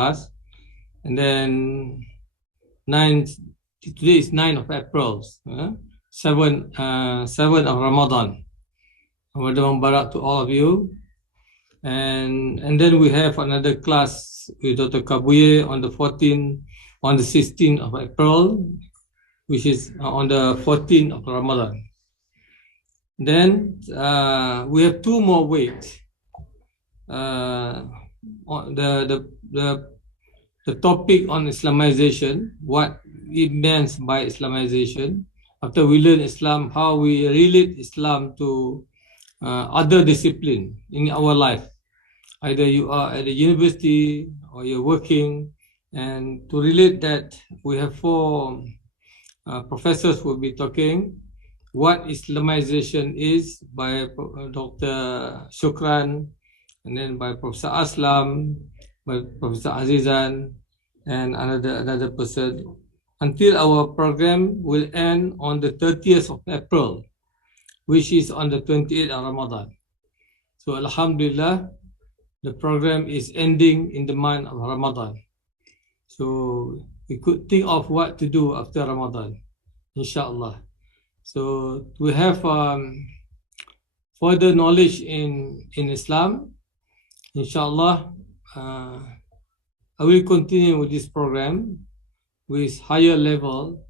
class. And then today is 9th of April, 7th of Ramadan. Ramadan Mubarak to all of you. And then we have another class with Dr. Kabuye on the 16th of April, which is on the 14th of Ramadan. Then we have 2 more weeks. The topic on Islamization, what it means by Islamization. After we learn Islam, how we relate Islam to other discipline in our life. Either you are at a university or you're working, and to relate that, we have 4 professors who will be talking. What Islamization is by Dr. Shukran, and then by Professor Aslam, by Professor Azizan, and another person, until our program will end on the 30th of April, which is on the 28th of Ramadan. So Alhamdulillah, the program is ending in the month of Ramadan. So we could think of what to do after Ramadan, inshallah. So we have further knowledge in Islam, inshallah. I will continue with this program with higher level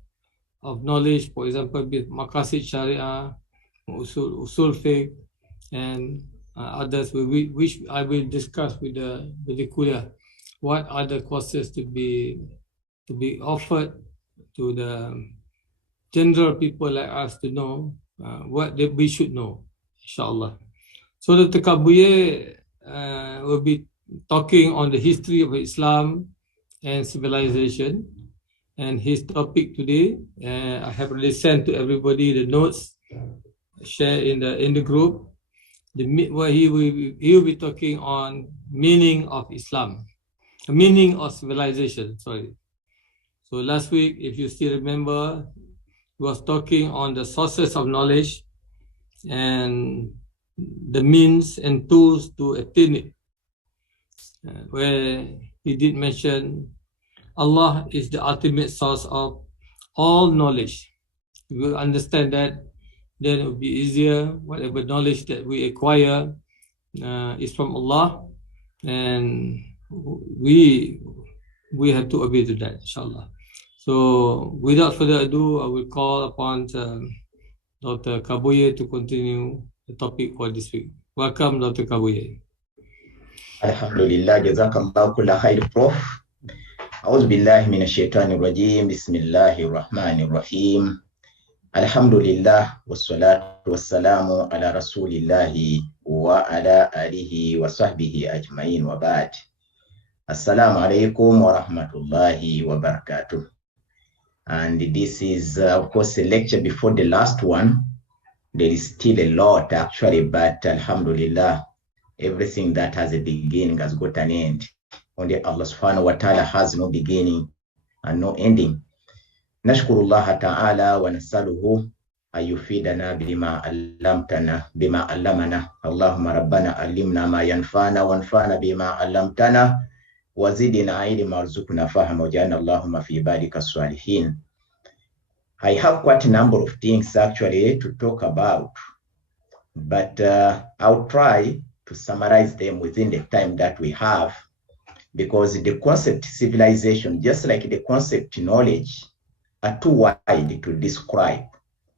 of knowledge, for example, with Maqasid Sharia, Usul Fiqh, and others, which I will discuss with the Kulliyyah. What are the courses to be offered to the general people like us to know what we should know, inshallah. So Dr. Kabuye will be talking on the history of Islam and civilization, and his topic today, I have already sent to everybody the notes, share in the group. Where he will be talking on meaning of Islam, meaning of civilization. Sorry. So last week, if you still remember, he was talking on the sources of knowledge and the means and tools to attain it. Where he did mention Allah is the ultimate source of all knowledge. If you understand that, then it will be easier. Whatever knowledge that we acquire is from Allah, and we have to obey to that, inshallah. So without further ado, I will call upon Dr. Kabuye to continue the topic for this week. Welcome, Dr. Kabuye. Alhamdulillah, jazakallahu kulla khair, Prof. A'udhu billahi minash shaitanir rajim. Bismillahir rahmanir rahim. Alhamdulillah, wassalatu wassalamu ala rasulillahi wa ala alihi wa sahbihi ajma'in wa ba'd. Assalamu alaikum wa rahmatullahi wa barakatuh. And this is, of course, a lecture before the last one. There is still a lot, actually, but alhamdulillah, everything that has a beginning has got an end. Only Allah subhanahu wa ta'ala has no beginning and no ending. نشكر الله تعالى ونسأله أن يفيدنا بما علمنا اللهم ربنا علمنا ما ينفعنا وانفعنا بما علمتنا وزدنا علما وارزقنا فهما وجعلنا اللهم في عبادك الصالحين. I have quite a number of things actually to talk about, but I'll try to summarize them within the time that we have, because the concept civilization, just like the concept knowledge, are too wide to describe.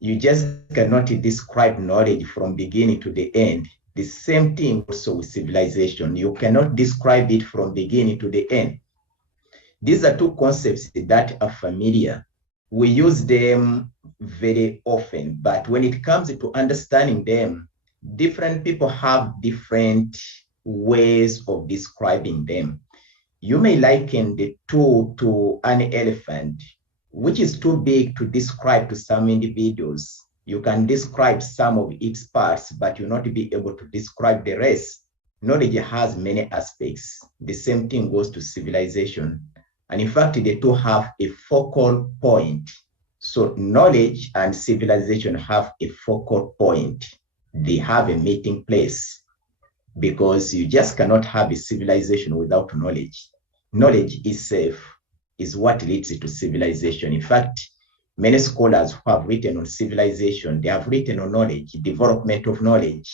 You just cannot describe knowledge from beginning to the end. The same thing also with civilization. You cannot describe it from beginning to the end. These are 2 concepts that are familiar. We use them very often, but when it comes to understanding them, different people have different ways of describing them. You may liken the 2 to an elephant, which is too big to describe to some individuals. You can describe some of its parts, but you'll not be able to describe the rest. Knowledge has many aspects. The same thing goes to civilization. And in fact, the 2 have a focal point. So knowledge and civilization have a focal point. They have a meeting place, because you just cannot have a civilization without knowledge. knowledge itself is what leads to civilization. In fact, many scholars who have written on civilization, they have written on knowledge, development of knowledge.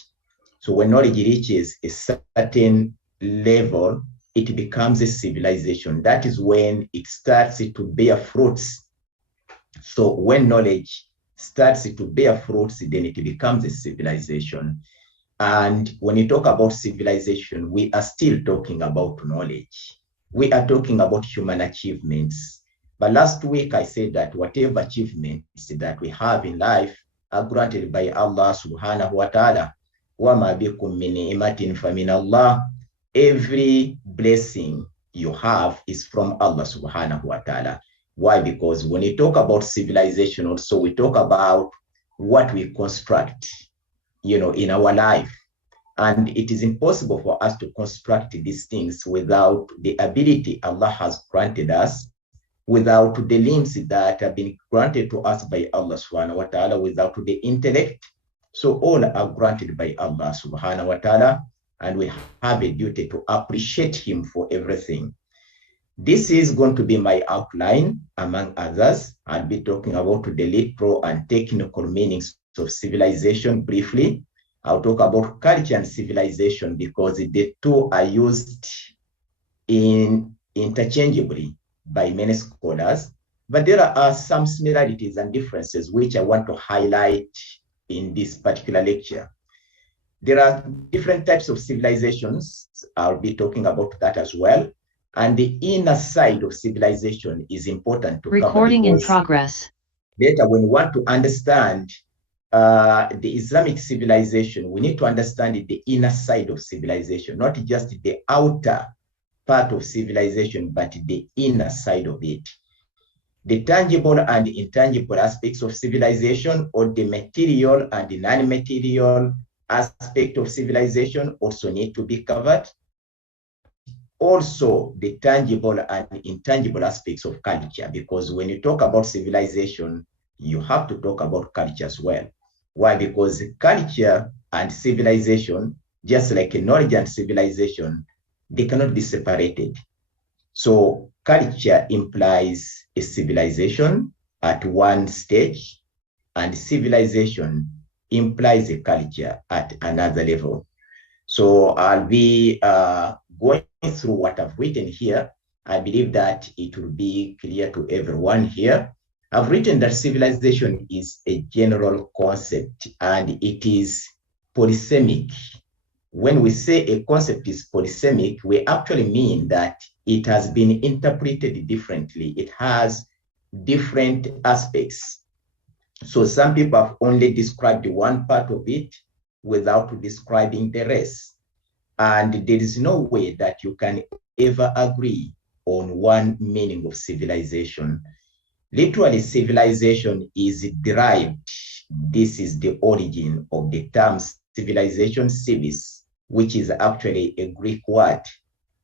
So when knowledge reaches a certain level, it becomes a civilization. That is when it starts to bear fruits. So when knowledge starts to bear fruits, then it becomes a civilization. And when you talk about civilization, we are still talking about knowledge. We are talking about human achievements. But last week I said that whatever achievements that we have in life are granted by Allah subhanahu wa ta'ala. وَمَا بِكُم مِّن نِعْمَةٍ فَمِنَ اللَّهِ. Every blessing you have is from Allah subhanahu wa ta'ala. Why? Because when you talk about civilization also, we talk about what we construct, in our life. And it is impossible for us to construct these things without the ability Allah has granted us, without the limbs that have been granted to us by Allah subhanahu wa ta'ala, without the intellect. So all are granted by Allah subhanahu wa ta'ala, and we have a duty to appreciate him for everything. This is going to be my outline, among others. I'll be talking about the literal and technical meanings of civilization briefly. I'll talk about culture and civilization because the two are used interchangeably by many scholars, but there are some similarities and differences which I want to highlight in this particular lecture. There are different types of civilizations. I'll be talking about that as well. And the inner side of civilization is important to Recording cover in progress. Later, when we want to understand the Islamic civilization, we need to understand the inner side of civilization, not just the outer part of civilization, but the inner side of it. The tangible and intangible aspects of civilization, or the material and the non-material aspect of civilization also need to be covered. Also, the tangible and intangible aspects of culture, because when you talk about civilization, you have to talk about culture as well. Why? Because culture and civilization, just like knowledge and civilization, they cannot be separated. So culture implies a civilization at one stage, and civilization implies a culture at another level. So I'll be going through what I've written here. I believe that it will be clear to everyone here. I've written that civilization is a general concept and it is polysemic. When we say a concept is polysemic, we actually mean that it has been interpreted differently. It has different aspects. So some people have only described one part of it without describing the rest. And there is no way that you can ever agree on one meaning of civilization. Literally, civilization is derived. This is the origin of the term civilization, civis, which is actually a Greek word.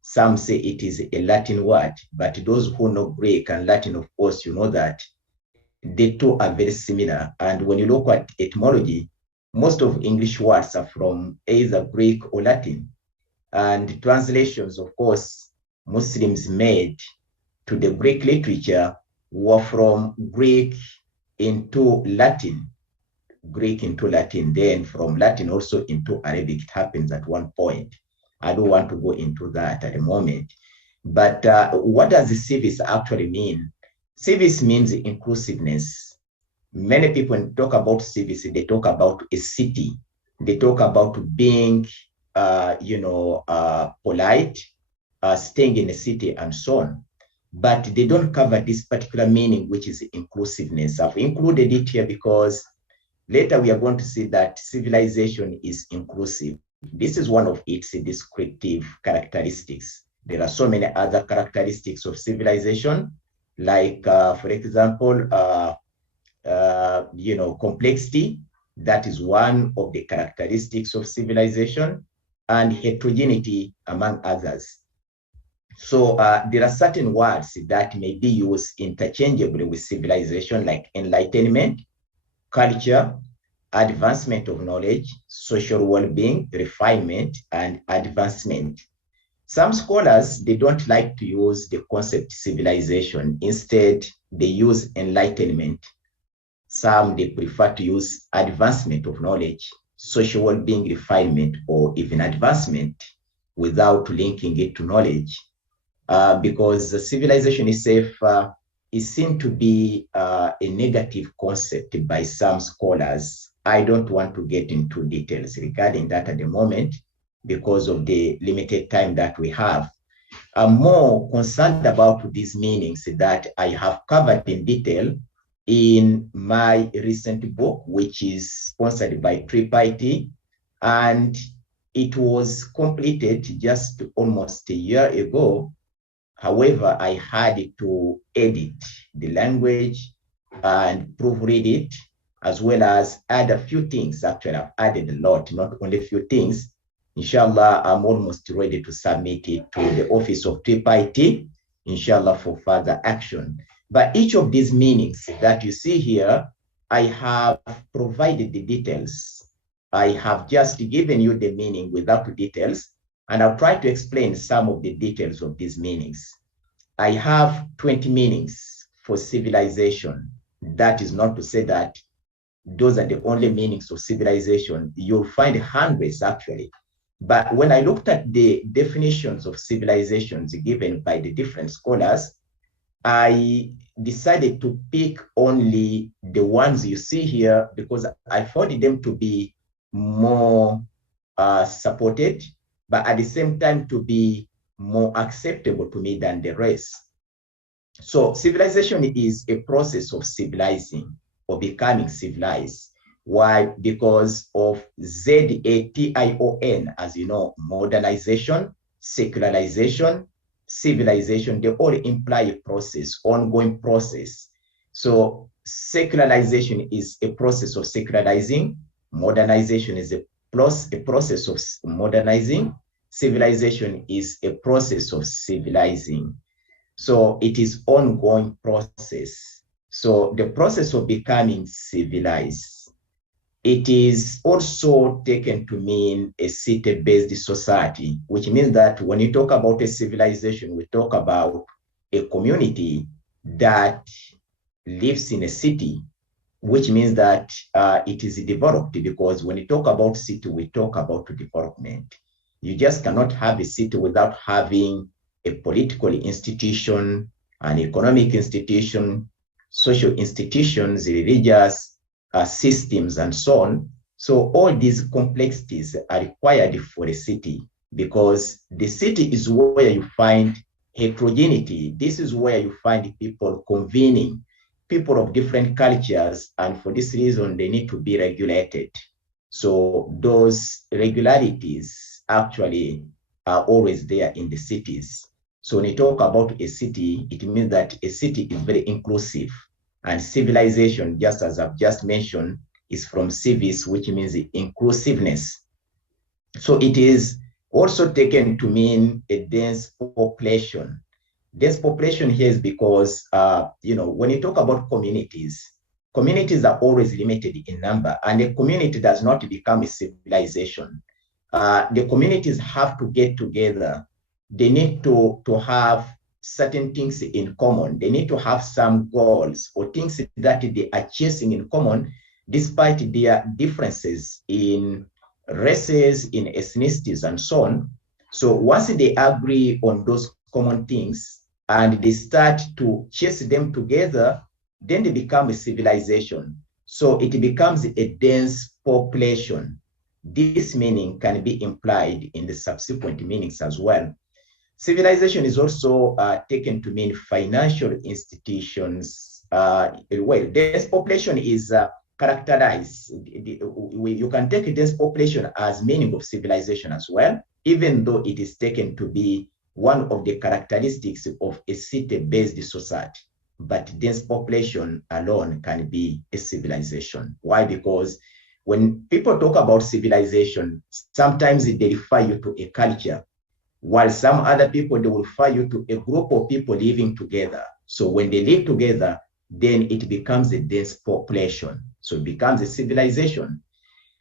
Some say it is a Latin word, but those who know Greek and Latin, of course, you know that the two are very similar. And when you look at etymology, most of English words are from either Greek or Latin. And translations, of course, Muslims made to the Greek literature were from Greek into Latin, then from Latin also into Arabic. It happens at one point. I don't want to go into that at the moment. But what does the civis actually mean? Civis means inclusiveness. Many people talk about civis, they talk about a city. They talk about being, polite, staying in a city and so on. But they don't cover this particular meaning, which is inclusiveness. I've included it here because later we are going to see that civilization is inclusive. This is one of its descriptive characteristics. There are so many other characteristics of civilization, like, for example, complexity. That is one of the characteristics of civilization, and heterogeneity, among others. So there are certain words that may be used interchangeably with civilization, like enlightenment, culture, advancement of knowledge, social well-being, refinement, and advancement. Some scholars, they don't like to use the concept civilization. Instead, they use enlightenment. Some, they prefer to use advancement of knowledge, social well-being refinement, or even advancement without linking it to knowledge. Because the civilization itself is seen to be a negative concept by some scholars. I don't want to get into details regarding that at the moment because of the limited time that we have. I'm more concerned about these meanings that I have covered in detail in my recent book, which is sponsored by IIIT, and it was completed just almost a year ago. However, I had to edit the language and proofread it, as well as add a few things. Actually, I've added a lot, not only a few things. Inshallah, I'm almost ready to submit it to the office of IIIT, inshallah, for further action. But each of these meanings that you see here, I have provided the details. I have just given you the meaning without the details, and I'll try to explain some of the details of these meanings. I have 20 meanings for civilization. That is not to say that those are the only meanings of civilization. You'll find hundreds actually. But when I looked at the definitions of civilizations given by the different scholars, I decided to pick only the ones you see here because I found them to be more supported, but at the same time to be more acceptable to me than the rest. So civilization is a process of civilizing or becoming civilized. Why? Because of ZATION, as you know, modernization, secularization, civilization, they all imply a process, ongoing process. So secularization is a process of secularizing, modernization is a process of modernizing, civilization is a process of civilizing. So it is ongoing process. So the process of becoming civilized, it is also taken to mean a city-based society, which means that when you talk about a civilization, we talk about a community that lives in a city, which means that it is developed, because when you talk about city, we talk about development. You just cannot have a city without having a political institution, an economic institution, social institutions, religious systems, and so on. So all these complexities are required for a city, because the city is where you find heterogeneity. This is where you find people convening, people of different cultures, and for this reason, they need to be regulated. So those regularities actually are always there in the cities. So when you talk about a city, it means that a city is very inclusive. And civilization, just as I've just mentioned, is from civis, which means inclusiveness. So it is also taken to mean a dense population. Dense population here is because, when you talk about communities, communities are always limited in number, and a community does not become a civilization. The communities have to get together. They need to have certain things in common. They need to have some goals or things that they are chasing in common, despite their differences in races, in ethnicities, and so on. So once they agree on those common things and they start to chase them together, then they become a civilization. So it becomes a dense population. This meaning can be implied in the subsequent meanings as well. Civilization is also taken to mean financial institutions. Dense population is characterized. You can take dense population as meaning of civilization as well, even though it is taken to be one of the characteristics of a city-based society. But dense population alone can be a civilization. Why? Because when people talk about civilization, sometimes they refer you to a culture, while some other people, they will refer you to a group of people living together. So when they live together, then it becomes a dense population. So it becomes a civilization.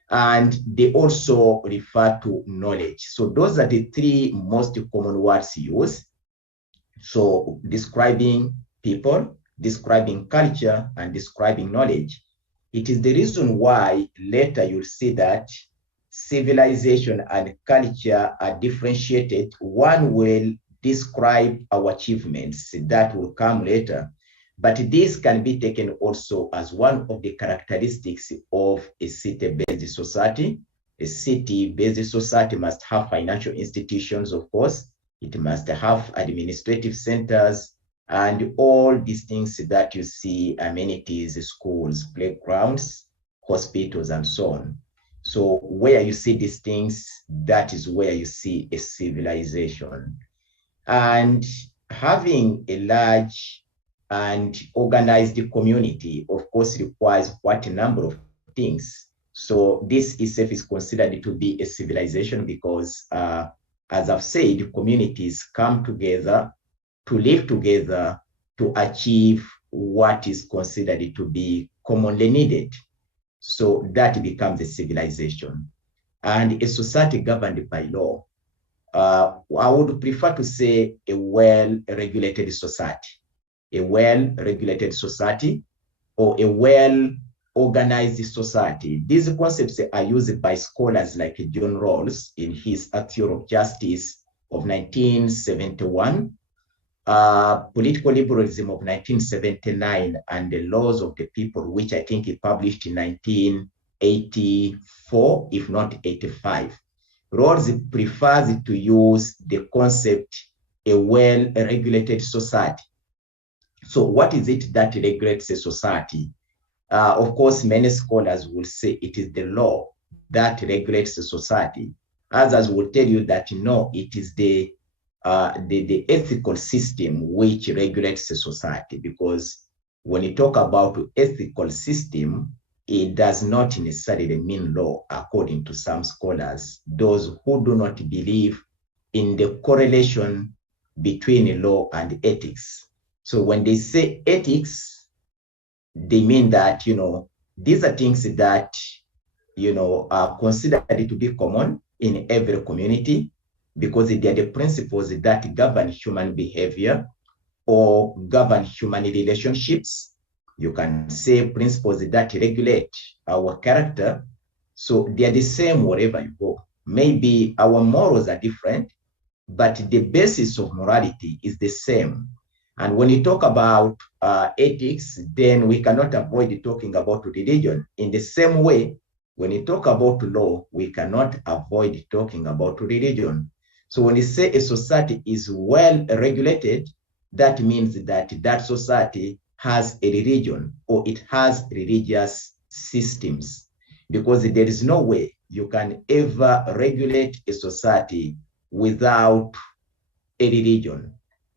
And they also refer to knowledge. So those are the three most common words used. So describing people, describing culture, and describing knowledge. It is the reason why later you'll see that civilization and culture are differentiated. One will describe our achievements, that will come later. But this can be taken also as one of the characteristics of a city-based society. A city-based society must have financial institutions, of course. It must have administrative centers and all these things that you see, amenities, schools, playgrounds, hospitals, and so on. So where you see these things, that is where you see a civilization. And having a large and organized community, of course, requires quite a number of things. So this itself is considered to be a civilization because, as I've said, communities come together to live together to achieve what is considered to be commonly needed. So that becomes a civilization. And a society governed by law, I would prefer to say a well-regulated society. A well-regulated society or a well-organized society. These concepts are used by scholars like John Rawls in his A Theory of Justice of 1971, Political Liberalism of 1979, and The Laws of the People, which I think he published in 1984, if not 85. Rawls prefers to use the concept a well-regulated society. So what is it that regulates a society? Of course, many scholars will say it is the law that regulates the society. Others will tell you that no, it is the ethical system which regulates the society, because when you talk about ethical system, it does not necessarily mean law, according to some scholars, those who do not believe in the correlation between law and ethics. So when they say ethics, they mean that, these are things that, are considered to be common in every community because they are the principles that govern human behavior or govern human relationships. You can say principles that regulate our character. So they are the same wherever you go. Maybe our morals are different, but the basis of morality is the same. And when you talk about ethics, then we cannot avoid talking about religion. In the same way, when you talk about law, we cannot avoid talking about religion. So when you say a society is well regulated, that means that that society has a religion or it has religious systems, because there is no way you can ever regulate a society without a religion.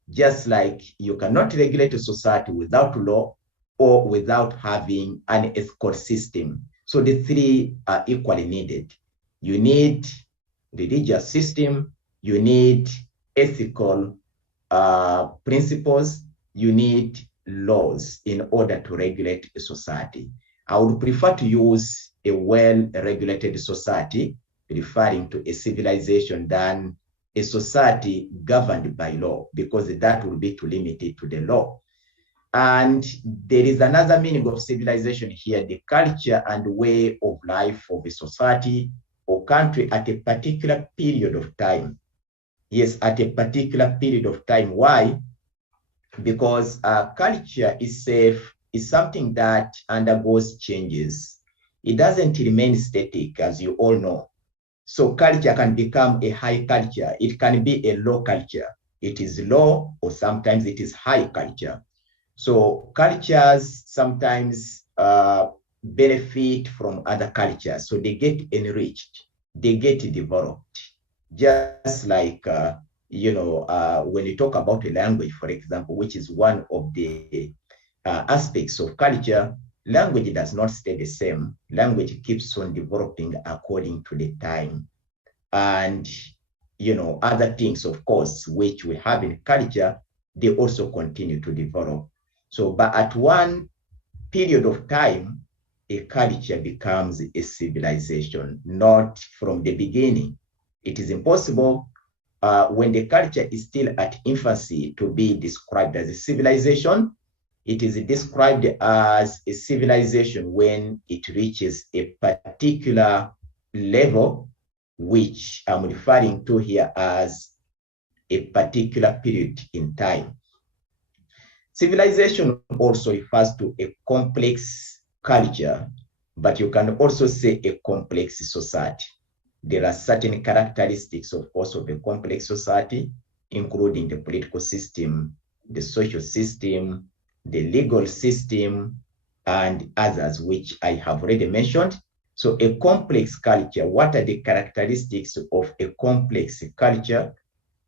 Just like you cannot regulate a society without law or without having an ethical system. So the three are equally needed. You need religious system, you need ethical principles, you need laws in order to regulate a society. I would prefer to use a well-regulated society, referring to a civilization, than a society governed by law, because that will be too limited to the law. And there is another meaning of civilization here, the culture and way of life of a society or country at a particular period of time. Yes, at a particular period of time. Why? Because culture itself is something that undergoes changes. It doesn't remain static, as you all know. So culture can become a high culture. It can be a low culture. It is low, or sometimes it is high culture. So cultures sometimes benefit from other cultures. So they get enriched, they get developed. Just like, when you talk about a language, for example, which is one of the aspects of culture, language does not stay the same. Language keeps on developing according to the time. And, other things, of course, which we have in culture, they also continue to develop. So, but at one period of time, a culture becomes a civilization, not from the beginning. It is impossible when the culture is still at infancy to be described as a civilization. It is described as a civilization when it reaches a particular level, which I'm referring to here as a particular period in time. Civilization also refers to a complex culture, but you can also say a complex society. There are certain characteristics, of course, of a complex society, including the political system, the social system, the legal system, and others, which I have already mentioned. So a complex culture, what are the characteristics of a complex culture?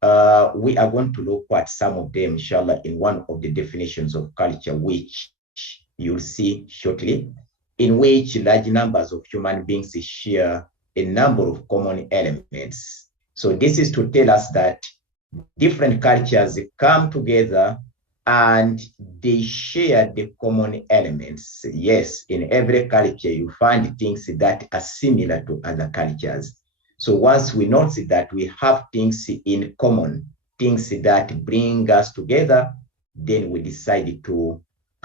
We are going to look at some of them, inshallah, in one of the definitions of culture, which you'll see shortly, in which large numbers of human beings share a number of common elements. So this is to tell us that different cultures come together and they share the common elements. Yes, in every culture, you find things that are similar to other cultures. So once we notice that we have things in common, things that bring us together, then we decide to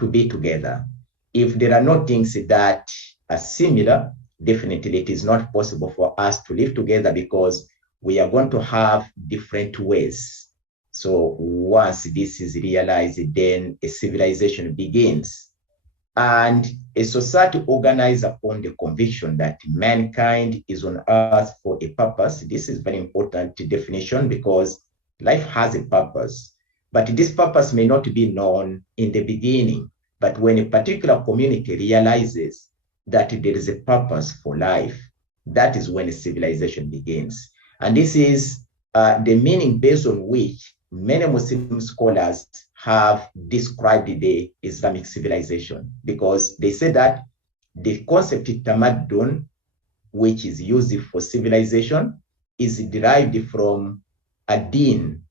be together. If there are no things that are similar, definitely it is not possible for us to live together because we are going to have different ways. So once this is realized, then a civilization begins. And a society organized upon the conviction that mankind is on earth for a purpose. This is very important definition because life has a purpose. But this purpose may not be known in the beginning. But when a particular community realizes that there is a purpose for life, that is when a civilization begins. And this is the meaning based on which many Muslim scholars have described the Islamic civilization, because they say that the concept tamaddun, which is used for civilization, is derived from ad-din,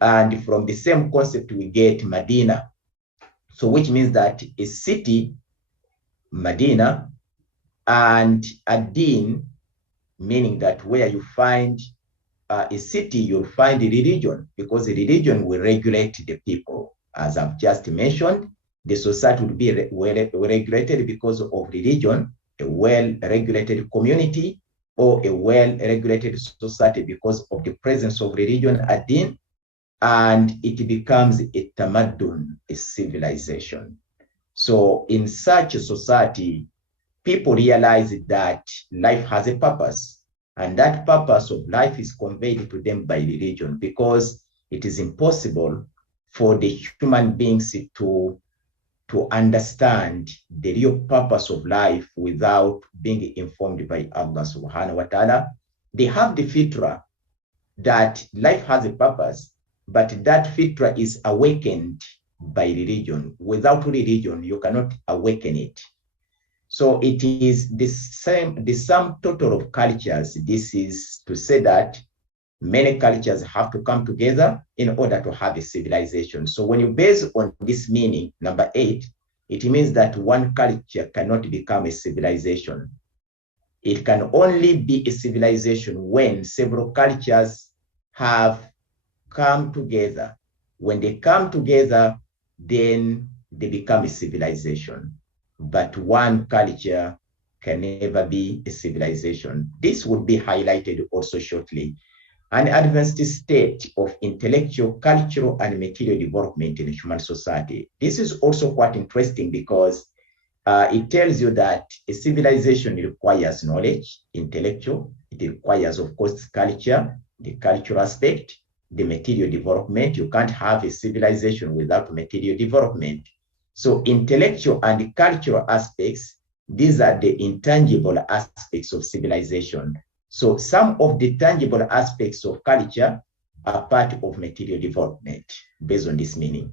and from the same concept we get Medina. So which means that a city, Medina, and ad-din, meaning that where you find a city, you'll find a religion, because a religion will regulate the people. As I've just mentioned, the society will be regulated because of religion, a well-regulated community, or a well-regulated society because of the presence of religion at din, and it becomes a tamaddun, a civilization. So in such a society, people realize that life has a purpose. And that purpose of life is conveyed to them by religion, because it is impossible for the human beings to understand the real purpose of life without being informed by Allah subhanahu wa ta'ala. They have the fitra that life has a purpose, but that fitra is awakened by religion. Without religion, you cannot awaken it. So it is the sum total of cultures. This is to say that many cultures have to come together in order to have a civilization. So when you base on this meaning, number 8, it means that one culture cannot become a civilization. It can only be a civilization when several cultures have come together. When they come together, then they become a civilization. But one culture can never be a civilization. This would be highlighted also shortly. An advanced state of intellectual, cultural, and material development in human society. This is also quite interesting because it tells you that a civilization requires knowledge, intellectual. It requires, of course, culture, the cultural aspect, the material development. You can't have a civilization without material development. So intellectual and cultural aspects, these are the intangible aspects of civilization. So some of the tangible aspects of culture are part of material development based on this meaning,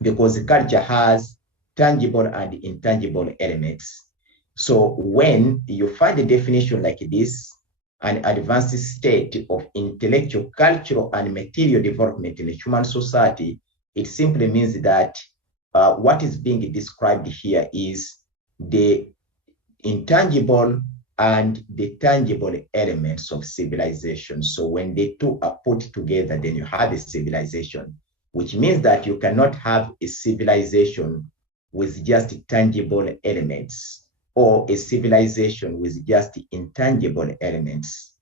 because culture has tangible and intangible elements. So when you find a definition like this, an advanced state of intellectual, cultural, and material development in a human society, it simply means that what is being described here is the intangible and the tangible elements of civilization. So when the two are put together, then you have a civilization, which means that you cannot have a civilization with just tangible elements or a civilization with just intangible elements.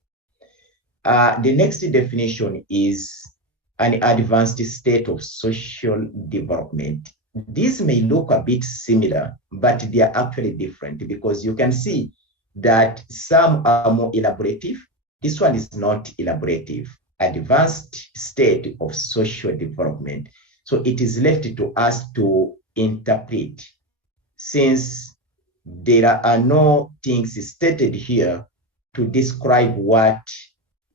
The next definition is an advanced state of social development. These may look a bit similar, but they are actually different because you can see that some are more elaborative. This one is not elaborative. Advanced state of social development. So it is left to us to interpret, since there are no things stated here to describe what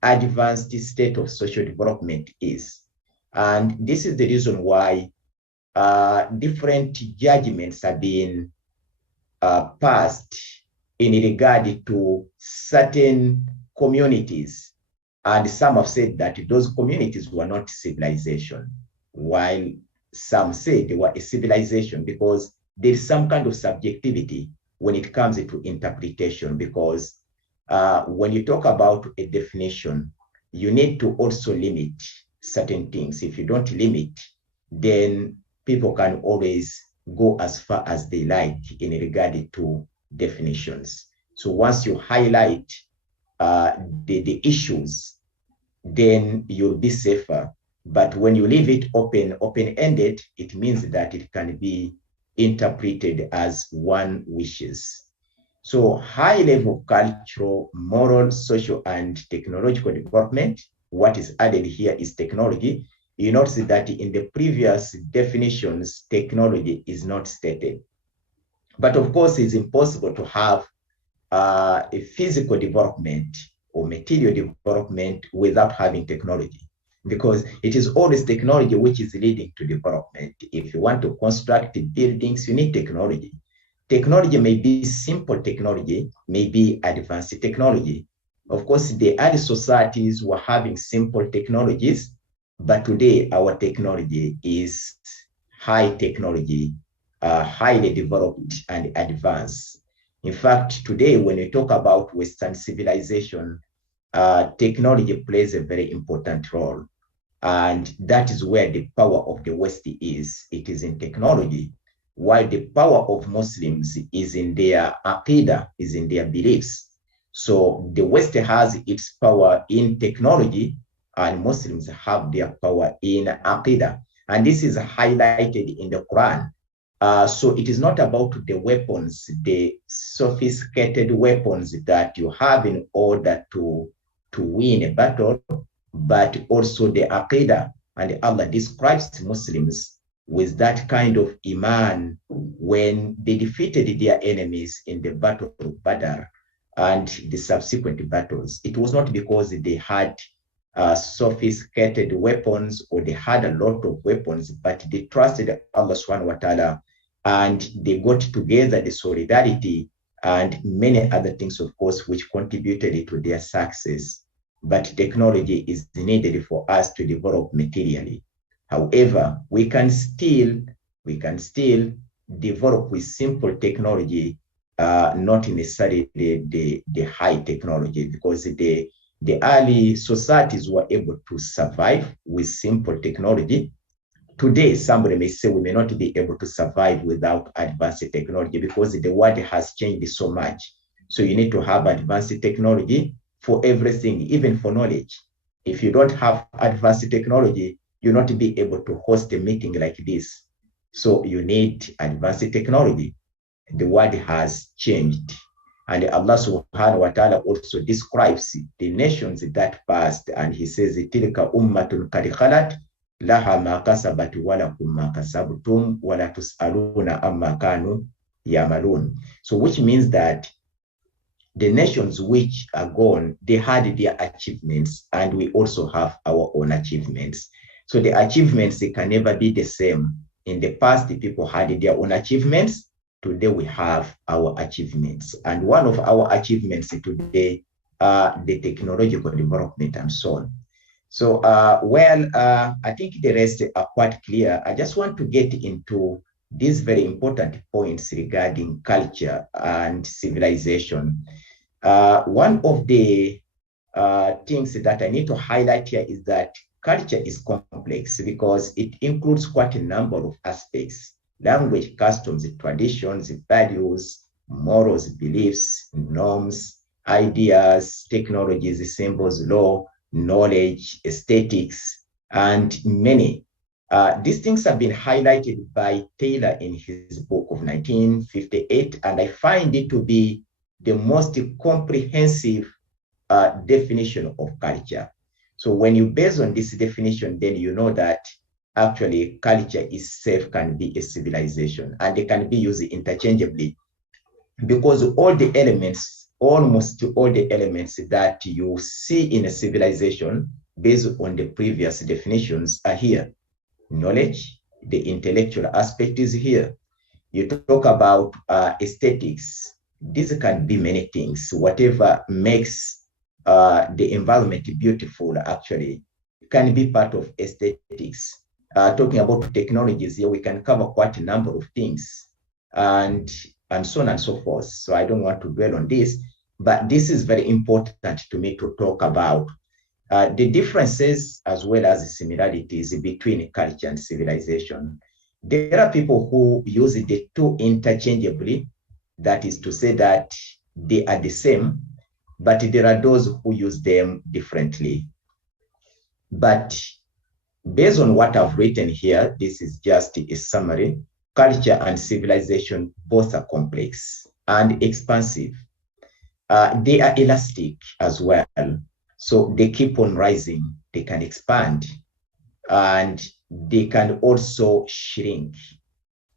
advanced state of social development is. And this is the reason why different judgments have been passed in regard to certain communities. And some have said that those communities were not civilization, while some say they were a civilization, because there is some kind of subjectivity when it comes to interpretation, because when you talk about a definition, you need to also limit certain things. If you don't limit, then people can always go as far as they like in regard to definitions. So once you highlight the issues, then you'll be safer. But when you leave it open-ended, it means that it can be interpreted as one wishes. So high level of cultural, moral, social, and technological development. What is added here is technology. You notice that in the previous definitions, technology is not stated. But of course, it's impossible to have a physical development or material development without having technology, because it is always technology which is leading to development. If you want to construct buildings, you need technology. Technology may be simple technology, may be advanced technology. Of course, the early societies were having simple technologies, but today our technology is high technology, highly developed and advanced. In fact, today, when we talk about Western civilization, technology plays a very important role. And that is where the power of the West is. It is in technology, while the power of Muslims is in their aqidah, is in their beliefs. So the West has its power in technology, and Muslims have their power in aqidah. And this is highlighted in the Quran. So it is not about the weapons, the sophisticated weapons that you have in order to win a battle, but also the aqidah. And Allah describes Muslims with that kind of iman when they defeated their enemies in the battle of Badr and the subsequent battles. It was not because they had sophisticated weapons or they had a lot of weapons, but they trusted Allah subhanahu wa ta'ala, and they got together the solidarity and many other things, of course, which contributed to their success. But technology is needed for us to develop materially. However, we can still develop with simple technology, not necessarily the high technology, because the early societies were able to survive with simple technology. Today, somebody may say we may not be able to survive without advanced technology because the world has changed so much. So you need to have advanced technology for everything, even for knowledge. If you don't have advanced technology, you'll not be able to host a meeting like this. So you need advanced technology. The world has changed. And Allah subhanahu wa ta'ala also describes the nations that passed, and he says, Tilka ummatun qad khalat laha ma kasabat wa lakum ma kasabtum wa la tus'aluna amma kanu yamalun. So which means that the nations which are gone, they had their achievements, and we also have our own achievements. So the achievements, they can never be the same. In the past, the people had their own achievements. Today, we have our achievements. And one of our achievements today are the technological development and so on. So, I think the rest are quite clear. I just want to get into these very important points regarding culture and civilization. One of the things that I need to highlight here is that culture is complex because it includes quite a number of aspects: language, customs, traditions, values, morals, beliefs, norms, ideas, technologies, symbols, law, knowledge, aesthetics, and many. These things have been highlighted by Taylor in his book of 1958, and I find it to be the most comprehensive definition of culture. So when you base on this definition, then you know that actually culture itself can be a civilization, and they can be used interchangeably because all the elements, almost all the elements that you see in a civilization based on the previous definitions are here. Knowledge, the intellectual aspect is here. You talk about aesthetics. This can be many things. Whatever makes the environment beautiful actually can be part of aesthetics. Talking about technologies here, we can cover quite a number of things and so on and so forth. So I don't want to dwell on this, but this is very important to me to talk about the differences as well as the similarities between culture and civilization. There are people who use the two interchangeably, that is to say that they are the same, but there are those who use them differently. But based on what I've written here, this is just a summary. Culture and civilization both are complex and expansive. They are elastic as well. So they keep on rising, they can expand, and they can also shrink.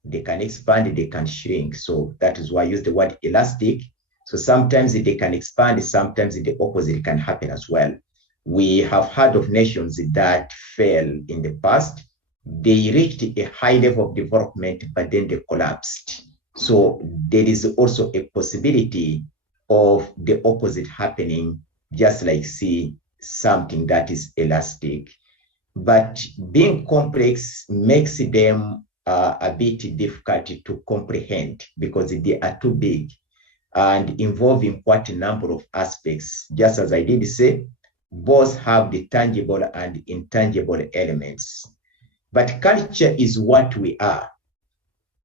They can expand, they can shrink. So that is why I use the word elastic. So sometimes they can expand, sometimes the opposite can happen as well. We have heard of nations that fell in the past. They reached a high level of development, but then they collapsed. So there is also a possibility of the opposite happening, just like see something that is elastic. But being complex makes them a bit difficult to comprehend because they are too big and involving quite a number of aspects. Just as I did say, both have the tangible and intangible elements. But culture is what we are,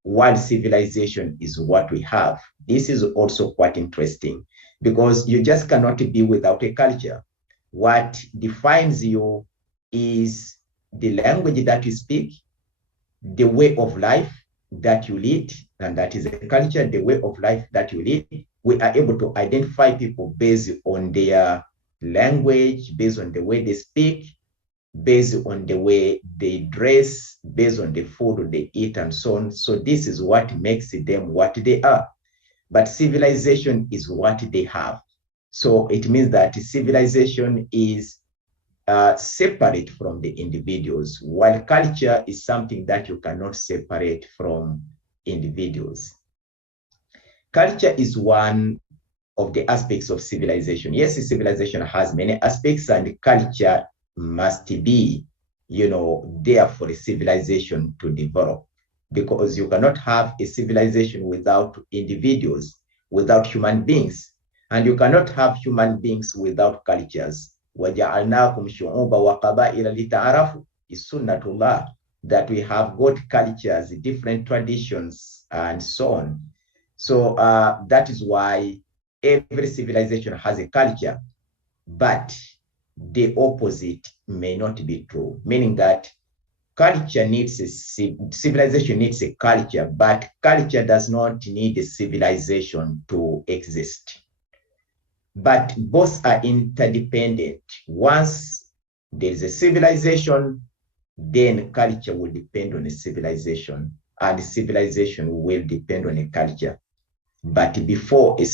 while civilization is what we have. This is also quite interesting because you just cannot be without a culture. What defines you is the language that you speak, the way of life that you lead, and that is a culture, the way of life that you lead. We are able to identify people based on their language, based on the way they speak, based on the way they dress, based on the food they eat, and so on. So this is what makes them what they are. But civilization is what they have. So it means that civilization is separate from the individuals, while culture is something that you cannot separate from individuals. Culture is one of the aspects of civilization. Yes, civilization has many aspects, and culture must be, there for a civilization to develop, because you cannot have a civilization without individuals, without human beings, and you cannot have human beings without cultures. وَجَعَلْنَاكُمْ شُعُوبًا وَقَبَائِلَ لِتَعَارَفُوا is sunnatullah, that we have got cultures, different traditions, and so on. So that is why every civilization has a culture, but the opposite may not be true, meaning that culture needs civilization needs a culture, but culture does not need a civilization to exist. But both are interdependent. Once there is a civilization, then culture will depend on a civilization, and civilization will depend on a culture. But before a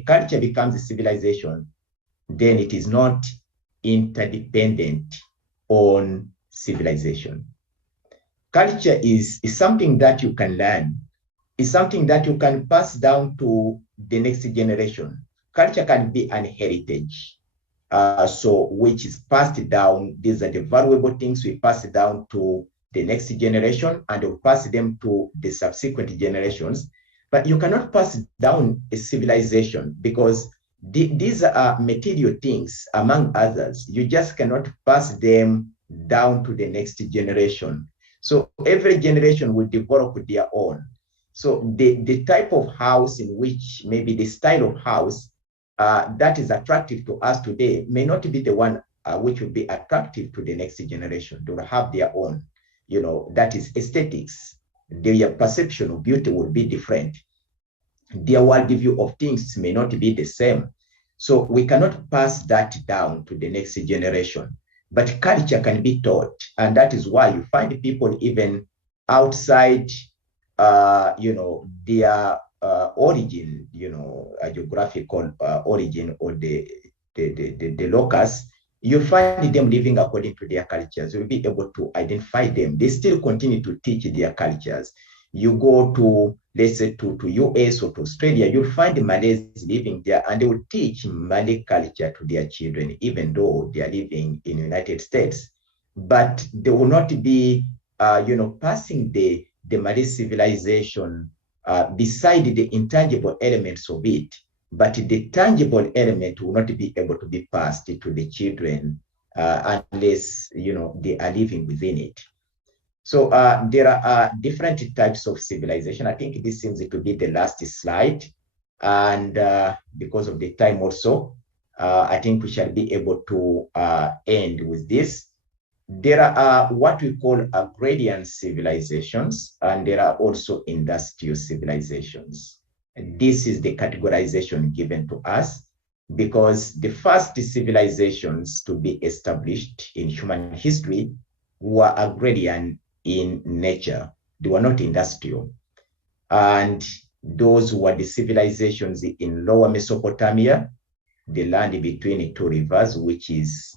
culture becomes a civilization, then it is not interdependent on civilization. Culture is something that you can learn, is something that you can pass down to the next generation. Culture can be an heritage, which is passed down. These are the valuable things we pass down to the next generation and will pass them to the subsequent generations. But you cannot pass down a civilization because these are material things, among others. You just cannot pass them down to the next generation. So every generation will develop their own. So the type of house in which, maybe the style of house that is attractive to us today may not be the one which will be attractive to the next generation. They will have their own, that is aesthetics. Their perception of beauty will be different. Their worldview of things may not be the same. So we cannot pass that down to the next generation. But culture can be taught. And that is why you find people even outside, their origin, a geographical origin, or the locus, you find them living according to their cultures. You'll be able to identify them. They still continue to teach their cultures. You go to, let's say, to US or to Australia, you'll find Malays living there, and they will teach Malay culture to their children, even though they are living in the United States. But they will not be, passing the Malay civilization beside the intangible elements of it. But the tangible element will not be able to be passed to the children unless, they are living within it. So there are different types of civilization. I think this seems to be the last slide. And because of the time also, I think we shall be able to end with this. There are what we call agrarian civilizations, and there are also industrial civilizations. And this is the categorization given to us, because the first civilizations to be established in human history were agrarian in nature. They were not industrial. And those were the civilizations in Lower Mesopotamia, the land between two rivers, which is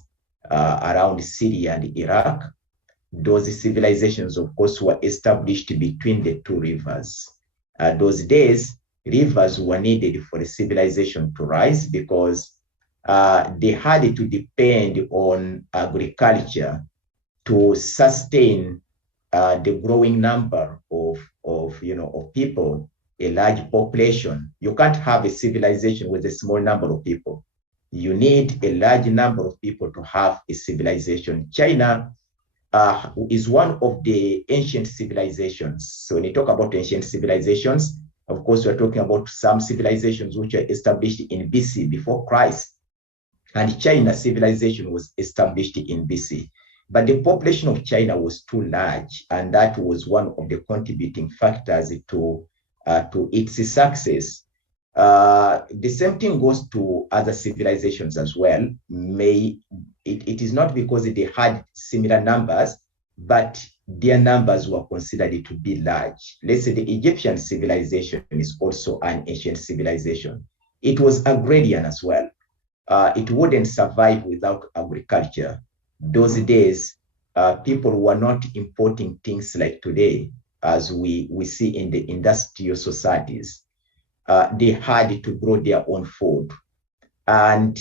around Syria and Iraq. Those civilizations, of course, were established between the two rivers. Those days, rivers were needed for a civilization to rise, because they had to depend on agriculture to sustain the growing number of people, a large population. You can't have a civilization with a small number of people. You need a large number of people to have a civilization. China is one of the ancient civilizations. So when you talk about ancient civilizations, of course, we're talking about some civilizations which are established in BC, before Christ. And China civilization was established in BC. But the population of China was too large, and that was one of the contributing factors to its success. The same thing goes to other civilizations as well. It is not because they had similar numbers, but their numbers were considered to be large. Let's say the Egyptian civilization is also an ancient civilization. It was agrarian as well. It wouldn't survive without agriculture. Those days, people were not importing things like today, as we see in the industrial societies. They had to grow their own food. And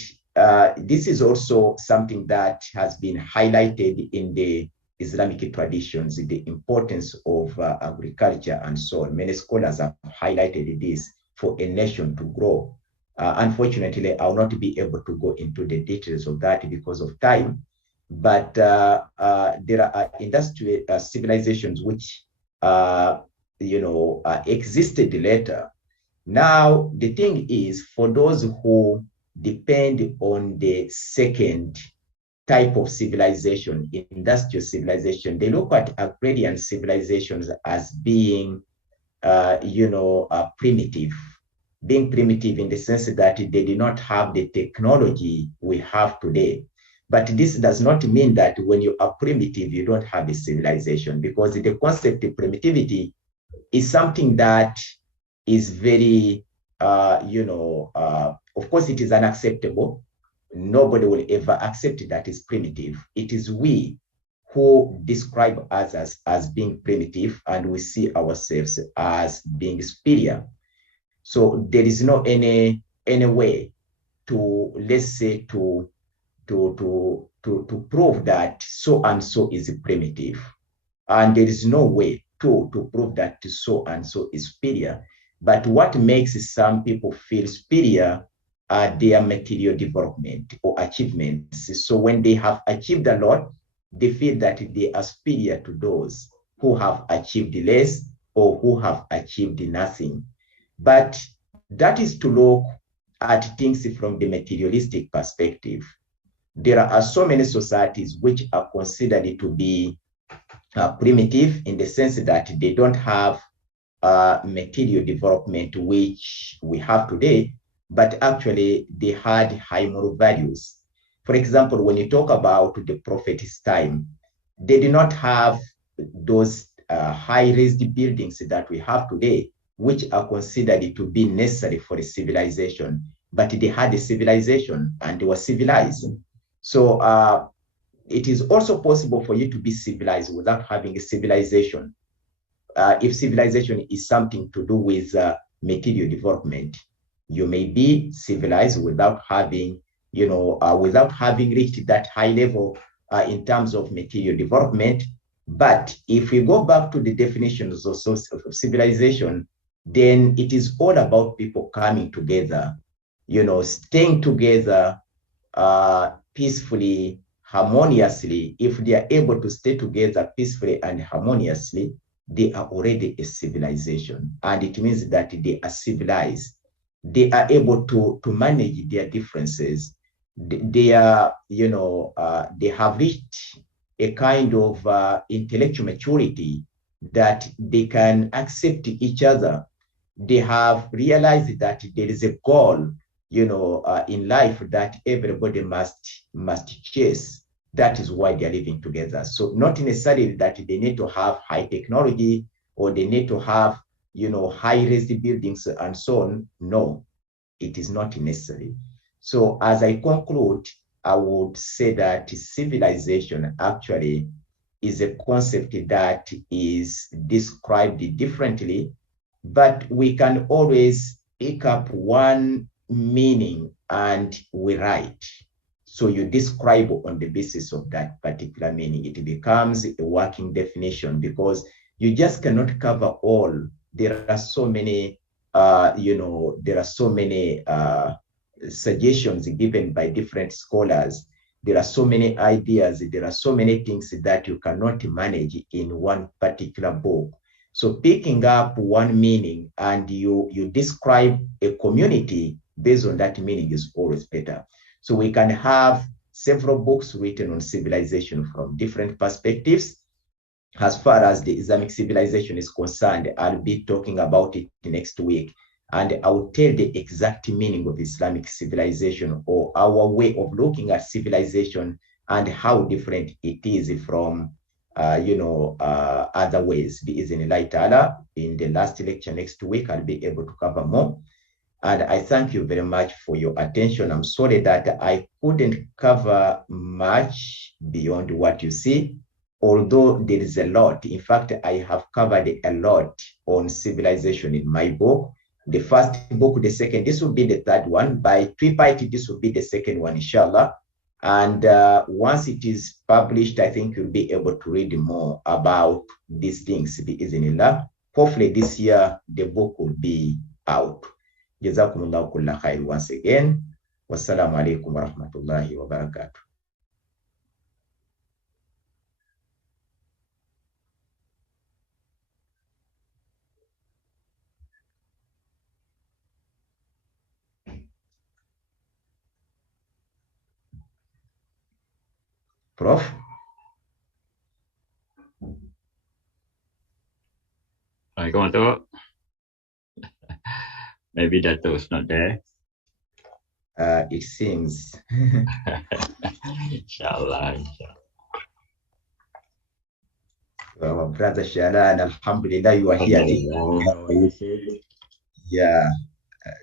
this is also something that has been highlighted in the Islamic traditions, the importance of agriculture and so on. Many scholars have highlighted this for a nation to grow. Unfortunately, I will not be able to go into the details of that because of time. But there are industrial civilizations which existed later. Now, the thing is, for those who depend on the second type of civilization, industrial civilization, they look at agrarian civilizations as being, primitive. Being primitive in the sense that they did not have the technology we have today. But this does not mean that when you are primitive, you don't have a civilization, because the concept of primitivity is something that is very, of course, it is unacceptable. Nobody will ever accept that is primitive. It is we who describe others as being primitive, and we see ourselves as being superior. So there is no any way to, let's say, to prove that so and so is primitive. and there is no way to prove that so and so is superior. But what makes some people feel superior are their material development or achievements. So when they have achieved a lot, they feel that they are superior to those who have achieved less or who have achieved nothing. But that is to look at things from the materialistic perspective. There are so many societies which are considered to be primitive in the sense that they don't have material development which we have today, but actually they had high moral values. For example, when you talk about the Prophet's time, they did not have those high-raised buildings that we have today, which are considered to be necessary for a civilization, but they had a civilization and they were civilized. So it is also possible for you to be civilized without having a civilization. If civilization is something to do with material development, you may be civilized without having, without having reached that high level in terms of material development. But if we go back to the definitions of civilization, then it is all about people coming together, staying together peacefully, harmoniously. If they are able to stay together peacefully and harmoniously, they are already a civilization. And it means that they are civilized. They are able to manage their differences. They are, they have reached a kind of intellectual maturity that they can accept each other. They have realized that there is a goal, in life that everybody must chase. That is why they are living together. So not necessarily that they need to have high technology or they need to have, high-raised buildings and so on. No, it is not necessary. So as I conclude, I would say that civilization actually is a concept that is described differently, but we can always pick up one meaning and we write. So you describe on the basis of that particular meaning. It becomes a working definition because you just cannot cover all. There are so many, there are so many suggestions given by different scholars. There are so many ideas. There are so many things that you cannot manage in one particular book. So picking up one meaning and you describe a community based on that meaning is always better. So we can have several books written on civilization from different perspectives. As far as the Islamic civilization is concerned, I'll be talking about it next week. And I will tell the exact meaning of Islamic civilization or our way of looking at civilization and how different it is from, other ways. Bi-Iznillah ta'ala, in the last lecture next week, I'll be able to cover more. And I thank you very much for your attention. I'm sorry that I couldn't cover much beyond what you see, although there is a lot. In fact, I have covered a lot on civilization in my book. The first book, the second, this will be the third one. By IIIT, this will be the second one, inshallah. And once it is published, I think you'll be able to read more about these things, bi-Iznillah. Hopefully this year, the book will be out. Jazakumullahu kulla khair once again. Wassalamu alaikum wa rahmatullahi wa barakatuh. Prof? Come on, Dato'. Maybe Dato's not there. It seems. Inshallah. Well, Brother Shalan, Alhamdulillah, you are here. Yeah,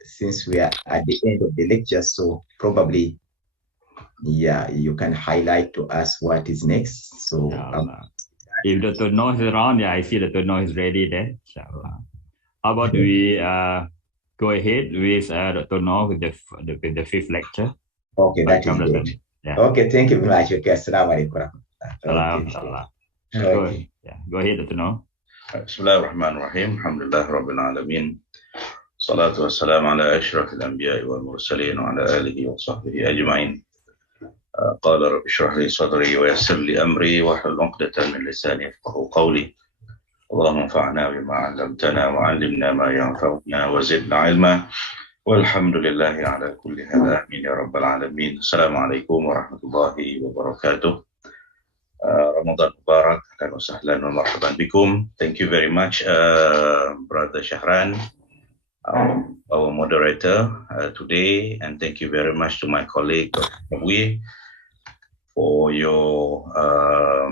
since we are at the end of the lecture, so probably, yeah, you can highlight to us what is next. So, if Dr. No is around, yeah, I see Dr. No is ready there. Inshallah. How about we go ahead with Dr. No with the fifth lecture? Okay, that is good. Yeah. Okay, thank you very much. Okay, assalamu alaikum. Okay. Okay. Go ahead, Dr. Noor. Bismillahirrahmanirrahim. Alhamdulillah Rabbil Alamin. Salatu wassalamu ala ashrafil anbiya'i wal mursalin wa ala alihi wa sahbihi ajma'in. قال رب اشرح لي صدري ويسر لي أمري واحلل عقدة من لساني يفقهوا قولي اللهم انفعنا بما علمتنا وعلمنا ما ينفعنا وزدنا علما والحمد لله على كل حال آمين يا رب العالمين. السلام عليكم ورحمة الله وبركاته. Ramadan Mubarak, ahlan wa sahlan wa marhaban bikum. Thank you very much, Brother Shahran, our moderator today, and thank you very much to my colleague, Dr. Kabuye, for your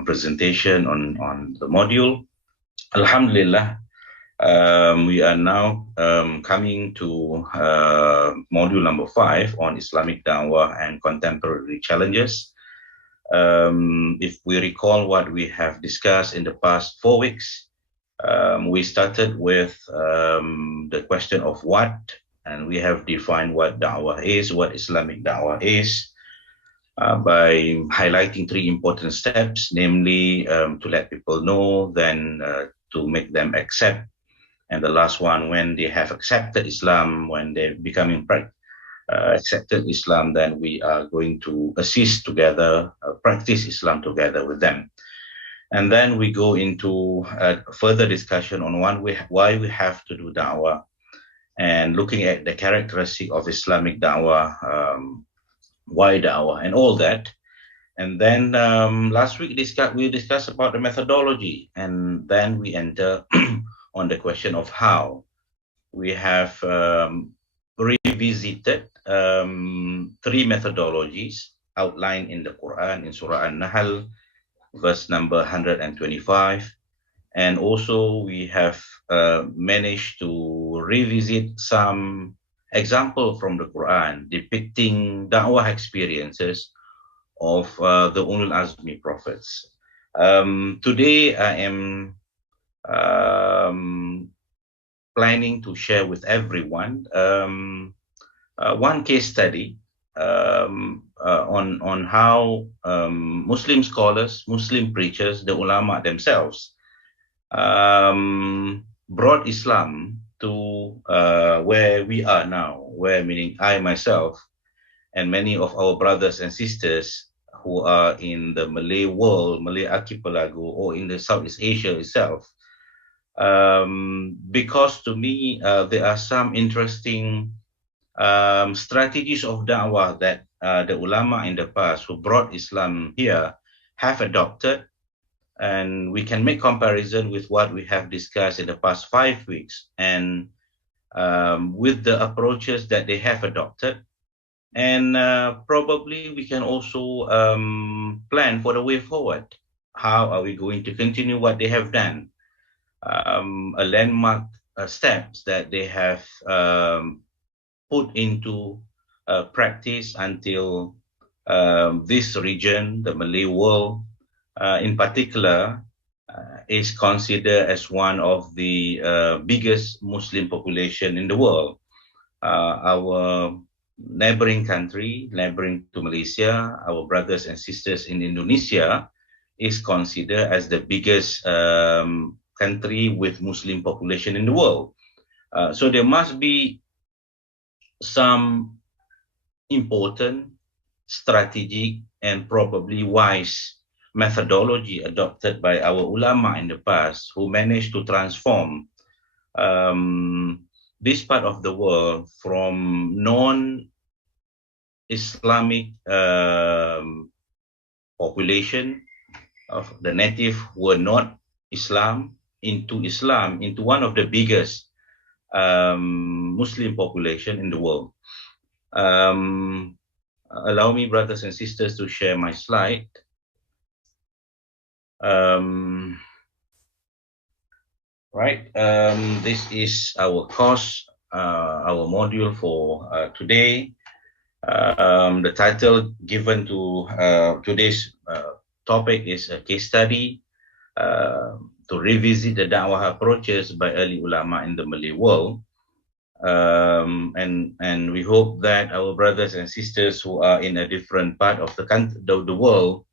presentation on the module. Alhamdulillah, we are now coming to module number 5 on Islamic Dawah and Contemporary Challenges. If we recall what we have discussed in the past 4 weeks, we started with the question of what, and we have defined what da'wah is, what Islamic da'wah is, by highlighting 3 important steps, namely to let people know, then to make them accept, and the last one, when they have accepted Islam, when they're becoming accepted Islam, then we are going to assist together, practice Islam together with them. And then we go into a further discussion on why we have to do da'wah, and looking at the characteristic of Islamic da'wah, why da'wah, and all that. And then last week we discussed about the methodology, and then we enter on the question of how. We have revisited 3 methodologies outlined in the Quran in Surah An-Nahl, verse number 125, and also we have managed to revisit some example from the Quran depicting da'wah experiences of the Ulul Azmi prophets. Today I am planning to share with everyone one case study on how Muslim scholars, Muslim preachers, the ulama themselves brought Islam to where we are now, where meaning I myself and many of our brothers and sisters who are in the Malay world, Malay archipelago, or in the Southeast Asia itself. Because to me, there are some interesting strategies of da'wah that the ulama in the past who brought Islam here have adopted, and we can make comparison with what we have discussed in the past 5 weeks, and with the approaches that they have adopted, and probably we can also plan for the way forward. How are we going to continue what they have done? A landmark steps that they have put into practice until this region, the Malay world in particular, is considered as one of the biggest Muslim population in the world. Our neighboring country, neighboring to Malaysia, our brothers and sisters in Indonesia, is considered as the biggest country with Muslim population in the world. So there must be some important, strategic, and probably wise methodology adopted by our ulama in the past who managed to transform this part of the world from non-Islamic population of the native who were not Islam into one of the biggest Muslim population in the world. Allow me, brothers and sisters, to share my slide. This is our course, our module for today. The title given to today's topic is a case study to revisit the da'wah approaches by early ulama in the Malay world. And we hope that our brothers and sisters who are in a different part of the world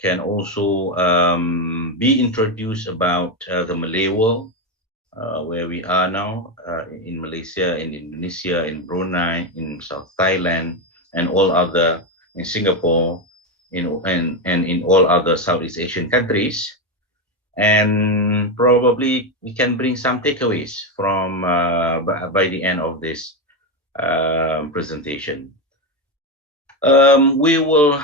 can also be introduced about the Malay world, where we are now, in Malaysia, in Indonesia, in Brunei, in South Thailand, and all other, in Singapore, and in all other Southeast Asian countries. And probably we can bring some takeaways from by the end of this presentation. We will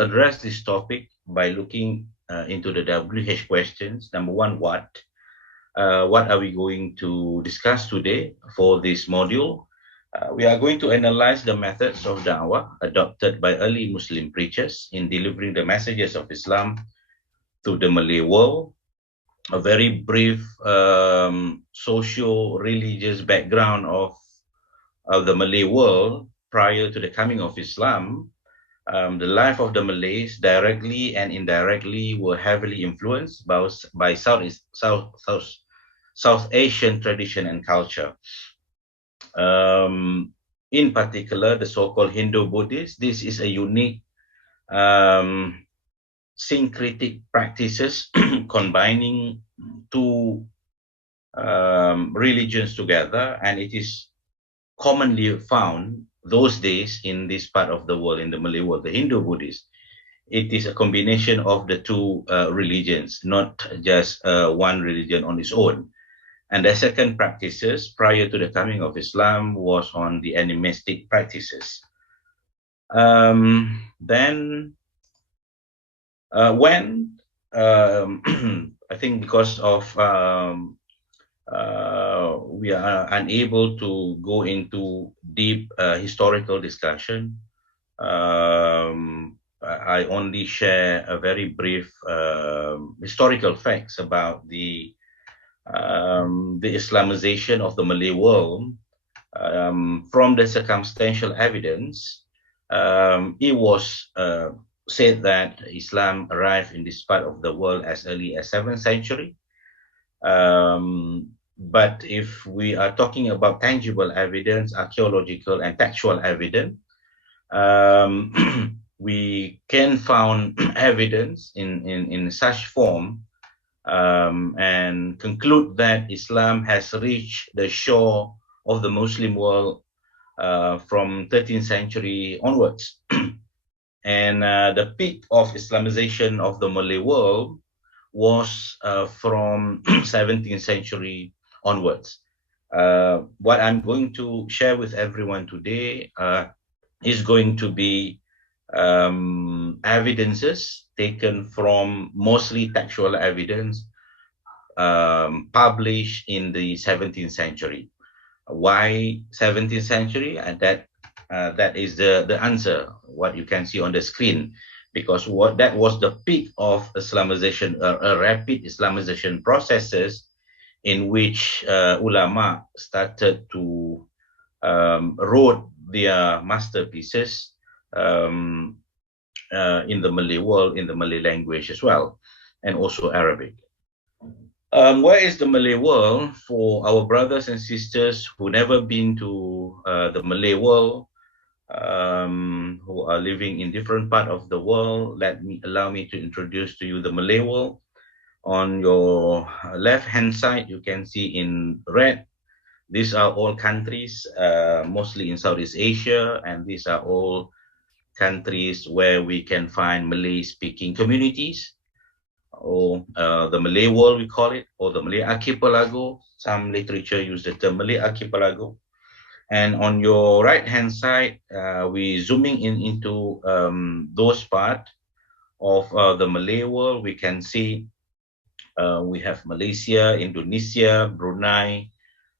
address this topic by looking into the WH questions. Number one, what are we going to discuss today for this module? We are going to analyze the methods of da'wah adopted by early Muslim preachers in delivering the messages of Islam to the Malay world, a very brief socio-religious background of the Malay world prior to the coming of Islam. The life of the Malays, directly and indirectly, were heavily influenced by South Asian tradition and culture. In particular, the so-called Hindu-Buddhist. This is a unique syncretic practices combining two religions together, and it is commonly found those days in this part of the world, in the Malay world, the Hindu-Buddhist. It is a combination of the two religions, not just one religion on its own. And the second practices prior to the coming of Islam was on the animistic practices. Then when I think because of we are unable to go into deep historical discussion, I only share a very brief historical facts about the Islamization of the Malay world. From the circumstantial evidence, it was said that Islam arrived in this part of the world as early as 7th century. But if we are talking about tangible evidence, archaeological and textual evidence, we can find evidence in such form and conclude that Islam has reached the shore of the Muslim world from 13th century onwards. And the peak of Islamization of the Malay world was from 17th century onwards. What I'm going to share with everyone today is going to be evidences taken from mostly textual evidence published in the 17th century. Why 17th century? And that is the answer, what you can see on the screen, because that was the peak of Islamization, a rapid Islamization processes in which ulama started to wrote their masterpieces in the Malay world, in the Malay language as well, and also Arabic. Where is the Malay world? For our brothers and sisters who never been to the Malay world, who are living in different part of the world, allow me to introduce to you the Malay world. On your left-hand side, you can see in red, these are all countries, mostly in Southeast Asia, and these are all countries where we can find Malay-speaking communities, or the Malay world, we call it, or the Malay archipelago. Some literature use the term Malay archipelago. And on your right-hand side, we zooming into those parts of the Malay world. We can see we have Malaysia, Indonesia, Brunei,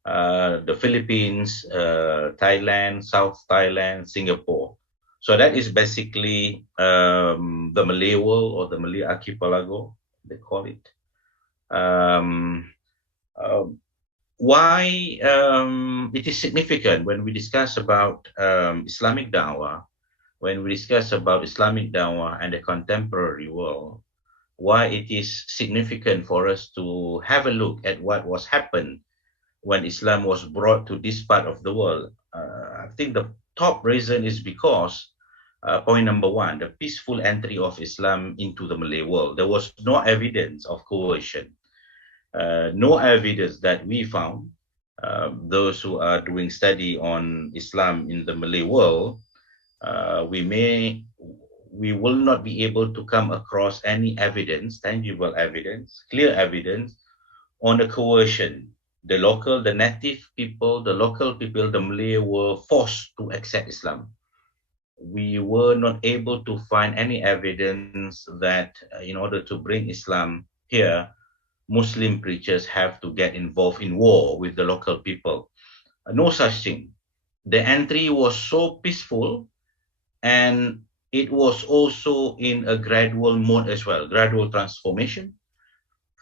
the Philippines, Thailand, South Thailand, Singapore. So that is basically the Malay world, or the Malay archipelago, they call it. Why it is significant when we discuss about Islamic da'wah, when we discuss about Islamic da'wah and the contemporary world, why it is significant for us to have a look at what was happened when Islam was brought to this part of the world. I think the top reason is because Point number one, the peaceful entry of Islam into the Malay world. There was no evidence of coercion, no evidence that we found. Those who are doing study on Islam in the Malay world, we will not be able to come across any evidence, tangible evidence, clear evidence on the coercion. The native people, the local people, the Malay were forced to accept Islam. We were not able to find any evidence that in order to bring Islam here, Muslim preachers have to get involved in war with the local people. No such thing. The entry was so peaceful, and it was also in a gradual mode as well, gradual transformation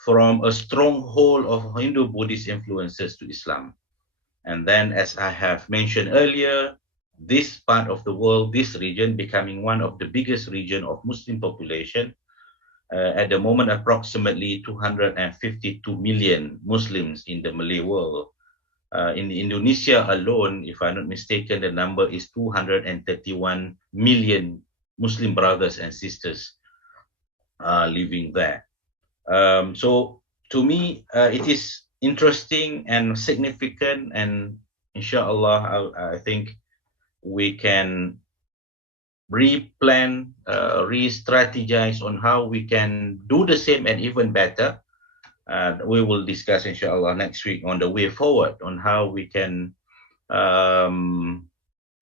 from a stronghold of Hindu-Buddhist influences to Islam. And then, as I have mentioned earlier, this part of the world, this region, becoming one of the biggest region of Muslim population. At the moment, approximately 252 million Muslims in the Malay world. In Indonesia alone, if I'm not mistaken, the number is 231 million Muslim brothers and sisters living there. So to me, it is interesting and significant, and inshallah, I think we can replan, re-strategize on how we can do the same and even better. We will discuss, inshallah, next week on the way forward on how we can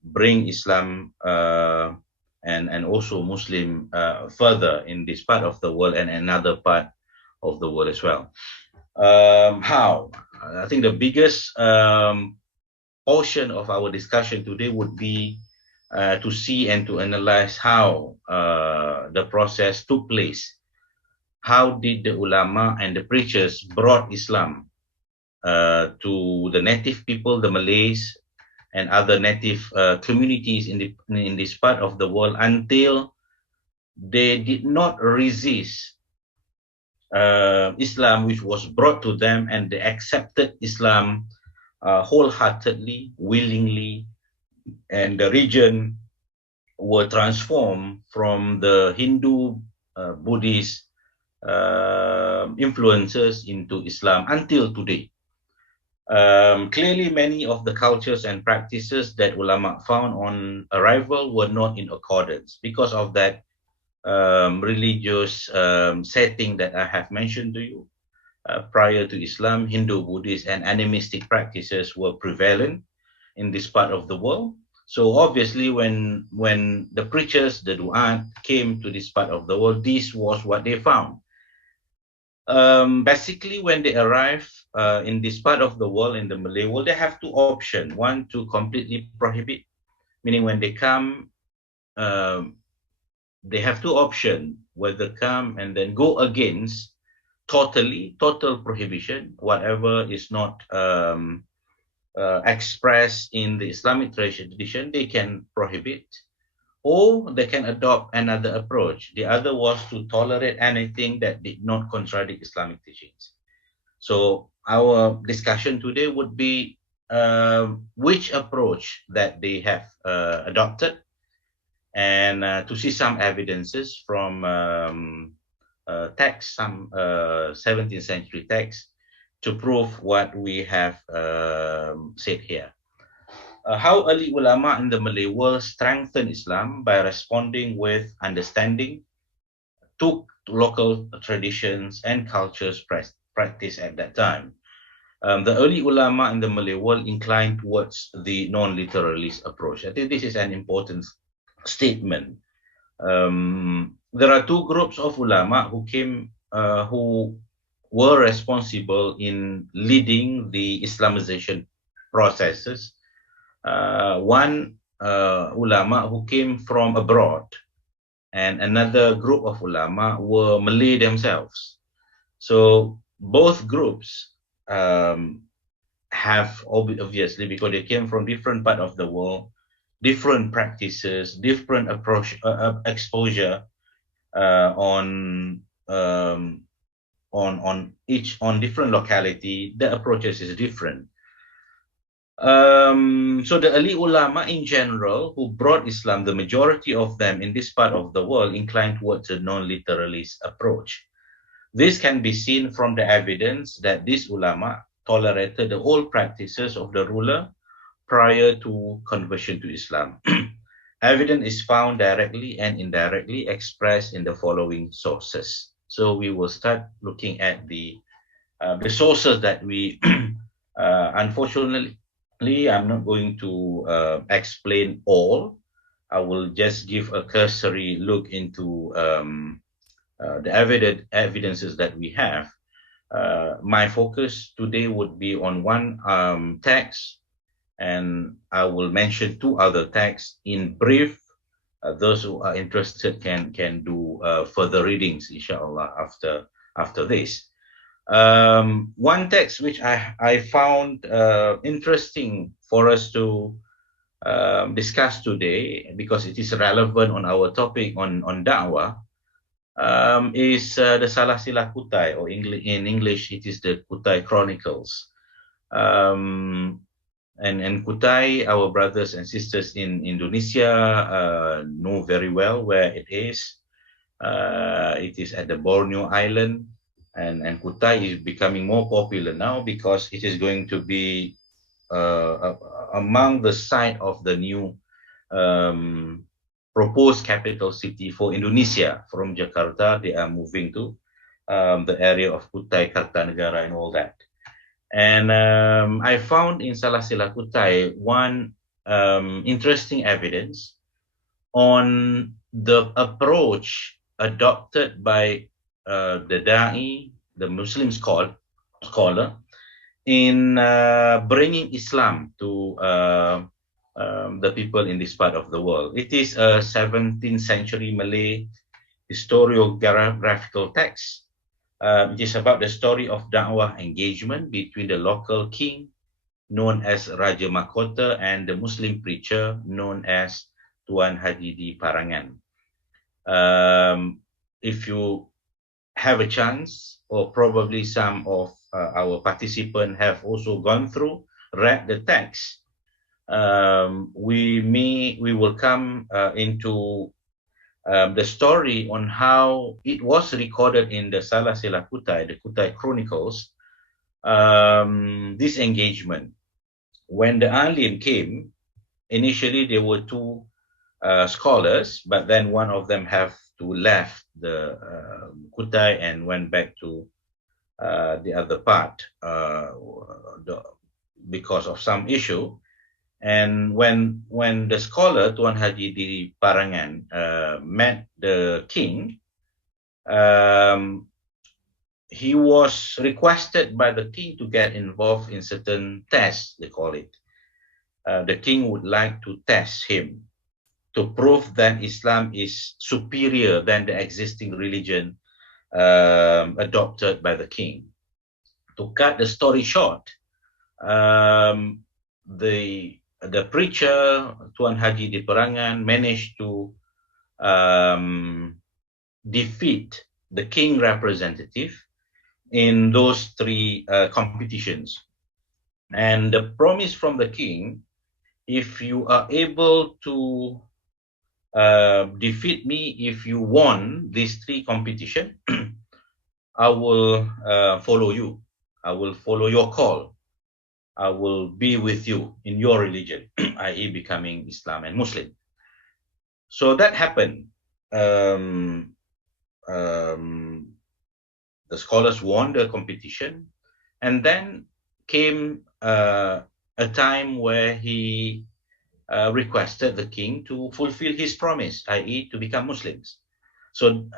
bring Islam and also Muslim further in this part of the world and another part of the world as well. How? I think the biggest portion of our discussion today would be to see and to analyze how the process took place. How did the ulama and the preachers brought Islam to the native people, the Malays, and other native communities in this part of the world until they did not resist Islam, which was brought to them, and they accepted Islam wholeheartedly, willingly, and the region were transformed from the Hindu, Buddhist influences into Islam until today. Clearly, many of the cultures and practices that ulama found on arrival were not in accordance. Because of that religious setting that I have mentioned to you, prior to Islam, Hindu, Buddhist, and animistic practices were prevalent in this part of the world. So obviously, when the preachers, the du'at, came to this part of the world, this was what they found. Basically, when they arrive in this part of the world, in the Malay world, they have two options. One, to completely prohibit, meaning when they come, they have two options, whether come and then go against total prohibition, whatever is not expressed in the Islamic tradition, they can prohibit, or they can adopt another approach. The other was to tolerate anything that did not contradict Islamic teachings. So our discussion today would be which approach that they have adopted, and to see some evidences from texts, some 17th century texts, to prove what we have said here. How early ulama in the Malay world strengthened Islam by responding with understanding, took local traditions and cultures practice at that time. The early ulama in the Malay world inclined towards the non-literalist approach. I think this is an important statement. There are two groups of ulama who came, who were responsible in leading the Islamization processes. One ulama who came from abroad, and another group of ulama were Malay themselves. So both groups have, obviously, because they came from different part of the world, different practices, different approach, exposure on different locality. The approaches is different. So the early ulama in general who brought Islam, the majority of them in this part of the world inclined towards a non-literalist approach. This can be seen from the evidence that these ulama tolerated the old practices of the ruler prior to conversion to Islam. Evidence is found directly and indirectly expressed in the following sources. So we will start looking at the sources that we, unfortunately, I'm not going to explain all. I will just give a cursory look into the evidences that we have. My focus today would be on one text, and I will mention two other texts in brief. Those who are interested can do further readings, inshallah, after this. One text which I found interesting for us to discuss today, because it is relevant on our topic on da'wah, is the Salasilah Kutai, or in English it is the Kutai Chronicles. And Kutai, our brothers and sisters in Indonesia know very well where it is. It is at the Borneo Island, and Kutai is becoming more popular now because it is going to be among the site of the new proposed capital city for Indonesia. From Jakarta, they are moving to the area of Kutai, Kartanegara, and all that. And I found in Salasilah Kutai one interesting evidence on the approach adopted by the Da'i, the Muslim scholar, in bringing Islam to the people in this part of the world. It is a 17th century Malay historiographical text. It is about the story of da'wah engagement between the local king, known as Raja Mahkota, and the Muslim preacher, known as Tuan Haji di Parangan. If you have a chance, or probably some of our participants have also gone through, read the text, we will come into the story on how it was recorded in the Salasilah Kutai, the Kutai Chronicles, this engagement. When the alim came, initially there were two scholars, but then one of them have to left the Kutai and went back to the other part because of some issue. And when the scholar Tuan Haji di Parangan met the king, he was requested by the king to get involved in certain tests, they call it. The king would like to test him to prove that Islam is superior than the existing religion adopted by the king. To cut the story short, the preacher, Tuan Haji di Parangan, managed to defeat the king representative in those three competitions. And the promise from the king, if you are able to defeat me, if you won these three competitions, I will follow you. I will follow your call. I will be with you in your religion, i.e. becoming Islam and Muslim. So that happened. The scholars won the competition, and then came a time where he requested the king to fulfill his promise, i.e. to become Muslims. So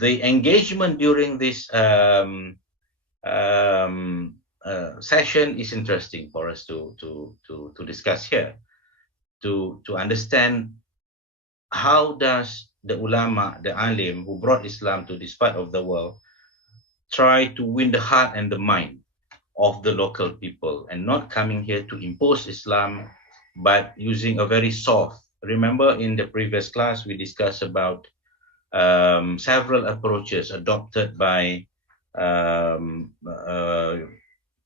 the engagement during this session is interesting for us to discuss here, to understand how does the ulama, the alim who brought Islam to this part of the world, try to win the heart and the mind of the local people, and not coming here to impose Islam, but using a very soft. Remember in the previous class we discussed about several approaches adopted by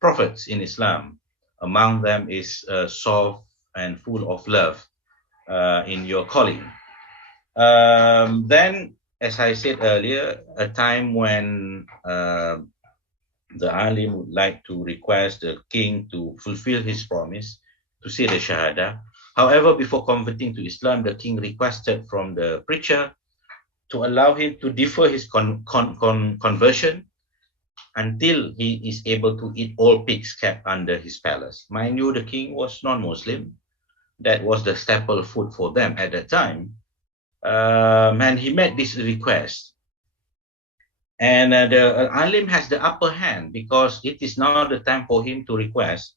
prophets in Islam. among them is soft and full of love in your calling. Then, as I said earlier, a time when the alim would like to request the king to fulfill his promise to say the Shahada. However, before converting to Islam, the king requested from the preacher to allow him to defer his conversion until he is able to eat all pigs kept under his palace. Mind you, the king was non-Muslim. That was the staple food for them at that time. And he made this request. And the alim has the upper hand because it is now the time for him to request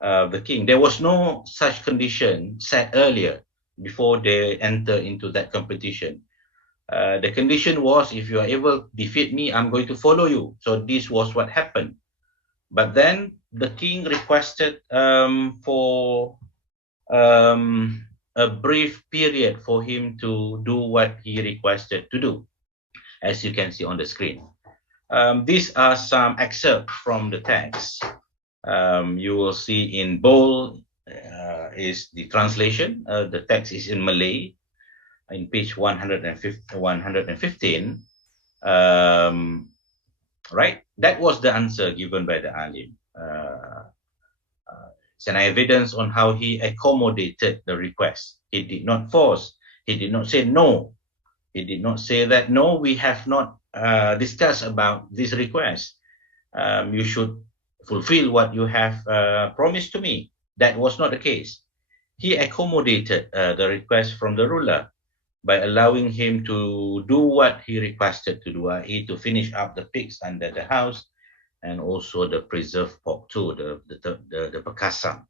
the king. There was no such condition set earlier before they enter into that competition. The condition was, if you are able to defeat me, I'm going to follow you. So this was what happened. But then the king requested for a brief period for him to do what he requested to do, as you can see on the screen. These are some excerpts from the text. You will see in bold is the translation. The text is in Malay, in page 115. Right? That was the answer given by the alim. It's an evidence on how he accommodated the request. He did not force. He did not say no. He did not say that, no, we have not discussed about this request. You should fulfill what you have promised to me. That was not the case. He accommodated the request from the ruler by allowing him to do what he requested to do, i.e. to finish up the pigs under the house and also the preserved pork too, the perkasam.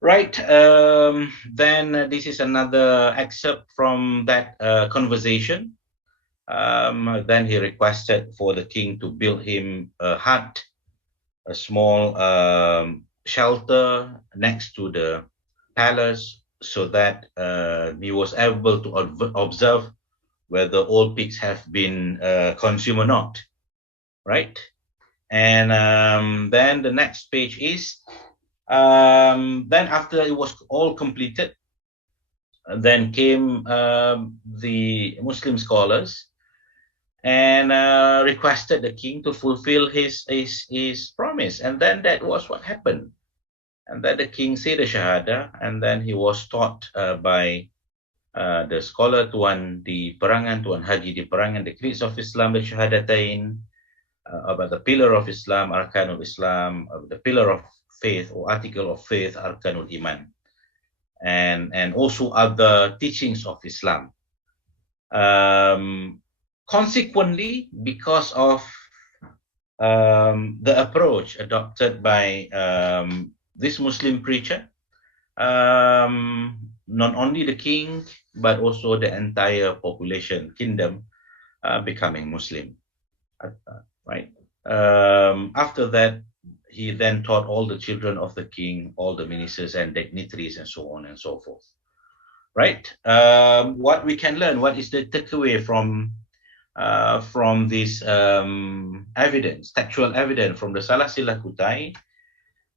Right, then this is another excerpt from that conversation. Then he requested for the king to build him a hut, a small shelter next to the palace, so that he was able to observe whether all pigs have been consumed or not, right? And then the next page is, then after it was all completed, then came the Muslim scholars and requested the king to fulfill his promise. And then that was what happened. And then the king said the Shahada, and then he was taught by the scholar Tuan di Perangan, Tuan Haji di Perangan, the creeds of Islam, the Shahadatain, about the pillar of Islam, Arkanul Islam, the pillar of faith or article of faith, Arkanul Iman, and also other teachings of Islam. Consequently, because of the approach adopted by this Muslim preacher, not only the king, but also the entire population, kingdom, becoming Muslim. Right. After that, he then taught all the children of the king, all the ministers and dignitaries, and so on and so forth. Right. What we can learn, what is the takeaway from this evidence, textual evidence from the Silsilah Kutai?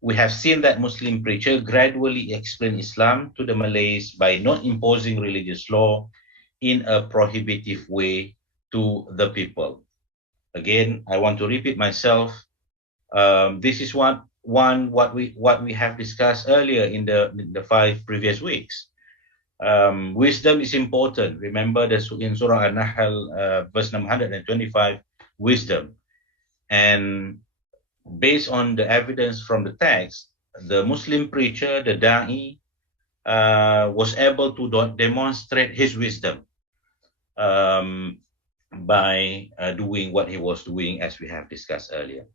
We have seen that Muslim preacher gradually explained Islam to the Malays by not imposing religious law in a prohibitive way to the people. Again, I want to repeat myself. This is what we have discussed earlier in the 5 previous weeks. Wisdom is important. Remember in Surah An-Nahl, verse number 125, wisdom. And based on the evidence from the text, the Muslim preacher, the Da'i, was able to demonstrate his wisdom by doing what he was doing, as we have discussed earlier.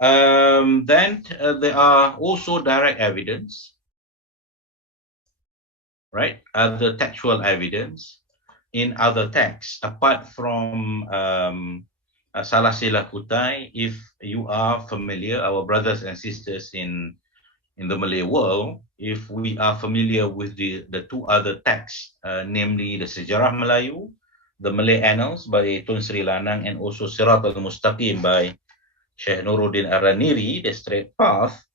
Then there are also direct evidence, right? Other textual evidence in other texts, apart from Silsilah Kutai. If you are familiar, our brothers and sisters in the Malay world, if we are familiar with the 2 other texts, namely the Sejarah Melayu, the Malay Annals by Tun Sri Lanang, and also Sirat al-Mustaqim by Sheikh Nuruddin Ar-Raniri, the Straight Path,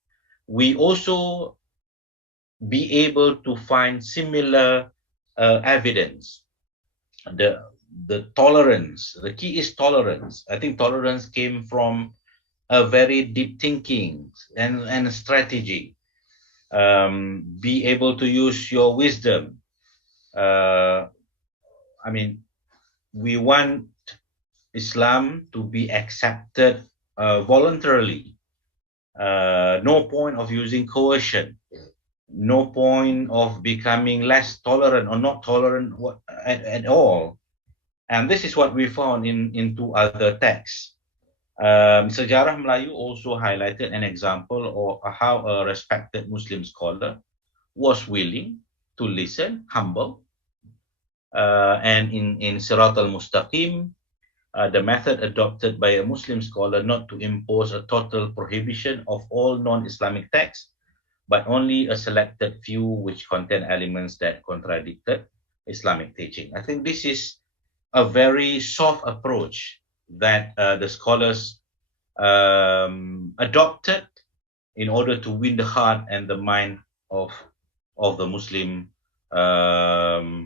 we also be able to find similar evidence. The tolerance, the key is tolerance. I think tolerance came from a very deep thinking and strategy. Be able to use your wisdom. I mean, we want Islam to be accepted voluntarily. No point of using coercion. No point of becoming less tolerant or not tolerant at all. And this is what we found in two other texts. Sejarah Melayu also highlighted an example of how a respected Muslim scholar was willing to listen, humble. And in Sirat al-Mustaqim, the method adopted by a Muslim scholar not to impose a total prohibition of all non-Islamic texts, but only a selected few which contain elements that contradicted Islamic teaching. I think this is a very soft approach that the scholars adopted in order to win the heart and the mind of the Muslim, of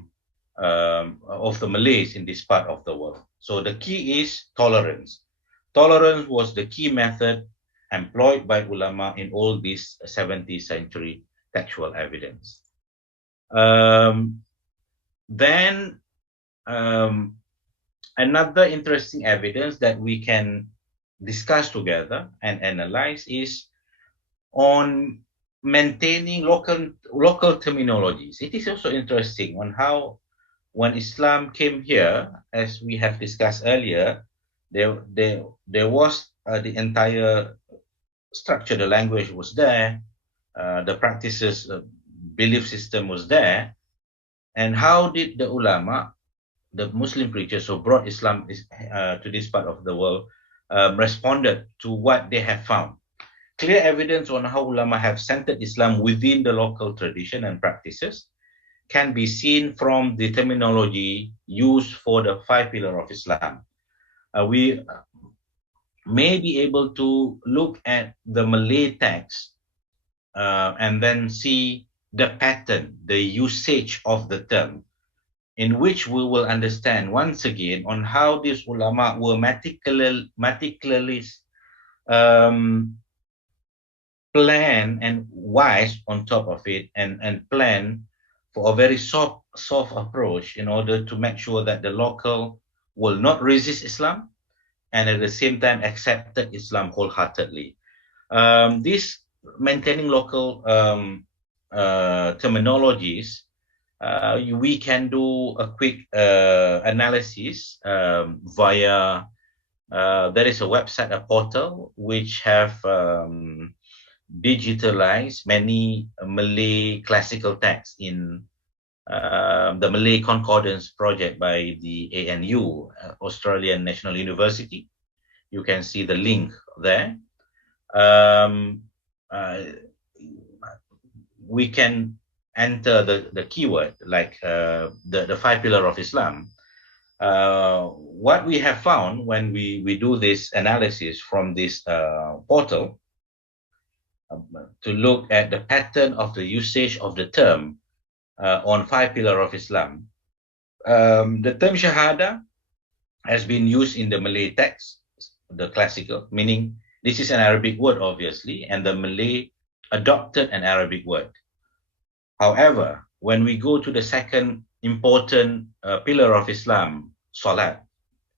the Malays in this part of the world. So the key is tolerance. Tolerance was the key method employed by ulama in all this 17th century textual evidence. Then another interesting evidence that we can discuss together and analyze is on maintaining local terminologies. It is also interesting on how when Islam came here, as we have discussed earlier, there was the entire structure, the language was there, the practices, belief system was there, and how did the ulama, the Muslim preachers who brought Islam to this part of the world, responded to what they have found? Clear evidence on how ulama have centered Islam within the local tradition and practices can be seen from the terminology used for the 5 pillars of Islam. We may be able to look at the Malay text and then see the pattern, the usage of the term, in which we will understand once again on how these ulama were meticulously plan and wise on top of it, and plan for a very soft approach in order to make sure that the local will not resist Islam and at the same time accepted Islam wholeheartedly. This maintaining local terminologies, we can do a quick analysis via, there is a website, a portal, which have digitalized many Malay classical texts in the Malay Concordance project by the ANU, Australian National University. You can see the link there. We can enter the keyword like the 5 pillars of Islam. What we have found when we do this analysis from this portal, to look at the pattern of the usage of the term on 5 pillars of Islam. The term Shahada has been used in the Malay text, the classical, meaning this is an Arabic word, obviously, and the Malay adopted an Arabic word. However, when we go to the second important pillar of Islam, Salat,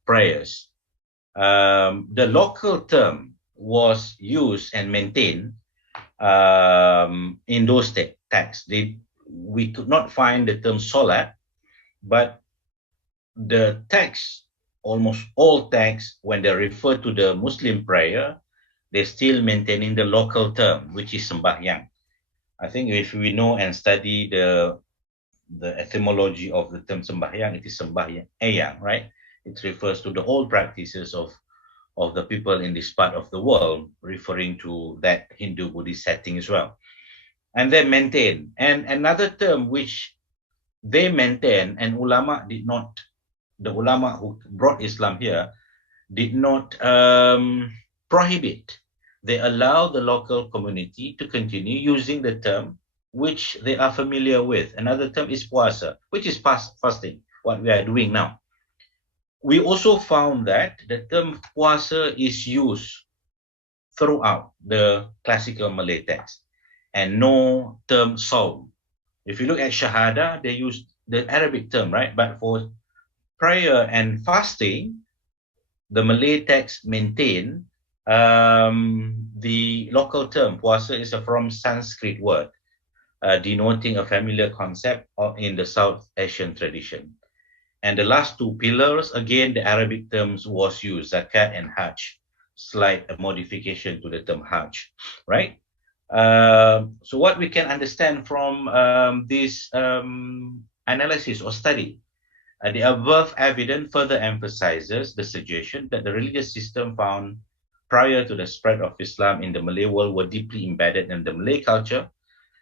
prayers, the local term was used and maintained in those texts. We could not find the term Salat, but the text, almost all texts, when they refer to the Muslim prayer, they're still maintaining the local term, which is Sembahyang. I think if we know and study the etymology of the term Sembahyang, it is Sembahyang, right? It refers to the old practices of the people in this part of the world, referring to that Hindu-Buddhist setting as well. And they maintain. And another term which they maintain, and ulama did not, the ulama who brought Islam here, did not prohibit. they allow the local community to continue using the term which they are familiar with. Another term is puasa, which is fasting, what we are doing now. We also found that the term puasa is used throughout the classical Malay text, and no term saum. If you look at Shahada, they use the Arabic term, right? But for prayer and fasting, the Malay text maintain the local term. Puasa is from Sanskrit word, denoting a familiar concept in the South Asian tradition. And the last two pillars, again, the Arabic terms was used, zakat and hajj, slight modification to the term hajj, right? So what we can understand from this analysis or study, the above evidence further emphasizes the suggestion that the religious system found prior to the spread of Islam in the Malay world were deeply embedded in the Malay culture.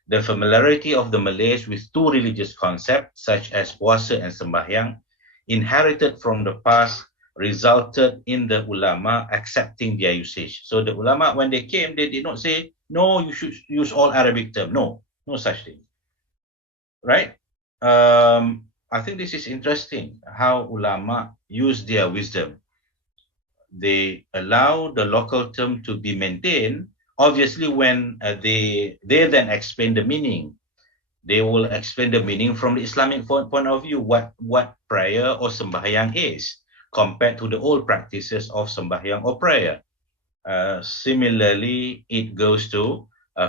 The familiarity of the Malays with two religious concepts, such as puasa and sembahyang, inherited from the past, resulted in the ulama accepting their usage. So the ulama, when they came, they did not say, no, you should use all Arabic term. No, no such thing. Right? I think this is interesting, how ulama use their wisdom. They allow the local term to be maintained. Obviously, when they then explain the meaning, they will explain the meaning from the Islamic point of view, what prayer or sembahyang is, compared to the old practices of sembahyang or prayer. Similarly, it goes to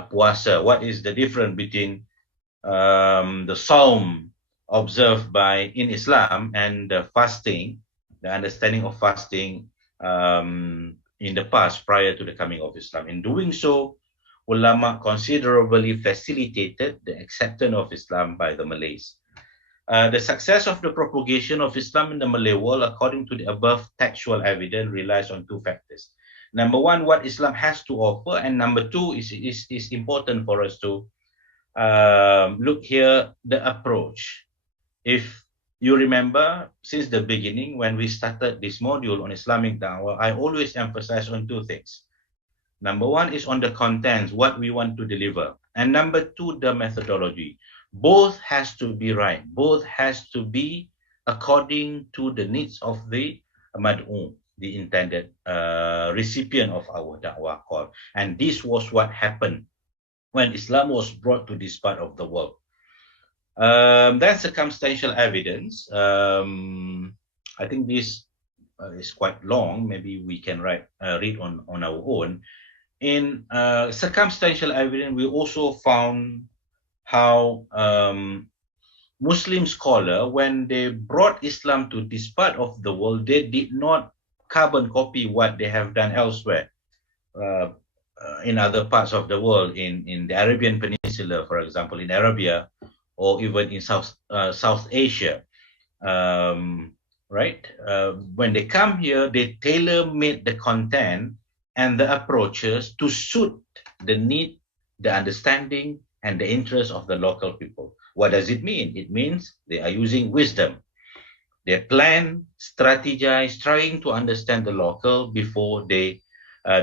puasa. What is the difference between the saum observed in Islam and the fasting, the understanding of fasting in the past prior to the coming of Islam? In doing so, ulama considerably facilitated the acceptance of Islam by the Malays. The success of the propagation of Islam in the Malay world, according to the above textual evidence, relies on two factors. Number one, what Islam has to offer, and number two is important for us to look here, the approach. If you remember, since the beginning, when we started this module on Islamic Dawah, I always emphasize on two things. Number one is on the contents, what we want to deliver. And number two, the methodology. Both has to be right. Both has to be according to the needs of the mad'u, the intended recipient of our da'wah call. And this was what happened when Islam was brought to this part of the world. That's circumstantial evidence. I think this is quite long. Maybe we can read on our own. In circumstantial evidence, we also found how Muslim scholars, when they brought Islam to this part of the world, they did not carbon copy what they have done elsewhere in other parts of the world, in the Arabian Peninsula, for example, in Arabia, or even in South Asia. Right? When they come here, they tailor-made the content and the approaches to suit the need, the understanding, and the interest of the local people. What does it mean? It means they are using wisdom. They plan, strategize, trying to understand the local before they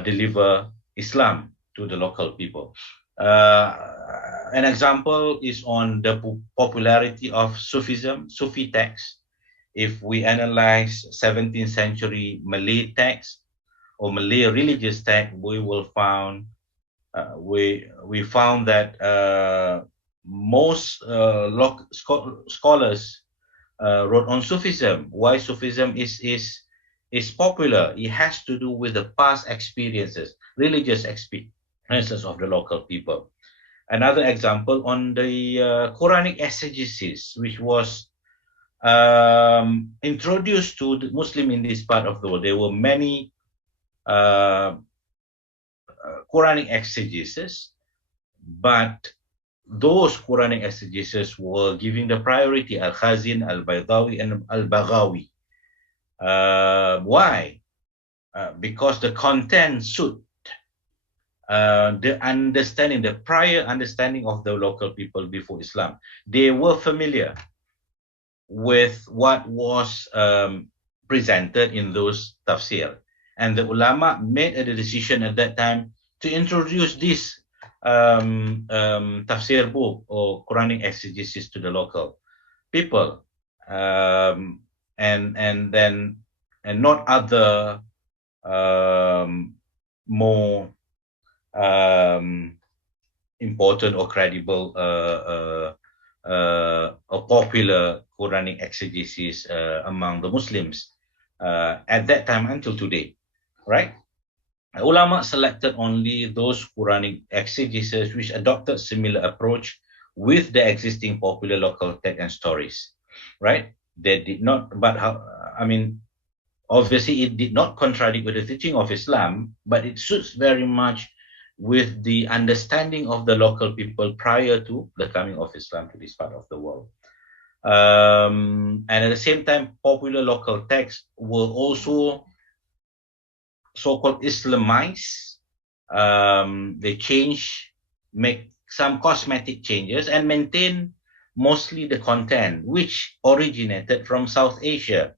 deliver Islam to the local people. An example is on the popularity of Sufism, Sufi texts. If we analyze 17th century Malay text or Malay religious text, we will found we found that most scholars wrote on Sufism. Why Sufism is popular? It has to do with the past experiences, religious experiences of the local people. Another example on the Quranic exegesis, which was introduced to the Muslim in this part of the world. There were many Quranic exegesis, but those Quranic exegesis were giving the priority Al-Khazin, Al-Baydawi, and Al-Baghawi. Why? Because the content suit the understanding, the prior understanding of the local people before Islam. They were familiar with what was presented in those tafsir. And the ulama made a decision at that time to introduce this tafsir book or Quranic exegesis to the local people, and not other more important or credible or popular Quranic exegesis among the Muslims at that time until today, right? Ulama selected only those Quranic exegesis which adopted similar approach with the existing popular local text and stories, right? They did not, but obviously it did not contradict with the teaching of Islam, but it suits very much with the understanding of the local people prior to the coming of Islam to this part of the world. And at the same time, popular local texts were also so-called Islamized. They make some cosmetic changes and maintain mostly the content which originated from South Asia.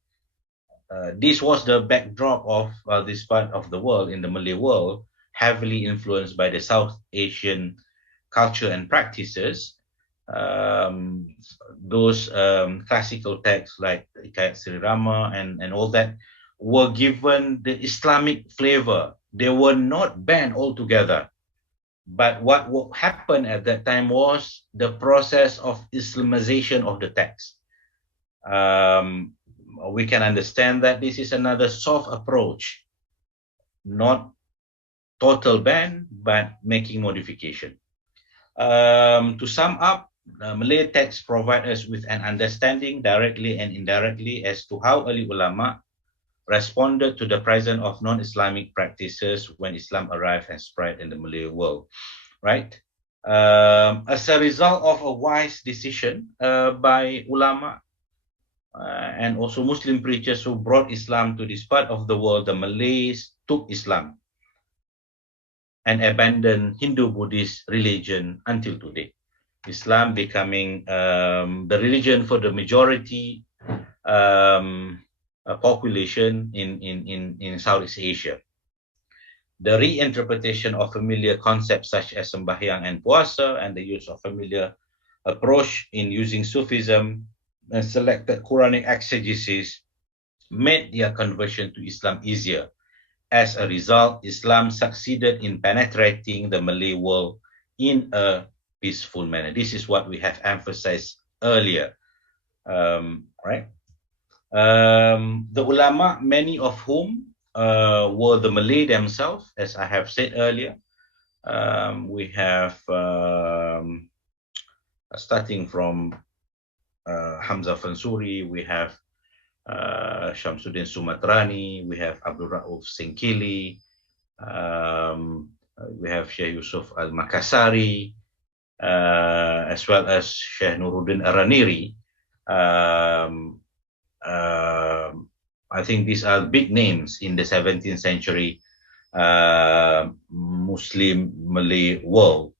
This was the backdrop of this part of the world, in the Malay world, heavily influenced by the South Asian culture and practices. Those classical texts like Hikayat Sri Rama and all that were given the Islamic flavor. They were not banned altogether. But what happened at that time was the process of Islamization of the text. We can understand that this is another soft approach, not total ban, but making modification. To sum up, Malay texts provide us with an understanding directly and indirectly as to how early ulama responded to the presence of non-Islamic practices when Islam arrived and spread in the Malay world, right? As a result of a wise decision by ulama and also Muslim preachers who brought Islam to this part of the world, the Malays took Islam and abandoned Hindu-Buddhist religion until today. Islam becoming the religion for the majority population in Southeast Asia. The reinterpretation of familiar concepts such as sembahyang and puasa, and the use of familiar approach in using Sufism and selected Quranic exegesis made their conversion to Islam easier. As a result, Islam succeeded in penetrating the Malay world in a peaceful manner. This is what we have emphasized earlier, right? The ulama, many of whom were the Malay themselves, as I have said earlier. We have, starting from Hamzah Fansuri, we have Shamsuddin Sumatrani, we have Abdul Rauf Singkili, we have Sheikh Yusuf Al-Makassari, as well as Sheikh Nuruddin Araniri. I think these are big names in the 17th century Muslim Malay world.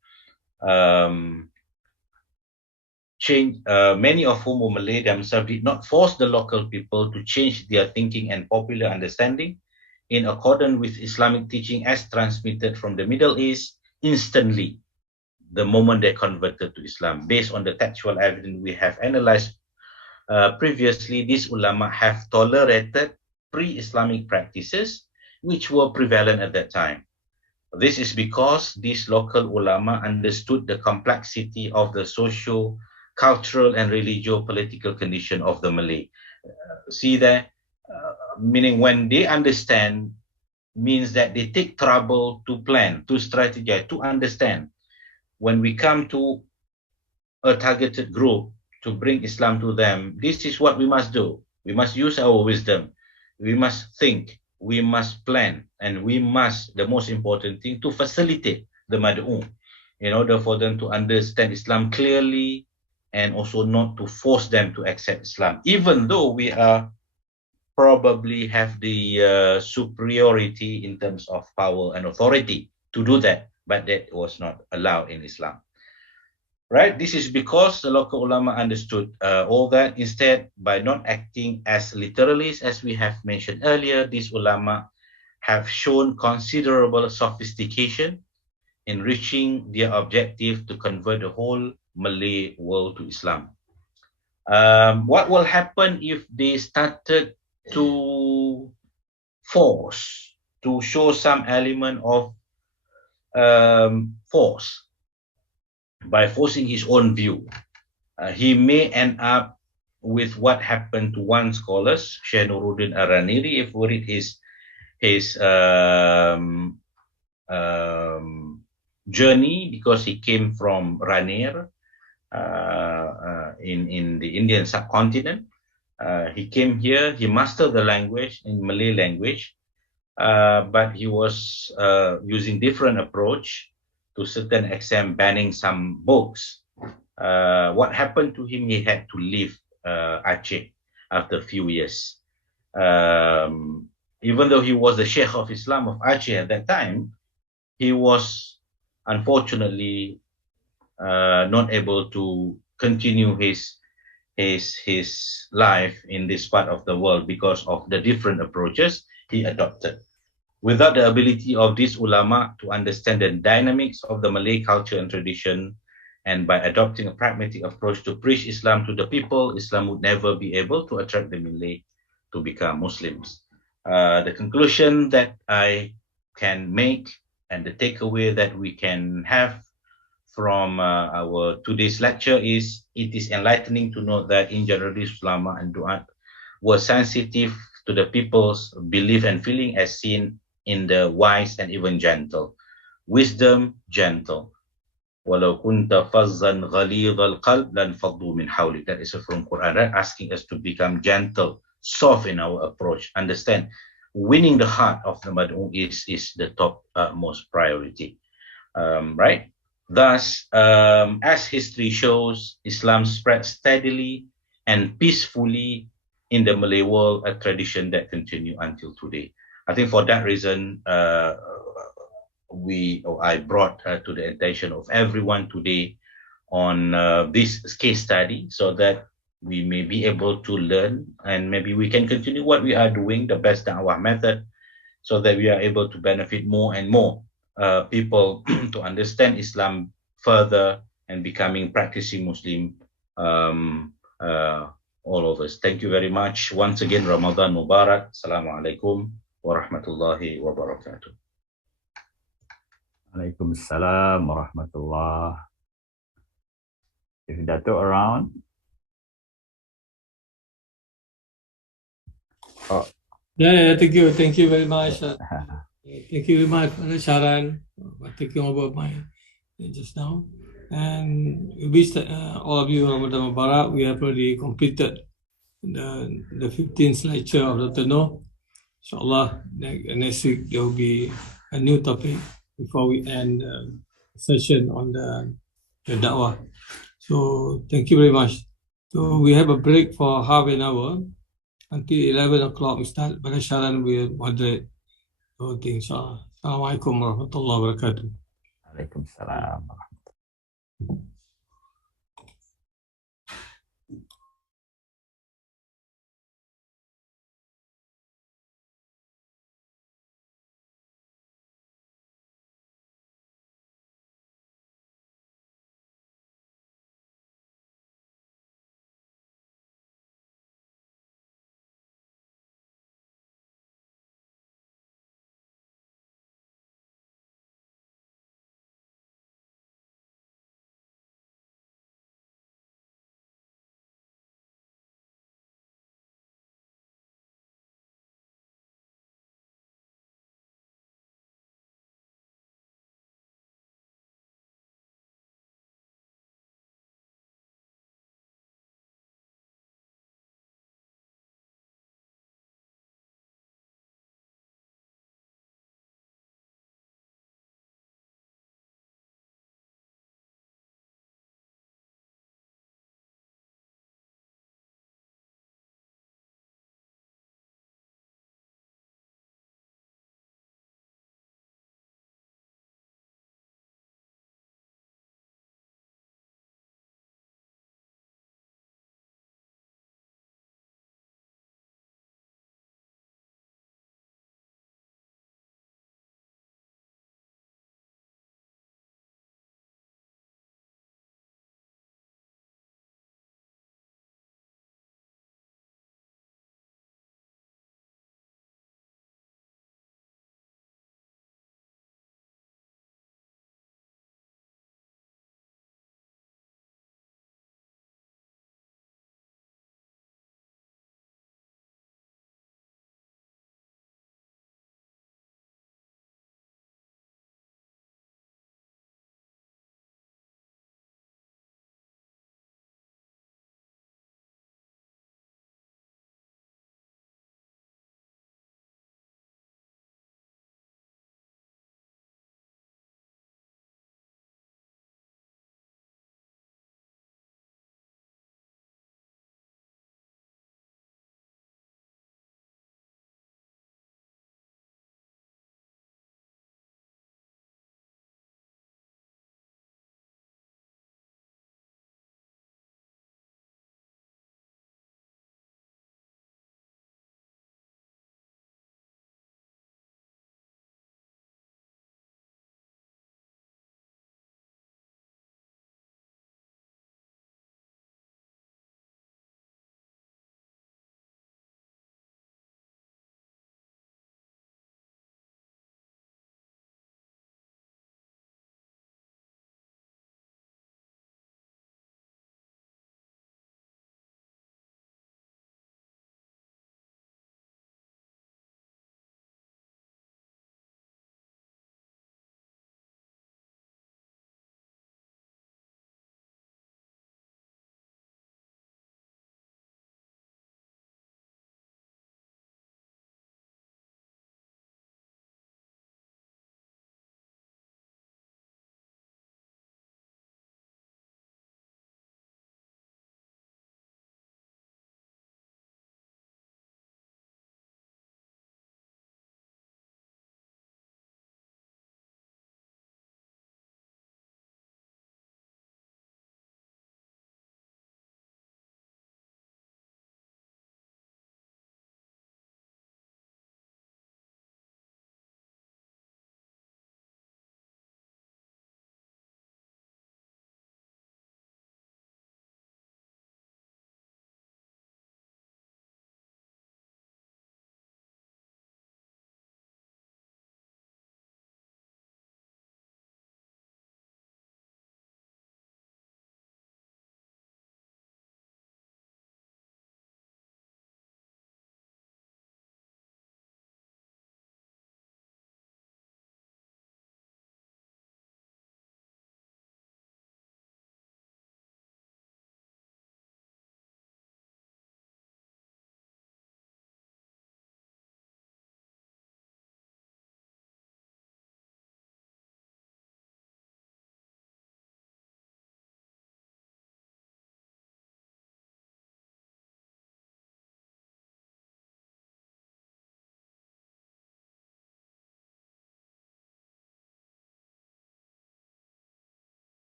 Many of whom were Malay themselves did not force the local people to change their thinking and popular understanding in accordance with Islamic teaching as transmitted from the Middle East instantly the moment they converted to Islam. Based on the textual evidence we have analyzed previously, these ulama have tolerated pre-Islamic practices which were prevalent at that time. This is because these local ulama understood the complexity of the social, cultural and religio-political condition of the Malay. See that? Meaning when they understand means that they take trouble to plan, to strategize, to understand. When we come to a targeted group to bring Islam to them, this is what we must do. We must use our wisdom. We must think. We must plan. And we must, the most important thing, to facilitate the mad'u in order for them to understand Islam clearly and also not to force them to accept Islam, even though we are probably have the superiority in terms of power and authority to do that, but that was not allowed in Islam. Right? This is because the local ulama understood all that. Instead, by not acting as literalists, as we have mentioned earlier, these ulama have shown considerable sophistication in reaching their objective to convert the whole Malay world to Islam. What will happen if they started to force, to show some element of force by forcing his own view? He may end up with what happened to one scholar, Sheikh Nuruddin Araniri, if we read his journey, because he came from Ranir in the Indian subcontinent. He came here, he mastered the language, in Malay language, but he was using different approach, to certain extent banning some books. What happened to him? He had to leave Aceh after a few years. Even though he was the Sheikh of Islam of Aceh at that time, he was unfortunately not able to continue his life in this part of the world because of the different approaches he adopted. Without the ability of these ulama to understand the dynamics of the Malay culture and tradition, and by adopting a pragmatic approach to preach Islam to the people, Islam would never be able to attract the Malay to become Muslims. The conclusion that I can make, and the takeaway that we can have from our today's lecture is, it is enlightening to note that in general these ulama and du'at were sensitive to the people's belief and feeling, as seen in the wise and even gentle. Wisdom, gentle. Walau kunta fazzan ghalidhal qalb lan faddu min hawlik. That is from Quran, right? Asking us to become gentle, soft in our approach. Understand, winning the heart of the mad'u is the top most priority, right? Thus, as history shows, Islam spread steadily and peacefully in the Malay world, a tradition that continues until today. I think for that reason, I brought to the attention of everyone today on this case study, so that we may be able to learn, and maybe we can continue what we are doing, the best da'wah method, so that we are able to benefit more and more people to understand Islam further and becoming practicing Muslim, all of us. Thank you very much. Once again, Ramadan Mubarak. Assalamualaikum warahmatullahi wabarakatuh. Waalaikumsalam warahmatullah. If Datuk around. Oh. Yeah, thank you very much. Thank you very much, Sharan, for taking over my just now. And we wish all of you Ramadan Mubarak. We have already completed the 15th lecture of Dr. Noor. Inshallah, next week there will be a new topic before we end the session on the da'wah. So thank you very much. So we have a break for half an hour until 11 o'clock. We start. Brother Sharan will moderate the whole thing. Inshallah. Assalamualaikum warahmatullahi wabarakatuh. Waalaikumsalam.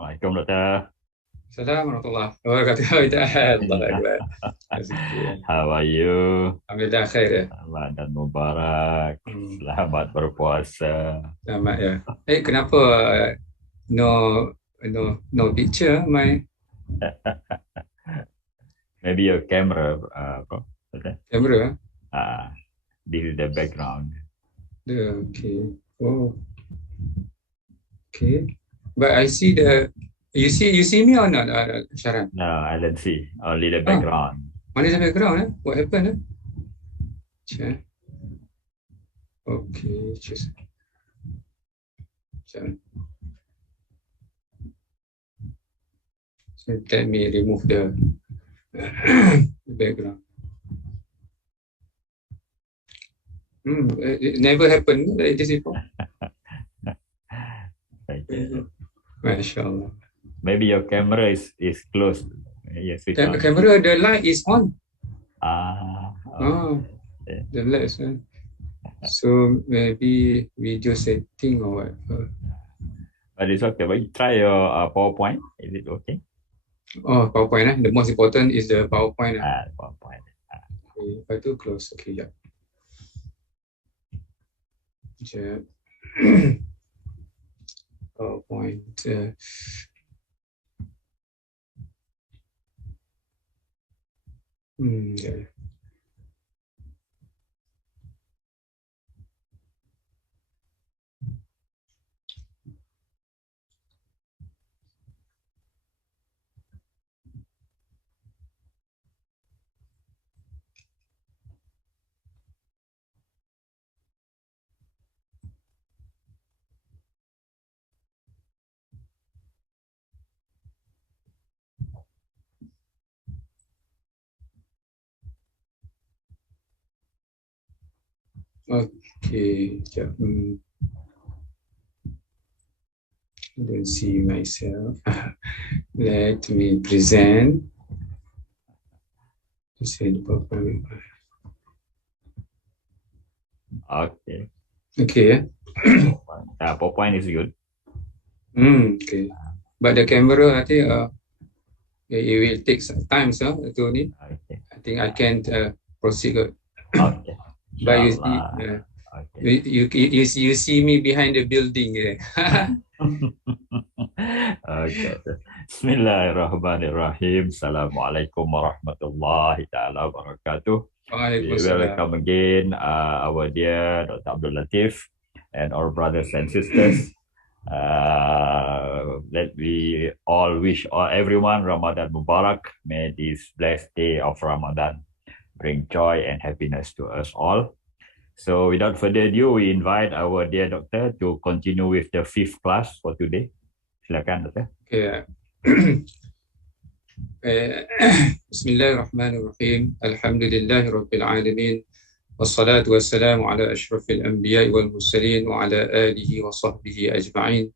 Assalamualaikum Dr. Assalamualaikum warahmatullahi wabarakatuh. How are you? Alhamdulillah khair ya. Ramadan Mubarak. Selamat berpuasa. Selamat ya. Kenapa no picture my Maybe your camera, bro. camera? This is the background. Okay. Oh. Okay. But I see you see me or not, Sharan? No, I don't see. Only the background. Mana the background? What happened? Check. Okay, just. So let me remove the background. It never happened like this before. Thank you. MashaAllah. Maybe your camera is closed. Yes, camera, the light is on. Okay. The light is on. So maybe video setting or what? But it's okay. But you try your PowerPoint. Is it okay? Oh, PowerPoint. The most important is the PowerPoint. PowerPoint. Okay, if I do close, okay, yeah. PowerPoint. Yeah. Okay, yeah. Don't see myself. Let me present. Okay. Okay. PowerPoint is good. Okay. But the camera, I think it will take some time, sir. Okay. I think I can't proceed. Okay. But you see me behind the building. Okay. Bismillahirrahmanirrahim. Assalamualaikum warahmatullahi ta'ala wabarakatuh. We welcome again our dear Dr. Abdul Latif and our brothers and sisters. Let we all wish everyone Ramadan Mubarak. May this blessed day of Ramadan bring joy and happiness to us all. So without further ado, we invite our dear doctor to continue with the 5th class for today. Silakan, Doctor. Okay. Bismillahirrahmanirrahim. Alhamdulillahi Rabbil Alamin. Wassalatu wassalamu ala ashrafil anbiya wal mursalin wa ala alihi wa sahbihi ajma'in.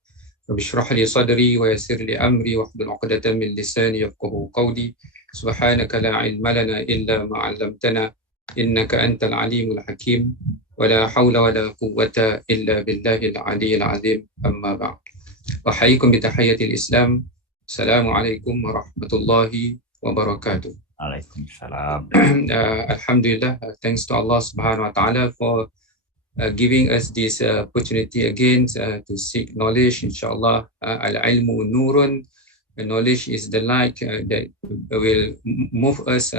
Rabbi shrah li sadri wa yassir li amri wa hlul 'uqdatan min lisani yafqahu qawli. Subhanaka la ilma lana illa ma 'allamtana innaka antal alimul hakim wa la hawla wa la quwwata illa billahil aliyyil azim. Amma ba'd. Wahayyikum bi tahiyyatil Islam. Assalamualaikum warahmatullahi wabarakatuh. Waalaikumsalam. Alhamdulillah, thanks to Allah subhanahu wa ta'ala for giving us this opportunity again to seek knowledge. Inshallah, al-ilmu nurun. Knowledge is the light that will move us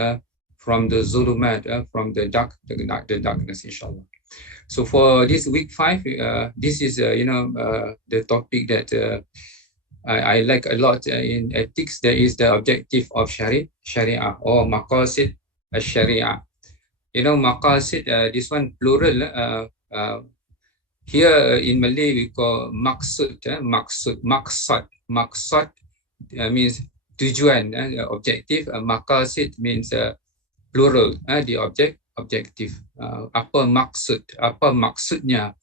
from the zulumat, from the darkness, inshallah. So for this week 5, this is the topic that I like a lot in ethics. That is the objective of Sharia or maqasid al-Sharia. Maqasid, this one plural. Here in Malay we call maksud. Maksad means tujuan, objective. Maqasid means plural, the objective. Apa maksudnya?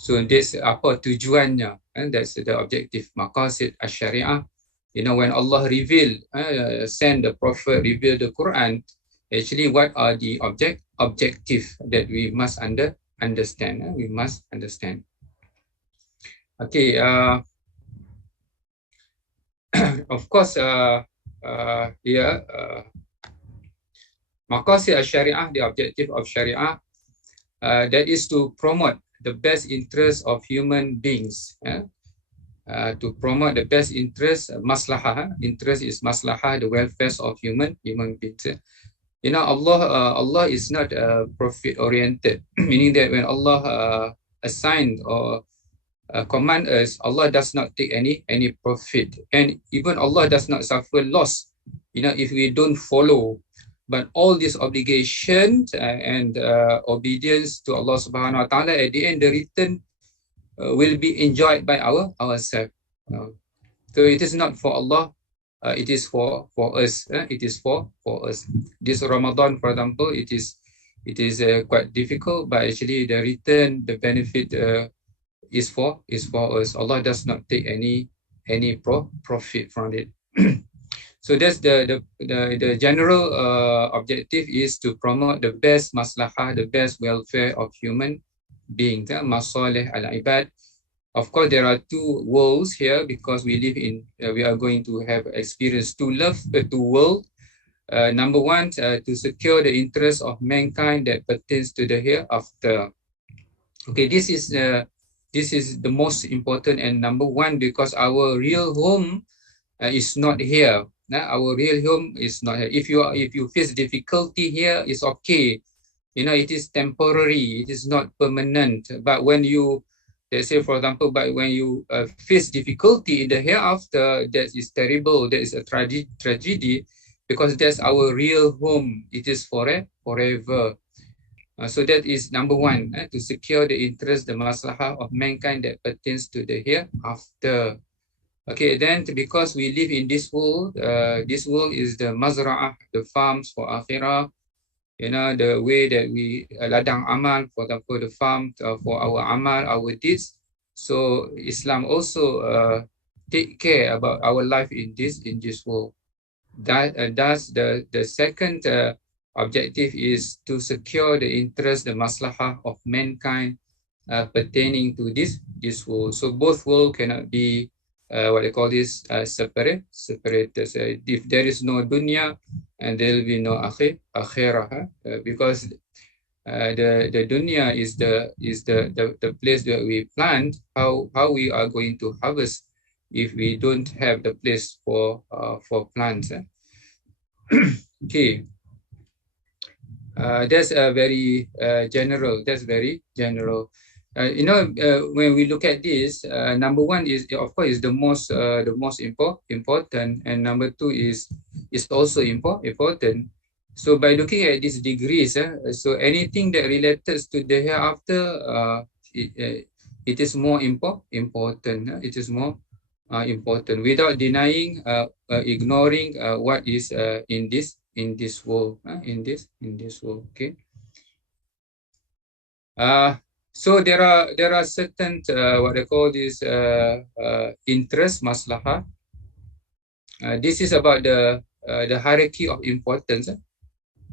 So this apa tujuannya, and that's the objective. Maqasid al-Sharia. When Allah send the Prophet, reveal the Quran, actually what are the objective that we must understand. We must understand. Okay. of course, maqasid al-Shariah, the objective of Sharia, that is to promote the best interest of human beings. To promote the best interest, maslahah. Interest is maslahah, the welfare of human beings. You know, Allah is not profit oriented, meaning that when Allah assigned or command us, Allah does not take any profit, and even Allah does not suffer loss, you know, if we don't follow. But all these obligations and obedience to Allah subhanahu wa ta'ala, at the end the return will be enjoyed by ourselves. So it is not for Allah, it is for us. It is for us. This Ramadan, for example, it is quite difficult, but actually the return, the benefit is for us. Allah does not take any profit from it. So that's the general objective is to promote the best maslahah, the best welfare of human beings. Masalih al-ibad. Of course, there are two worlds here because we live in. We are going to have experience two worlds. Number one, to secure the interest of mankind that pertains to the hereafter. Okay, this is the most important and number one, because our real home is not here. Our real home is not here. If you face difficulty here, it's okay. You know, it is temporary. It is not permanent. But when you, let's say, for example, but when you face difficulty in the hereafter, that is terrible. That is a tragedy, because that's our real home. It is forever. So that is number one, to secure the interest, the maslahah of mankind that pertains to the hereafter. Okay, then because we live in this world is the mazra'ah, the farms for akhirah. You know, the way that we ladang amal, for the farm for our amal, our deeds. So Islam also take care about our life in this world. Thus the second objective is to secure the interest, the maslahah of mankind pertaining to this world. So both worlds cannot be what they call this separate. If there is no dunya, and there will be no akhirah, because the dunya is the place that we plant. How we are going to harvest if we don't have the place for plants? Okay, that's very general. That's very general. You know, when we look at this, number one is, of course, is the most important, and number two is also important. So by looking at these degrees, so anything that relates to the hereafter, it is more important. It is more important, without denying, ignoring what is in this world. In this world. Okay. So there are certain what they call this interest, maslahah. This is about the hierarchy of importance.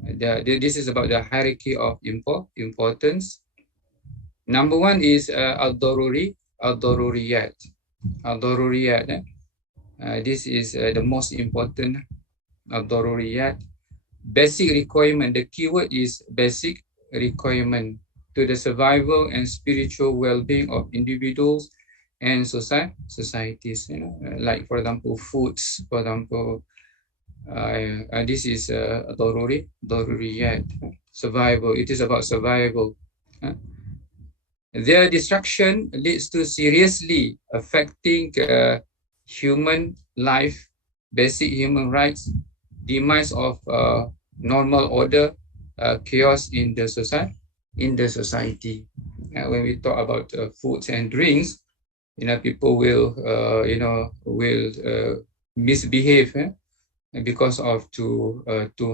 This is about the hierarchy of importance. Number one is al-daruriyat. This is the most important. Al-daruriyat, basic requirement. The keyword is basic requirement to the survival and spiritual well-being of individuals and societies. You know, like for example, foods. For example, this is daruriyat, survival. It is about survival. Their destruction leads to seriously affecting human life, basic human rights, demise of normal order, chaos in the society. When we talk about foods and drinks, you know, people will misbehave because of too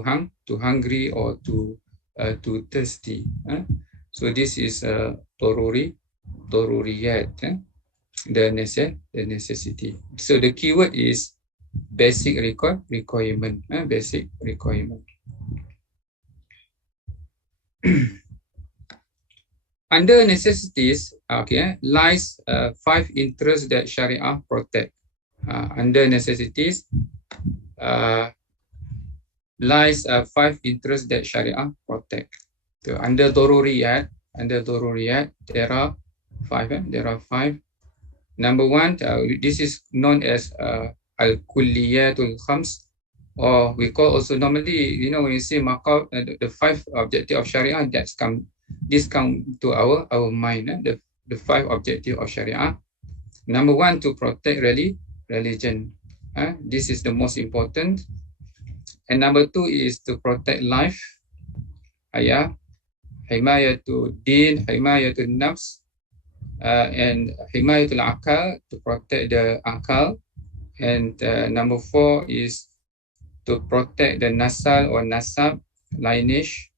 hungry or too thirsty. So this is daruriyat, the necessity. So the keyword is basic requirement. Basic requirement. Under necessities, okay, lies 5 interests that Sharia protect. Under necessities lies 5 interests that Sharia protect. So under Daruriyat, there are 5. There are 5. Number 1, this is known as Al-Kulliyatul Khams, or we call also normally, you know, when you say maqam, the 5 objective of Sharia, this come to our mind, the 5 objective of Sharia. Number 1, to protect religion. This is the most important. And number 2 is to protect life. Himayatul din, himayatul nafs, and himayatul akal, to protect the akal. And number 4 is to protect the nasal or nasab, lineage.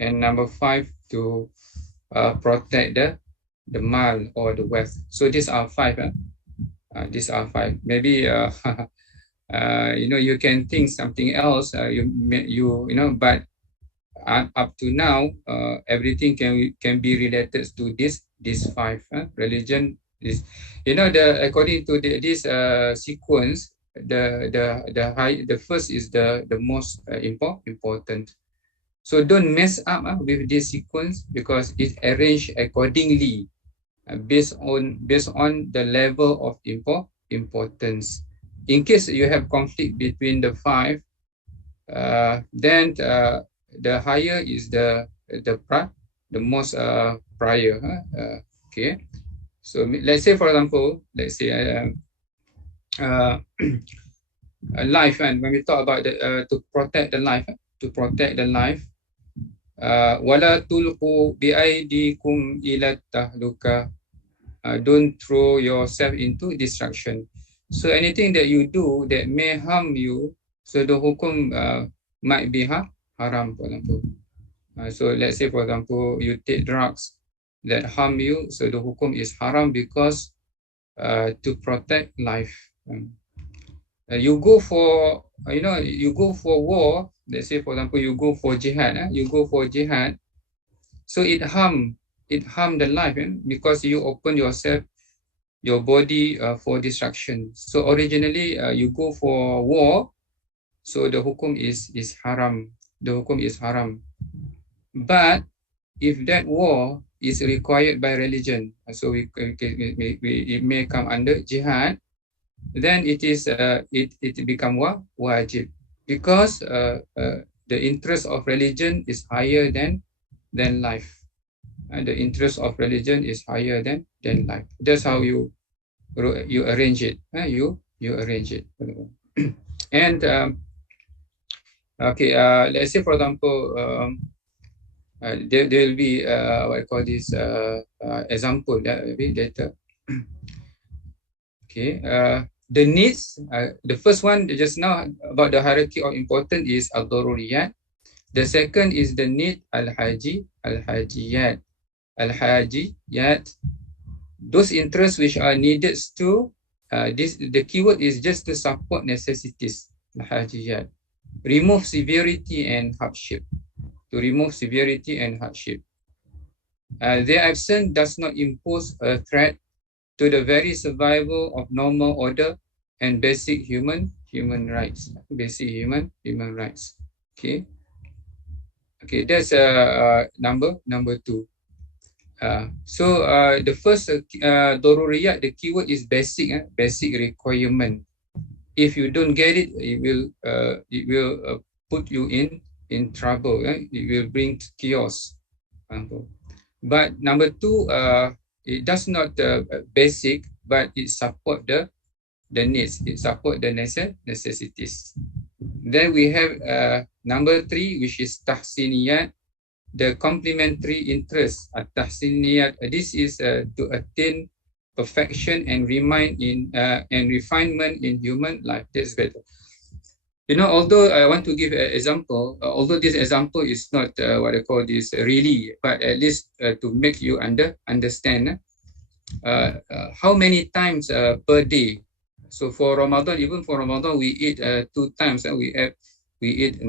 And number 5, to protect the mal or the wealth. So these are 5. These are 5. Maybe you know, you can think something else. You know, but up to now, everything can be related to these 5. Religion is, you know, according to this sequence, the first is the most important. So don't mess up with this sequence, because it's arranged accordingly based on the level of importance. In case you have conflict between the 5, then the higher is the most prior. Okay. So let's say, for example, life, and when we talk about to protect the life, wala tulqu biaidikum ila tahluka, don't throw yourself into destruction. So anything that you do that may harm you, so the hukum might be haram, for example. So let's say, for example, you take drugs that harm you, so the hukum is haram, because to protect life. You go for, you know, you go for war. Let's say, for example, you go for jihad. So it harm the life, because you open yourself, your body, for destruction. So originally, you go for war, so the hukum is haram. The hukum is haram. But if that war is required by religion, so it may come under jihad, then it is it become wajib, because the interest of religion is higher than life. And the interest of religion is higher than life. That's how you arrange it. You arrange it. And okay, let's say, for example, there will be what I call this example that will be later. Okay, the needs. The first one just now about the hierarchy of importance is al-daruriyat. The second is the need al-hajiyat. Those interests which are needed to the keyword is just to support necessities. Al-hajiyat. Remove severity and hardship. To remove severity and hardship. Their absence does not impose a threat to the very survival of normal order and basic human rights. Basic human rights. Okay. Okay, that's number 2. So the first daruriyat, the keyword is basic, basic requirement. If you don't get it, it will put you in trouble. It will bring chaos. But number 2, it does not basic, but it support the needs. It support the necessities. Then we have number 3, which is tahsiniyat, the complementary interest. Tahsiniyat, this is to attain perfection and refinement in human life. That's better. You know, although I want to give an example, although this example is not what I call this really, but at least to make you understand how many times per day. So for Ramadan, even for Ramadan, we eat 2 times. We eat,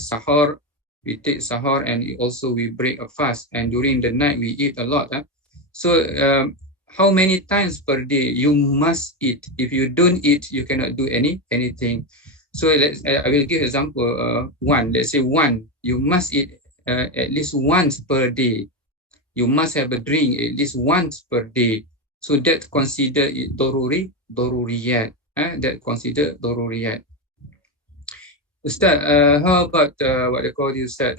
sahur. We take sahur, and also we break a fast. And during the night, we eat a lot. So how many times per day you must eat. If you don't eat, you cannot do anything. So I will give example. One, let's say one, you must eat at least once per day. You must have a drink at least once per day. So that considered daruriyat. That considered daruriyat. Ustaz, how about what they call you, Ustaz?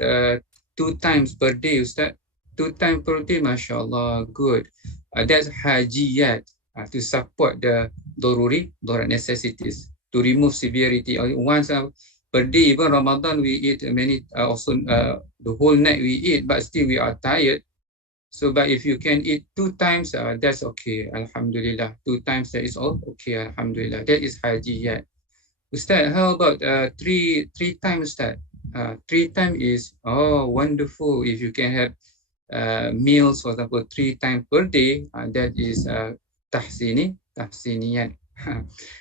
2 times per day, Ustaz? 2 times per day, mashallah, good. That's hajiyat, to support the daruri necessities, to remove severity. Once per day, even Ramadan, we eat many, also the whole night we eat, but still we are tired. So, but if you can eat 2 times, that's okay, alhamdulillah. 2 times, that is all okay, alhamdulillah. That is hajiyat. Ustaz, how about 3 times, Ustaz? 3 times is, oh, wonderful. If you can have meals, for example, 3 times per day, that is tahsiniyat.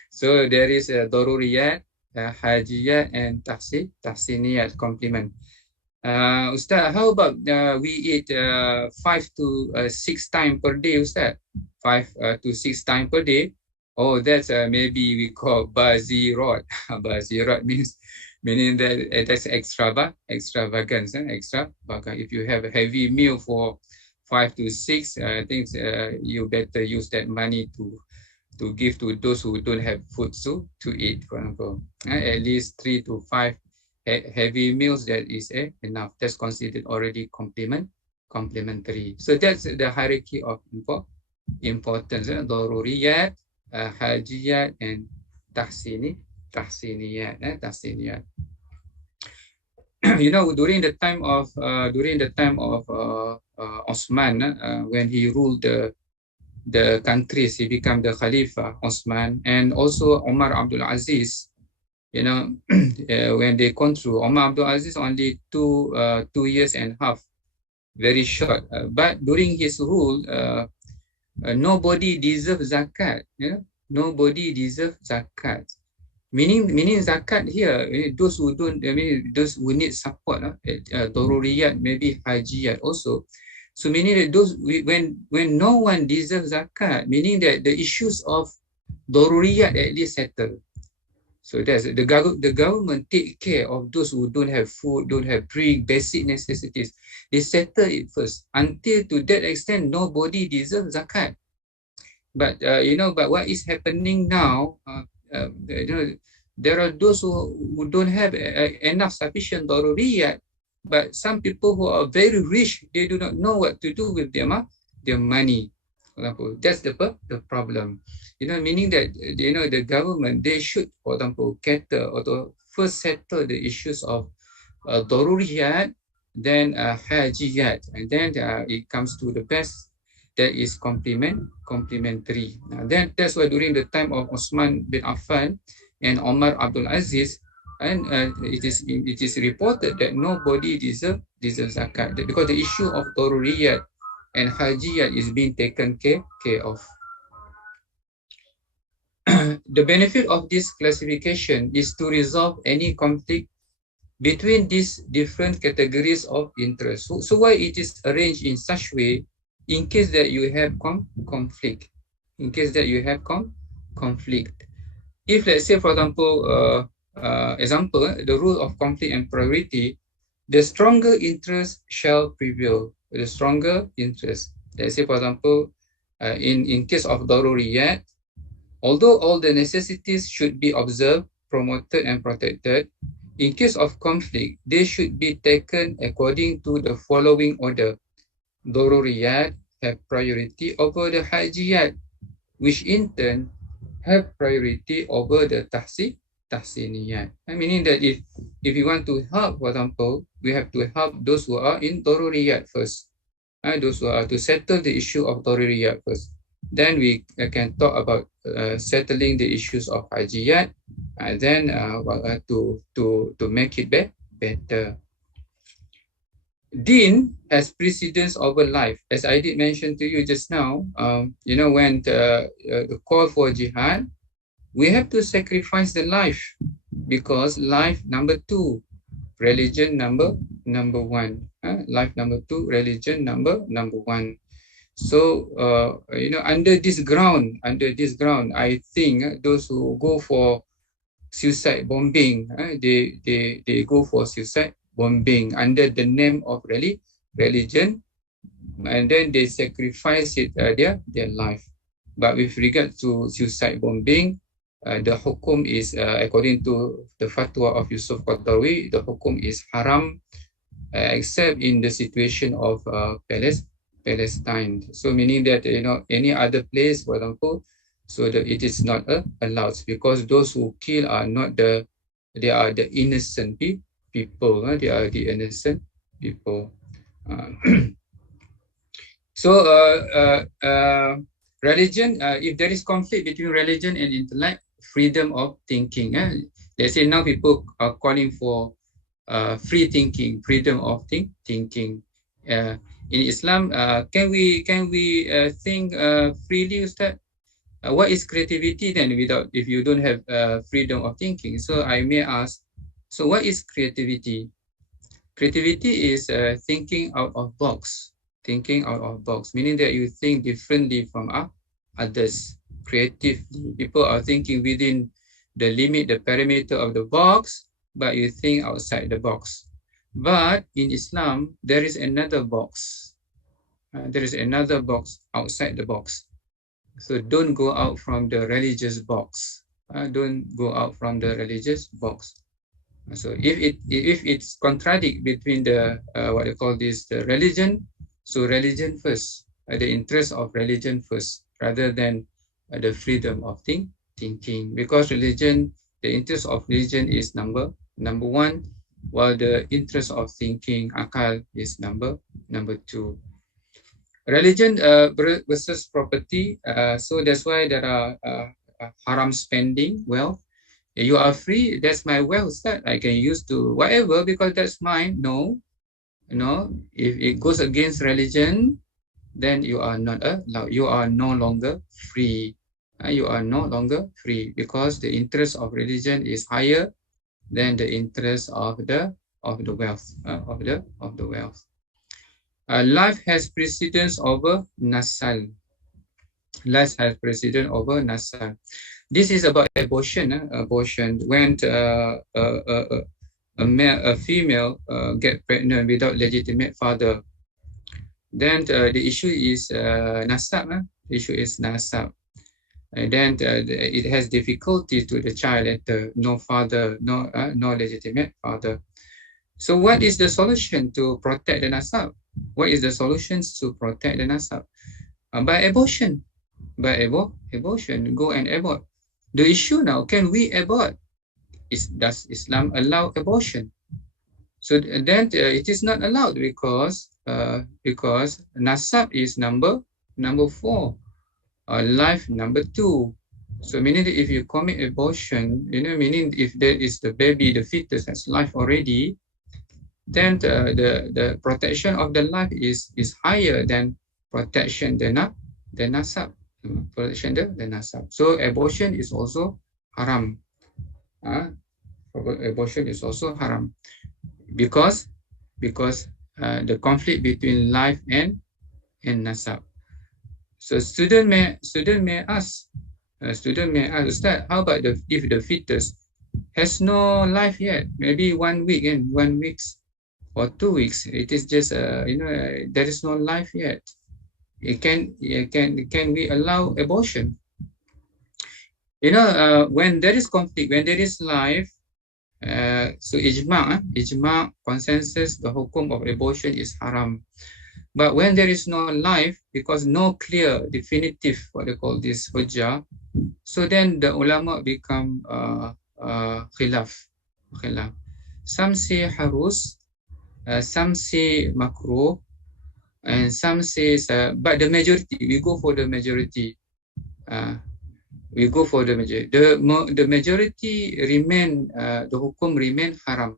So there is daruriyat, hajiyat, and tahsiniyat complement. Ustaz, how about we eat 5 to 6 times per day, Ustaz? 5 to 6 times per day. Oh, that's maybe we call bazirat. Bazirat meaning that that's extravagance. Extravagant. If you have a heavy meal for 5 to 6, I think you better use that money to give to those who don't have food to eat, for example. At least 3 to 5 heavy meals, that is enough. That's considered already complementary. So that's the hierarchy of importance. Daruriyat, hajiyat, and tahsiniyat. You know, during the time of Uthman, when he ruled the countries, he became the Khalifa, Uthman, and also Umar Abdul Aziz. You know, when they gone through, Umar Abdul Aziz only 2 years and a half, very short. But during his rule, nobody deserves zakat. Nobody deserves zakat. Meaning zakat here, those who don't, those who need support, daruriyat, maybe hajiyat also. So meaning that those, when no one deserves zakat, meaning that the issues of daruriyat at least settled. So that's the government take care of those who don't have food, don't have drink, basic necessities. They settle it first. Until to that extent, nobody deserves zakat. But but what is happening now? There are those who don't have enough sufficient daruriyat, but some people who are very rich, they do not know what to do with their money. For example, that's the problem. Meaning that the government, they should, for example, cater or to first settle the issues of daruriyat, then hajiyat, and then it comes to the best, that is complementary. Then that's why during the time of Uthman bin Affan and Umar Abdul Aziz, and it is reported that nobody deserves zakat, because the issue of daruriyat and hajiyat is being taken care of. The benefit of this classification is to resolve any conflict between these different categories of interest. So why it is arranged in such way, in case that you have conflict. In case that you have conflict. If, let's say, for example, the rule of conflict and priority, the stronger interest shall prevail. The stronger interest. Let's say, for example, in case of daruriyat, although all the necessities should be observed, promoted, and protected, in case of conflict, they should be taken according to the following order. Daruriyat have priority over the hajiyat, which in turn have priority over the tahsiniyat. Meaning that if you want to help, for example, we have to help those who are in daruriyat first. Those who are to settle the issue of daruriyat first. Then we can talk about settling the issues of hajiyat, and then to make it better. Deen has precedence over life, as I did mention to you just now. When the call for jihad, we have to sacrifice the life, because life number 2, religion number 1. Life number 2, religion number 1. So under this ground, I think those who go for suicide bombing, they go for suicide bombing under the name of religion, and then they sacrifice it their life. But with regard to suicide bombing, the hukum is according to the fatwa of Yusuf Qadawi, the hukum is haram, except in the situation of Palestine. So meaning that any other place, for example, so that it is not allowed, because those who kill are not they are the innocent people. They are the innocent people. So religion, if there is conflict between religion and intellect, freedom of thinking. They say now people are calling for free thinking, freedom of thinking. In Islam, can we think freely, Ustaz? What is creativity then if you don't have freedom of thinking? So I may ask, so what is creativity? Creativity is thinking out of box, meaning that you think differently from others. Creatively, people are thinking within the limit, the perimeter of the box, but you think outside the box. But in Islam, there is another box. There is another box outside the box. So don't go out from the religious box. Don't go out from the religious box. So if it's contradict between the what they call this, the religion, so religion first, the interest of religion first, rather than the freedom of thinking, because religion, the interest of religion is number one, while the interest of thinking, akal, is number two. Religion versus property. So that's why there are haram spending wealth. You are free, that's my wealth that I can use to whatever because that's mine. No, if it goes against religion, then you are not allowed. You are no longer free. You are no longer free because the interest of religion is higher than the interest of the wealth of the wealth. Life has precedence over nasal. Life has precedence over nasal. This is about abortion. Abortion, when a female get pregnant without legitimate father, then the issue is nasab. The issue is nasab. And then it has difficulty to the child at no father, no legitimate father. So what is the solution to protect the nasab? What is the solutions to protect the nasab? By abortion. By abortion, go and abort. The issue now, can we abort? Does Islam allow abortion? So then it is not allowed because nasab is number 4, life number 2. So meaning that if you commit abortion, meaning if there is the baby, the fetus has life already, then the protection of the life is higher than protection the nasab. Protection the nasab. So abortion is also haram. Abortion is also haram because the conflict between life and nasab. So student may ask, Ustaz, how about if the fetus has no life yet, maybe 1 week and 1 week or 2 weeks, it is just there is no life yet. Can we allow abortion? When there is conflict, when there is life, so ijma consensus, the hukum of abortion is haram. But when there is no life, because no clear, definitive, what they call this hujjah, so then the ulama become khilaf. Some say harus, some say makruh, and some says, but the majority, we go for the majority. The majority remain, the hukum remain haram.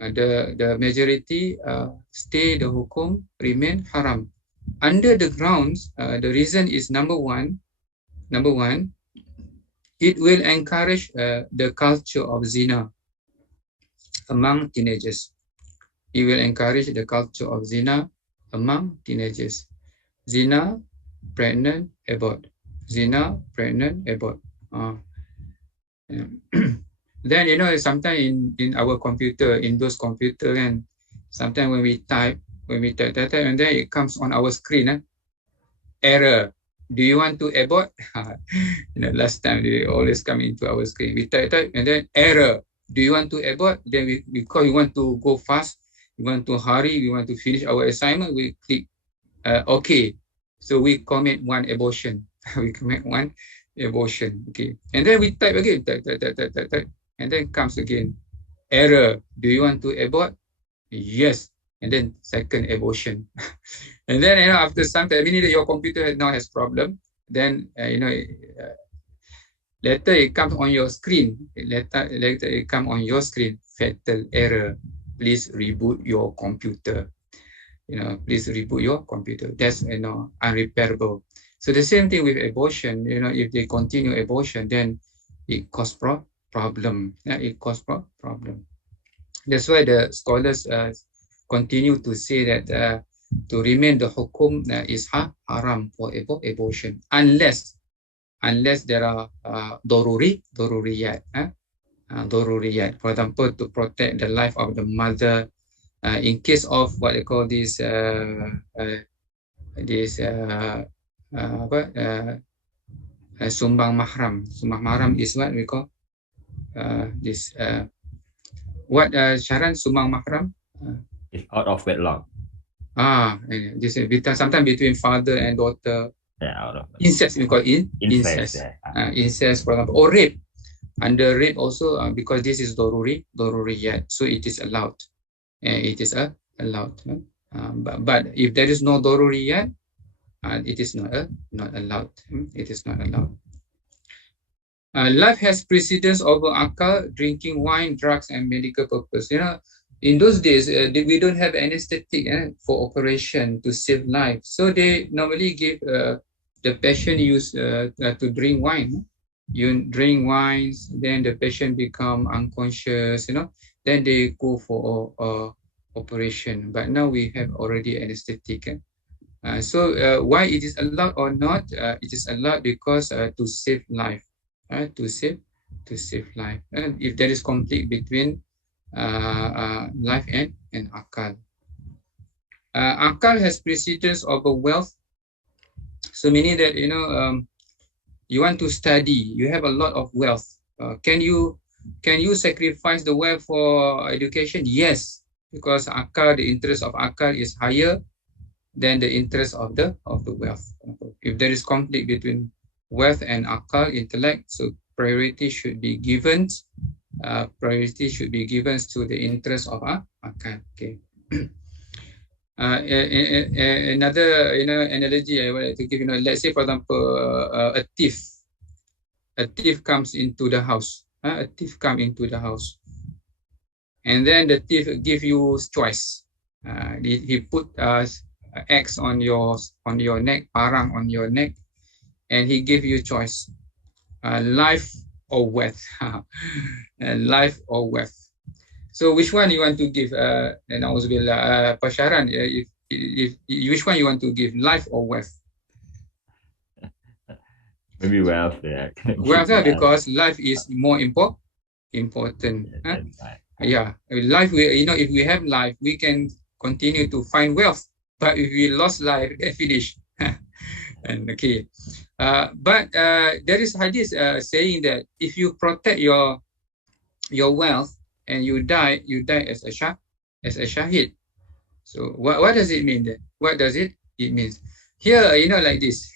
The majority stay, the hukum remain haram. Under the grounds, the reason is number one, it will encourage the culture of zina among teenagers. It will encourage the culture of zina among teenagers. Zina, pregnant, abort. Zina, pregnant, abort. Yeah. Then, you know, sometimes in our computer, in those computer, and sometimes when we type, and then it comes on our screen, error. Do you want to abort? You know, last time they always come into our screen. We type, and then error. Do you want to abort? Then because we want to go fast, we want to hurry, we want to finish our assignment, we click okay. So we commit one abortion. We commit one abortion. Okay. And then we type again, type, and then comes again, error. Do you want to abort? Yes. And then second abortion. And then, you know, after some time, meaning that your computer now has problem, then, you know, later it comes on your screen. Later it comes on your screen, fatal error. Please reboot your computer. You know, please reboot your computer. That's, you know, unrepairable. So the same thing with abortion. You know, if they continue abortion, then it causes problem. Yeah, it causes problem. That's why the scholars continue to say that to remain the hukum is haram for abortion unless there are daruriyat. For example, to protect the life of the mother in case of what they call this sumbang mahram. Sumbang mahram is what we call Sharan, sumbang mahram? It's out of wedlock. This is sometimes between father and daughter. Yeah, out of incest. We call it incest. Incest, for example, or rape. Under rape also, because this is daruriyat, so it is allowed. It is allowed. But if there is no daruriyat, it is not allowed. It is not allowed. Life has precedence over akal, drinking wine, drugs, and medical purpose. You know, in those days, we don't have anesthetic for operation to save life. So they normally give the patient used to drink wine. You drink wines, then the patient become unconscious, you know, then they go for operation. But now we have already anesthetic. So why it is allowed or not? It is allowed because to save life. To save life. And if there is conflict between life and akal. Akal has precedence over wealth. So meaning that, you know, you want to study, you have a lot of wealth. Can you sacrifice the wealth for education? Yes, because akal, the interest of akal is higher than the interest of the wealth. If there is conflict between wealth and akal, intellect, so priority should be given. Priority should be given to the interest of akal. Okay. Another, you know, analogy I would like to give, you know, let's say for example, a thief comes into the house. A thief comes into the house, and then the thief give you choice. He put X on your neck, parang on your neck, and he give you choice, life or wealth. Life or wealth. So which one you want to give? And auzubillah, Pasharan, if which one you want to give, life or wealth? Maybe wealth, yeah. Wealth, because life is more important. Yeah, life. You know, if we have life, we can continue to find wealth. But if we lost life, then finish. And okay, but there is hadith saying that if you protect your wealth and you die as a shahid. So what does it mean then? What does it means? Here, you know, like this.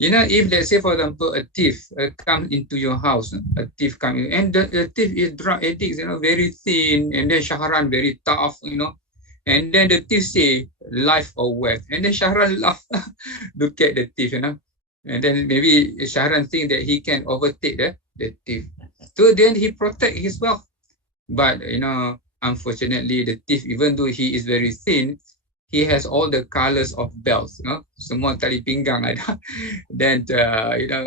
You know, if let's say for example a thief comes into your house, a thief comes in, and the thief is drug addict, you know, very thin, and then Shahran very tough, you know, and then the thief say life or wealth, and then Shahran laugh, look at the thief, you know, and then maybe Shahran think that he can overtake the thief, so then he protect his wealth. But, you know, unfortunately, the thief, even though he is very thin, he has all the colors of belts, you know, semua tali pinggang ada. Then, you know,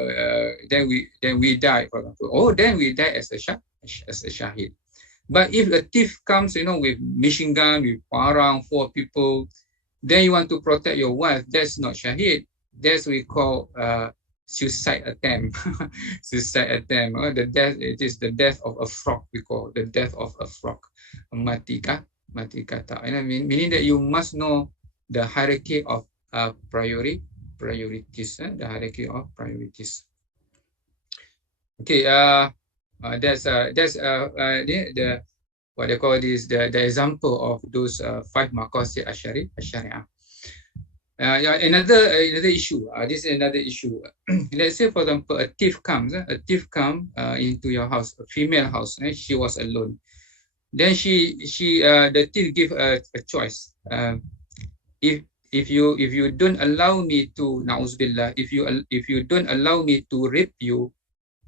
then we die, for example. Oh, then we die as a shahid. But if a thief comes, you know, with machine gun, with parang, 4 people, Then you want to protect your wife. That's not shahid. That's we call suicide attempt. Suicide attempt. The death. It is the death of a frog. We call the death of a frog. Mati kata. Meaning that you must know the hierarchy of priorities. The hierarchy of priorities. Okay. That's the what they call this, the example of those 5 maqasid ash-shari'ah. Another issue. This is another issue. Let's say, for example, a thief comes into your house, a female house, and she was alone. Then the thief give a choice. If you don't allow me to, na'uzubillah, if you don't allow me to rape you,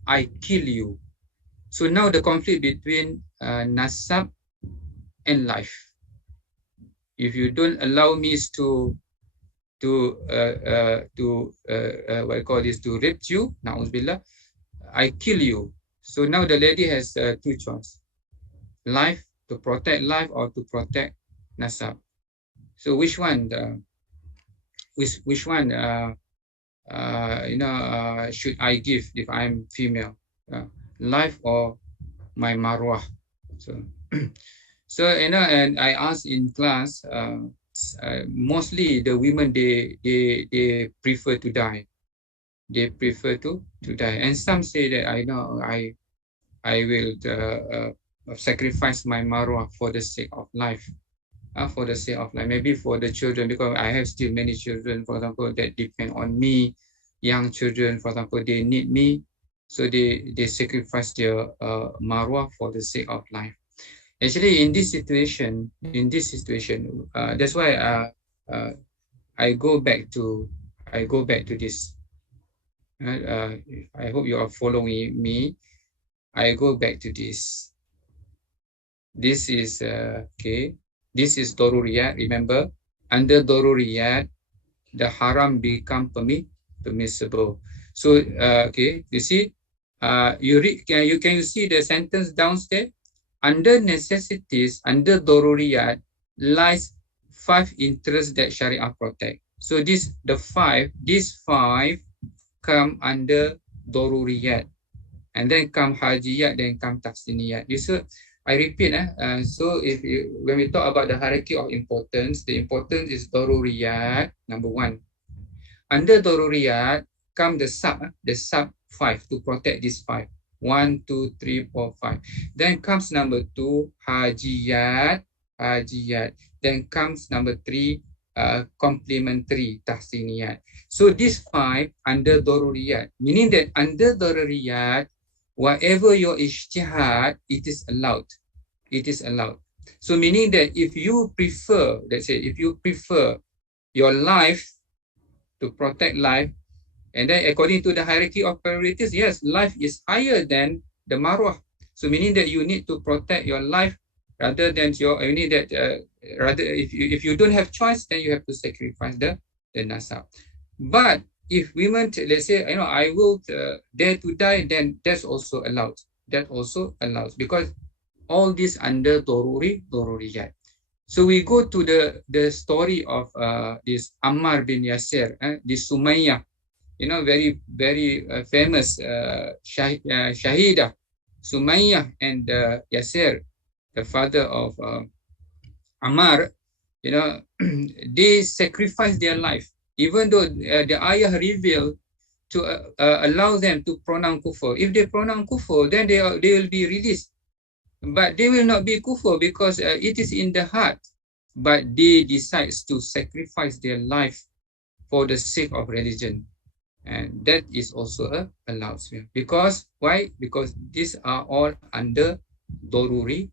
I kill you. So now the conflict between nasab and life. If you don't allow me to what I call this, to rape you, na'uzubillah, I kill you. So now the lady has 2 choices: life, to protect life, or to protect nasab. So which one? Which one? Should I give if I'm female? Life or my marwah? So and I asked in class, mostly the women they prefer to die. They prefer to die, and some say that I will sacrifice my marwah for the sake of life. For the sake of life, maybe for the children, because I have still many children, for example, that depend on me. Young children, for example, they need me. So they sacrifice their marwah for the sake of life. Actually, in this situation, that's why I go back to this. I hope you are following me. I go back to this. This is okay. This is daruriyat. Remember, under daruriyat, the haram become permissible. So okay, you see. You read. You can see the sentence downstairs. Under necessities, under daruriyat, lies 5 interests that Sharia protect. So these 5 come under daruriyat, and then come hajiyat, then come tahsiniyat. So I repeat, so when we talk about the hierarchy of importance, the importance is daruriyat, number 1. Under daruriyat come the sub 5 to protect these 5. 1, 2, 3, 4, 5. Then comes number 2, hajiyat. Then comes number 3, complementary, tahsiniyat. So these 5 under daruriyat, meaning that under daruriyat, whatever your ijtihad, it is allowed. It is allowed. So meaning that if you prefer, let's say, if you prefer your life to protect life, and then according to the hierarchy of priorities, yes, life is higher than the marwah. So meaning that you need to protect your life rather than your, you need that, rather if you don't have choice, then you have to sacrifice the nasab. But if women, let's say, I will dare to die, then that's also allowed. That also allows, because all this under daruriyat. So we go to the story of this Ammar bin Yasir, this Sumayyah, very, very famous Shahidah, Sumayyah and Yasir, the father of Ammar, they sacrificed their life, even though the ayah revealed to allow them to pronounce kufur. If they pronounce kufur, then they will be released. But they will not be kufur because it is in the heart. But they decide to sacrifice their life for the sake of religion. And that is also allowed. Because why? Because these are all under daruriyat.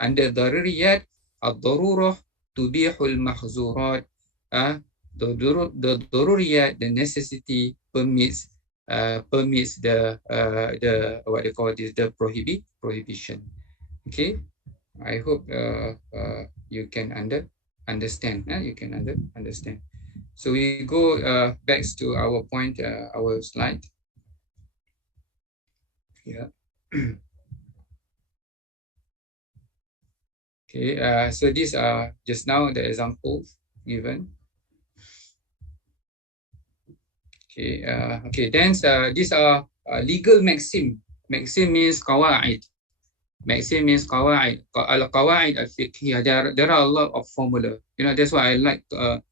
Under daruriyat, ad-darurah tubihul mahzurat. The daruriyat, the necessity permits the what they call this, the prohibition. Okay, I hope you can understand. You can understand. So we go back to our point, our slide. Yeah. Okay, so these are just now the examples given. Okay, okay. Then these are legal maxim. Maxim means qawaid. Maxim means qawaid. Al-qawaid al-fiqhiyah. There are a lot of formula. You know, that's why I like to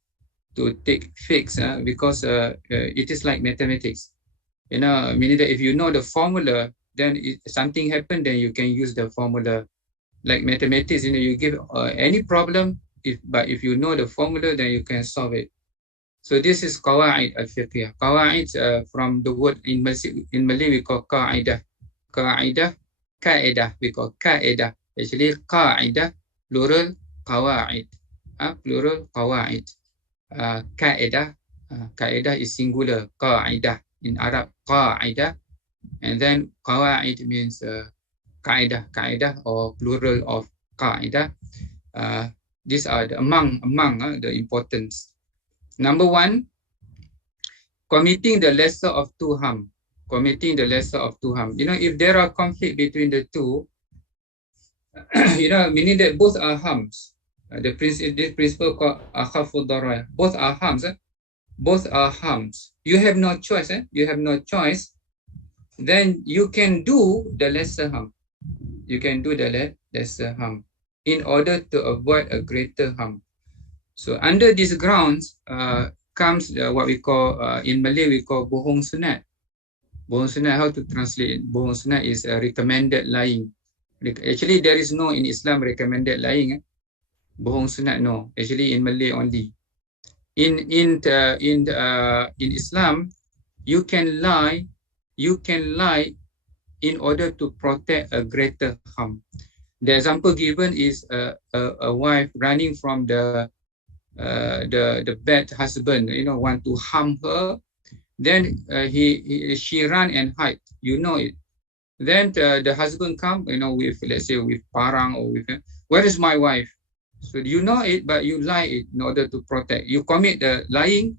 take fiqh because it is like mathematics. You know, meaning that if you know the formula, then if something happened, then you can use the formula. Like mathematics, you know, you give any problem, but if you know the formula, then you can solve it. So this is qawaid al-fiqhiyah. Qawaid from the word in Malay we call qa'idah. Qa'idah, kaedah, we call kaedah. Actually, qa'idah, plural, qawaid. Plural, qawaid. Kaedah, kaedah is singular, qa'idah. In Arab, qa'idah. And then qawaid means kaedah, kaedah or plural of qa'idah. These are the among the importance. Number one, committing the lesser of two harm. Committing the lesser of two harm. You know, if there are conflict between the two, you know, meaning that both are harms. This principle called akhafud darar. Both are harms. Both are harms. You have no choice. You have no choice. Then you can do the lesser harm. You can do the lesser harm in order to avoid a greater harm. So under these grounds comes what we call, in Malay we call bohong sunat. Bohong sunat, how to translate bohong sunat is recommended lying. Actually there is no in Islam recommended lying. Bohong sunat no, actually in Malay only. In Islam, you can lie in order to protect a greater harm. The example given is a wife running from the bad husband, you know, want to harm her. Then she run and hide, you know it. Then the husband come, you know, with, let's say, with parang or with, where is my wife? So you know it, but you lie it in order to protect. You commit the lying,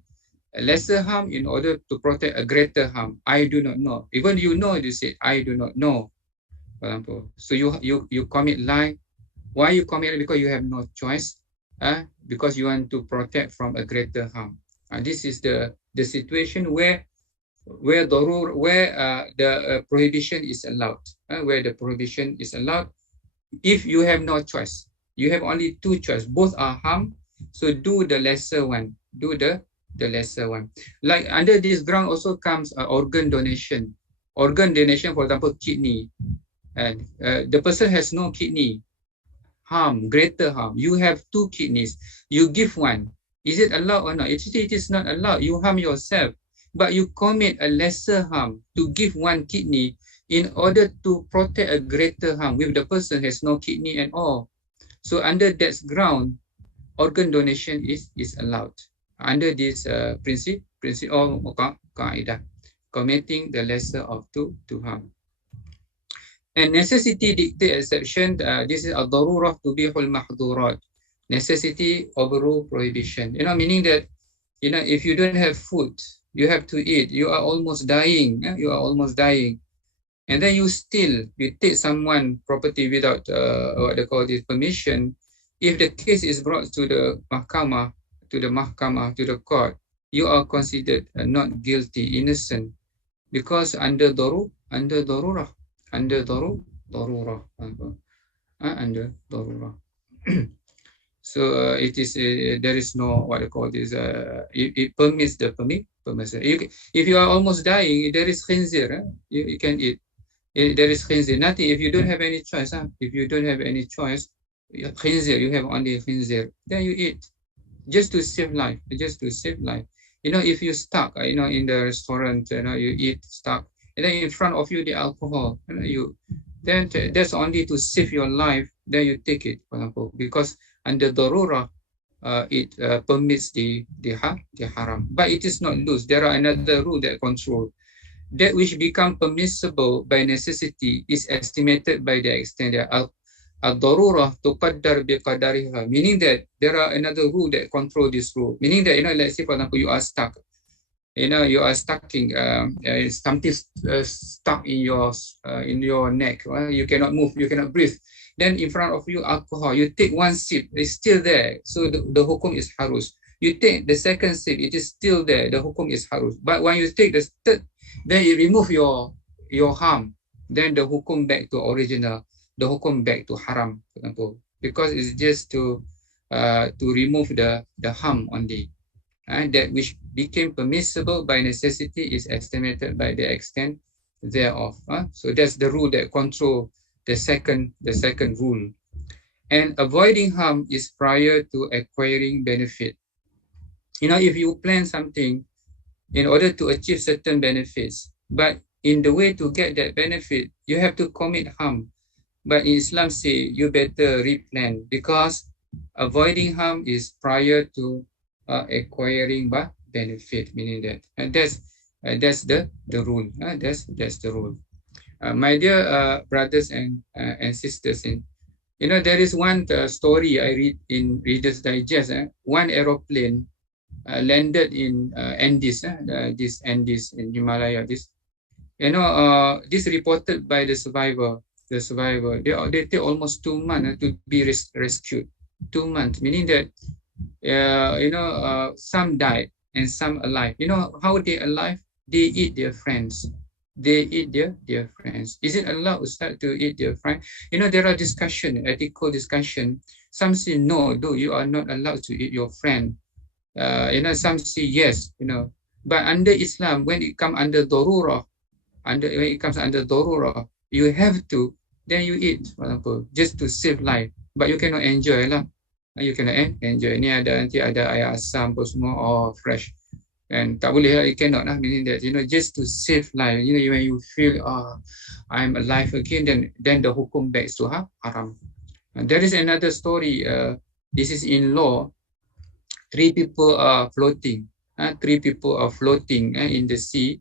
a lesser harm in order to protect a greater harm. I do not know. Even you know, you say, I do not know. For example, so you commit lie. Why you commit it? Because you have no choice. Because you want to protect from a greater harm. This is the situation where the prohibition is allowed. Where the prohibition is allowed. If you have no choice, you have only two choices. Both are harm. So do the lesser one. Do the lesser one. Like under this ground also comes organ donation. Organ donation, for example, kidney. And the person has no kidney. Harm, greater harm. You have two kidneys. You give one. Is it allowed or not? Actually, it is not allowed. You harm yourself. But you commit a lesser harm to give one kidney in order to protect a greater harm if the person has no kidney at all. So under that ground, organ donation is allowed. Under this principle of qa'idah, committing the lesser of two harm. And necessity dictate exception. This is ad-darurah tubihul mahdurat. Necessity overrule prohibition. You know, meaning that, you know, if you don't have food, you have to eat. You are almost dying. You are almost dying, and then you take someone property without what they call this permission. If the case is brought to the mahkamah, to the court, you are considered not guilty, innocent, because under darurah. Under darurah. So it is there is no what I call this. It permits the permission. If you are almost dying, there is khinzir. You can eat. There is khinzir. Nothing. If you don't have any choice, if you don't have any choice, khinzir. You have only khinzir. Then you eat, just to save life. Just to save life. You know, if you stuck, you know, in the restaurant, you know, you eat stuck. And then in front of you the alcohol, then that's only to save your life. Then you take it, for example, because under darurah, it permits the haram, but it is not loose. There are another rule that control that which become permissible by necessity is estimated by the extent that ad-darurah tuqaddar biqadariha, meaning that there are another rule that control this rule. Meaning that, you know, let's say for example you are stuck. you are something stuck in your neck. You cannot move, you cannot breathe. Then in front of you, alcohol, you take one sip, it's still there. So the hukum is harus. You take the second sip, it is still there. The hukum is harus. But when you take the third, then you remove your harm. Then the hukum back to original. The hukum back to haram, for example, because it's just to remove the harm only. And that which became permissible by necessity is estimated by the extent thereof. So that's the rule that control the second rule. And avoiding harm is prior to acquiring benefit. If you plan something in order to achieve certain benefits, but in the way to get that benefit, you have to commit harm. But in Islam say you better replan, because avoiding harm is prior to acquiring benefit, meaning that, and that's the rule. That's the rule. My dear brothers and sisters, there is one story I read in Reader's Digest. One aeroplane landed in Andes, this Andes in Himalaya. This reported by the survivor. They take almost 2 months to be rescued. 2 months, meaning that some died and some alive. How they alive? They eat their friends. They eat their friends. Is it allowed to start to eat their friends? There are ethical discussion. Some say no, though you are not allowed to eat your friend. Some say yes. But under Islam, when it comes under darurah, you have to. Then you eat, for example, just to save life. But you cannot enjoy lah. You cannot enjoy. Ini nanti ada ayat asam apa semua, fresh. And tak boleh lah, you cannot lah. Meaning that, just to save life. When you feel, I'm alive again, then the hukum back to haram. And there is another story. This is in law. 3 people are floating. 3 people are floating in the sea.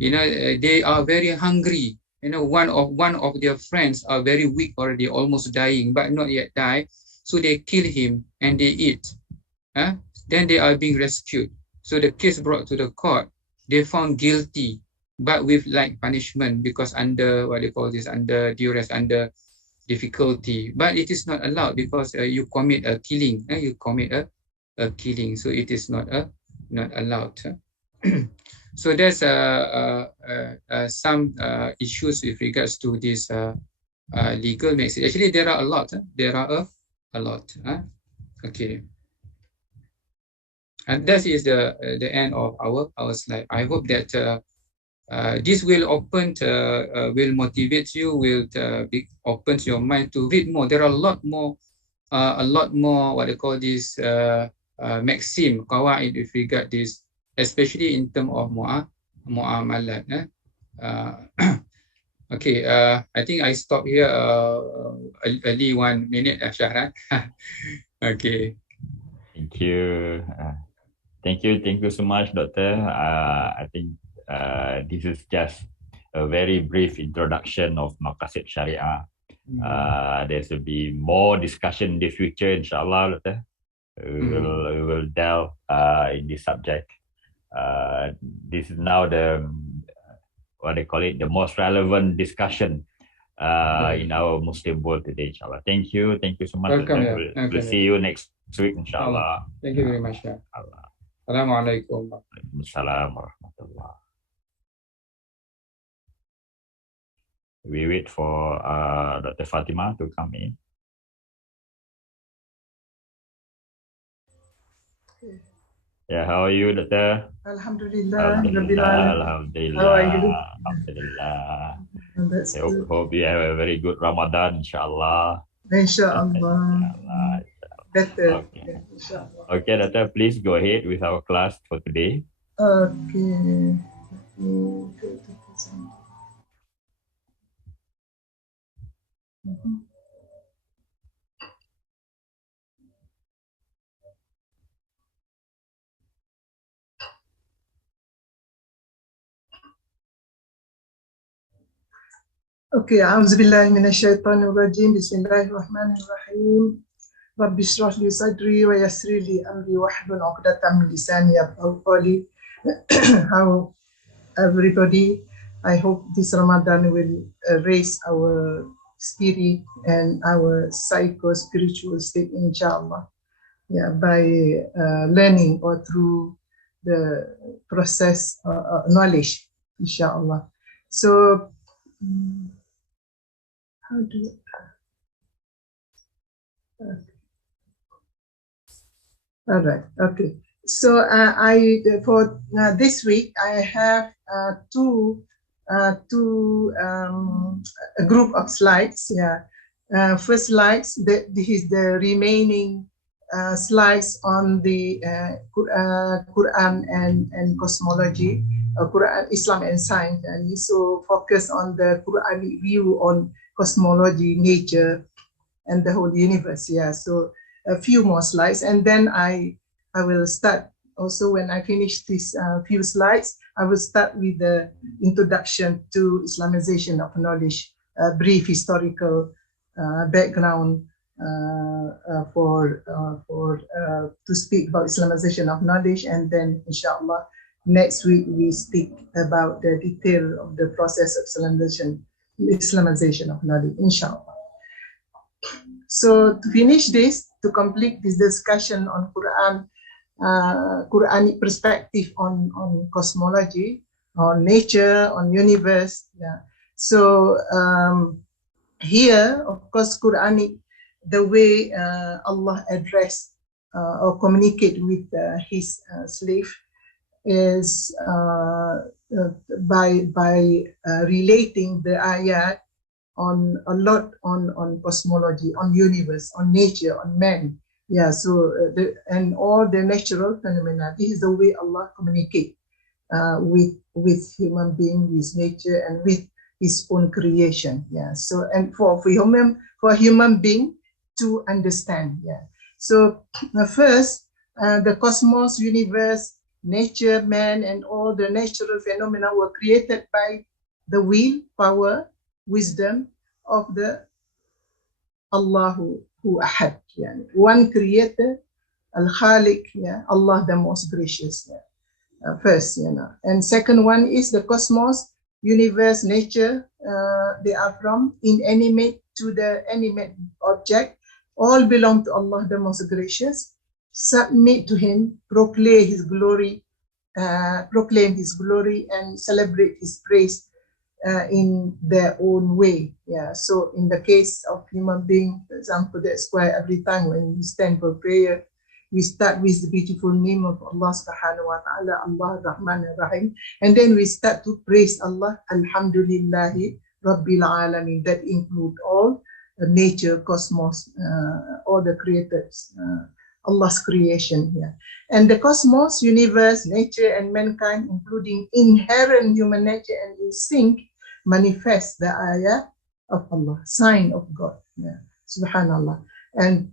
They are very hungry. One of their friends are very weak already, almost dying, but not yet die. So they kill him and they eat. Then they are being rescued. So the case brought to the court, they found guilty, but with like punishment, because under under duress, under difficulty. But it is not allowed, because you commit a killing. You commit a killing, so it is not allowed. So there's some issues with regards to this legal message. Actually, there are a lot. There are a lot. Okay. And that is the end of our slide. I hope that this will will motivate you, will opens your mind to read more. There are a lot more what they call this maxim, qawaid with regard this, especially in terms of mu'amalat. Okay, I think I stop here early 1 minute, Shahran. Okay. Thank you. Thank you so much, Doctor. I think this is just a very brief introduction of Maqasid Sharia. There will be more discussion in the future, inshallah, Doctor. We will delve in this subject. This is now the the most relevant discussion in our Muslim world today, inshallah. Thank you so much. Welcome. We'll see you next week, inshallah. Thank you very much. Assalamualaikum. Waalaikumsalam warahmatullah. We wait for Dr. Fatimah to come in. Yeah, how are you, Doctor? Alhamdulillah. Alhamdulillah. How are you? Alhamdulillah. That's good. Hope you have a very good Ramadan, inshallah. Inshallah. Better. Okay. Inshallah. Okay, Doctor, please go ahead with our class for today. Okay. Okay, أعوذ بالله من الشيطان الرجيم بسم الله الرحمن الرحيم رب اشرح لي صدري ويسر لي أمري واحلل عقدة من لساني يفقهوا قولي how everybody, I hope this Ramadan will raise our spirit and our psycho-spiritual state, inshallah. Yeah, by learning or through the process knowledge, inshallah. So, how do all right, okay. So for this week I have a group of slides. Yeah, first slides. This is the remaining slides on the Quran and cosmology, Quran, Islam and science, and so focus on the Quranic view on cosmology, nature, and the whole universe. Yeah, so a few more slides, and then I will start. Also, when I finish these few slides, I will start with the introduction to Islamization of knowledge, a brief historical background to speak about Islamization of knowledge, and then inshallah next week we speak about the detail of the process of Islamization of knowledge, inshallah. So to finish this, to complete this discussion on Quranic perspective on cosmology, on nature, on universe. Yeah. So here, of course, Quranic, the way Allah address or communicate with his slave is by relating the ayat on a lot on cosmology, on universe, on nature, on man. Yeah, so and all the natural phenomena. This is the way Allah communicate with human being, with nature, and with His own creation. Yeah. So and for human being to understand. Yeah. So first, the cosmos, universe, nature, man, and all the natural phenomena were created by the will, power, wisdom of the Allahu Ahad, yeah. One creator, Al-Khaliq, yeah, Allah the most gracious. Yeah. First, and second one is the cosmos, universe, nature. They are from inanimate to the animate object. All belong to Allah the most gracious. Submit to Him, proclaim His glory, and celebrate His praise in their own way. Yeah. So in the case of human being, for example, that's why every time when we stand for prayer, we start with the beautiful name of Allah subhanahu wa ta'ala, Allah Rahman Rahim, and then we start to praise Allah, Alhamdulillahi Rabbil Alamin. That include all nature, cosmos, all the creators, Allah's creation here. And the cosmos, universe, nature, and mankind, including inherent human nature and instinct, manifest the ayah of Allah, sign of God. Yeah. Subhanallah. And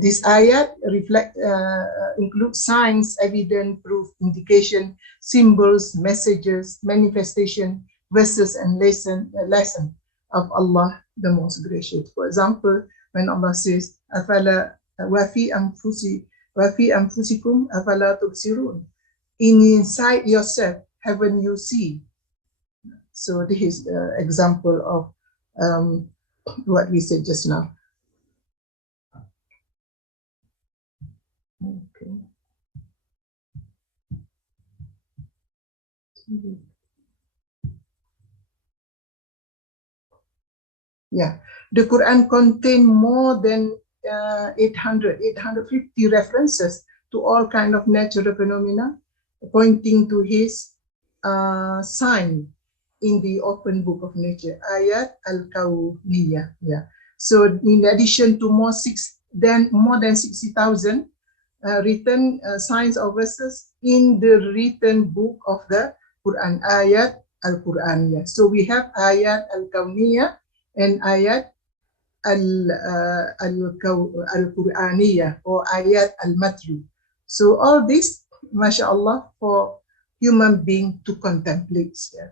this ayat include signs, evidence, proof, indication, symbols, messages, manifestation, verses, and lesson of Allah, the most gracious. For example, when Allah says, "Afala wa fi anfusikum afala tubsirun," inside yourself, haven't you seen? So this is an example of what we said just now. Okay. Yeah, the Quran contains more than 850 references to all kind of natural phenomena, pointing to His sign in the open book of nature, Ayat al-Kawniyah. Yeah. So in addition to more than 60,000 written signs or verses in the written book of the Quran, Ayat al-Quraniyah. So we have Ayat al-Kawniyah and Ayat al-Quraniyah or Ayat al-Matlu. So all this, mashallah, for human being to contemplate. Yeah.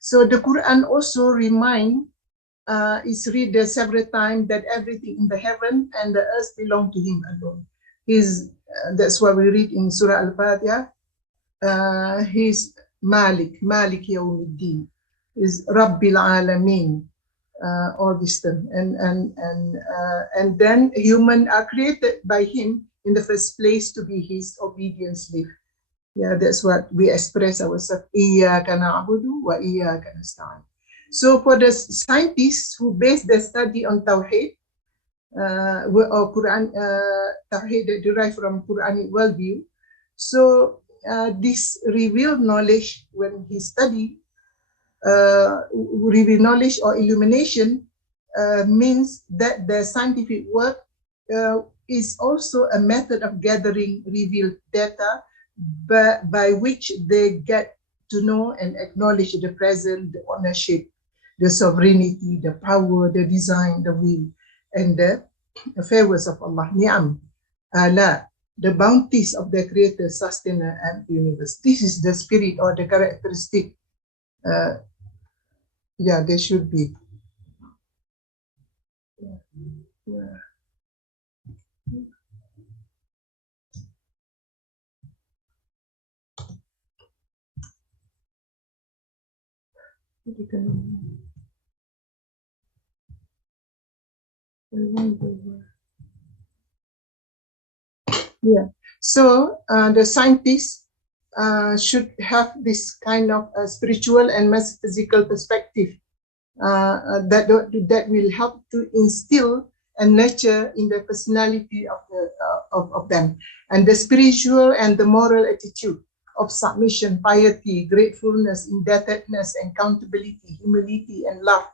So the Quran also is read several times that everything in the heaven and the earth belong to Him alone. That's why we read in Surah Al-Fatiha, he's Malik Yawmiddin, is Rabbil Alameen, all this term, and then human are created by him in the first place to be his obedient slave. Yeah, that's what we express ourselves. Iyyaka na'budu wa iyyaka nasta'in. So for the scientists who base their study on Tawheed, or Quran, Tawheed that derive from Quranic worldview, so this revealed knowledge, when he studied, revealed knowledge or illumination means that the scientific work is also a method of gathering revealed data by which they get to know and acknowledge the present, the ownership, the sovereignty, the power, the design, the will, and the favors of Allah, ni'am, ala, the bounties of the creator, sustainer, and universe. This is the spirit or the characteristic. Yeah, there should be. Yeah. Yeah, so the scientists should have this kind of spiritual and metaphysical perspective that will help to instill and nurture in the personality of them, and the spiritual and the moral attitude of submission, piety, gratefulness, indebtedness, accountability, humility, and love,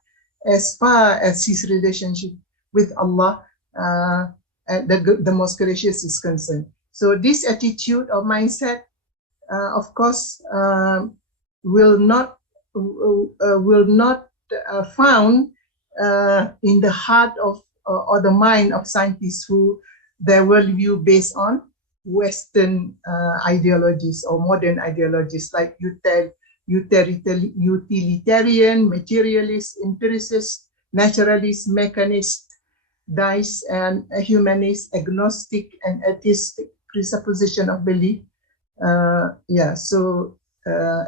as far as his relationship with Allah, the most gracious, is concerned. So this attitude or mindset, of course, will not found in the heart of or the mind of scientists who their worldview based on Western ideologies or modern ideologies like utilitarian, materialist, empiricist, naturalist, mechanist, deist, and humanist, agnostic, and atheistic presupposition of belief. Yeah, so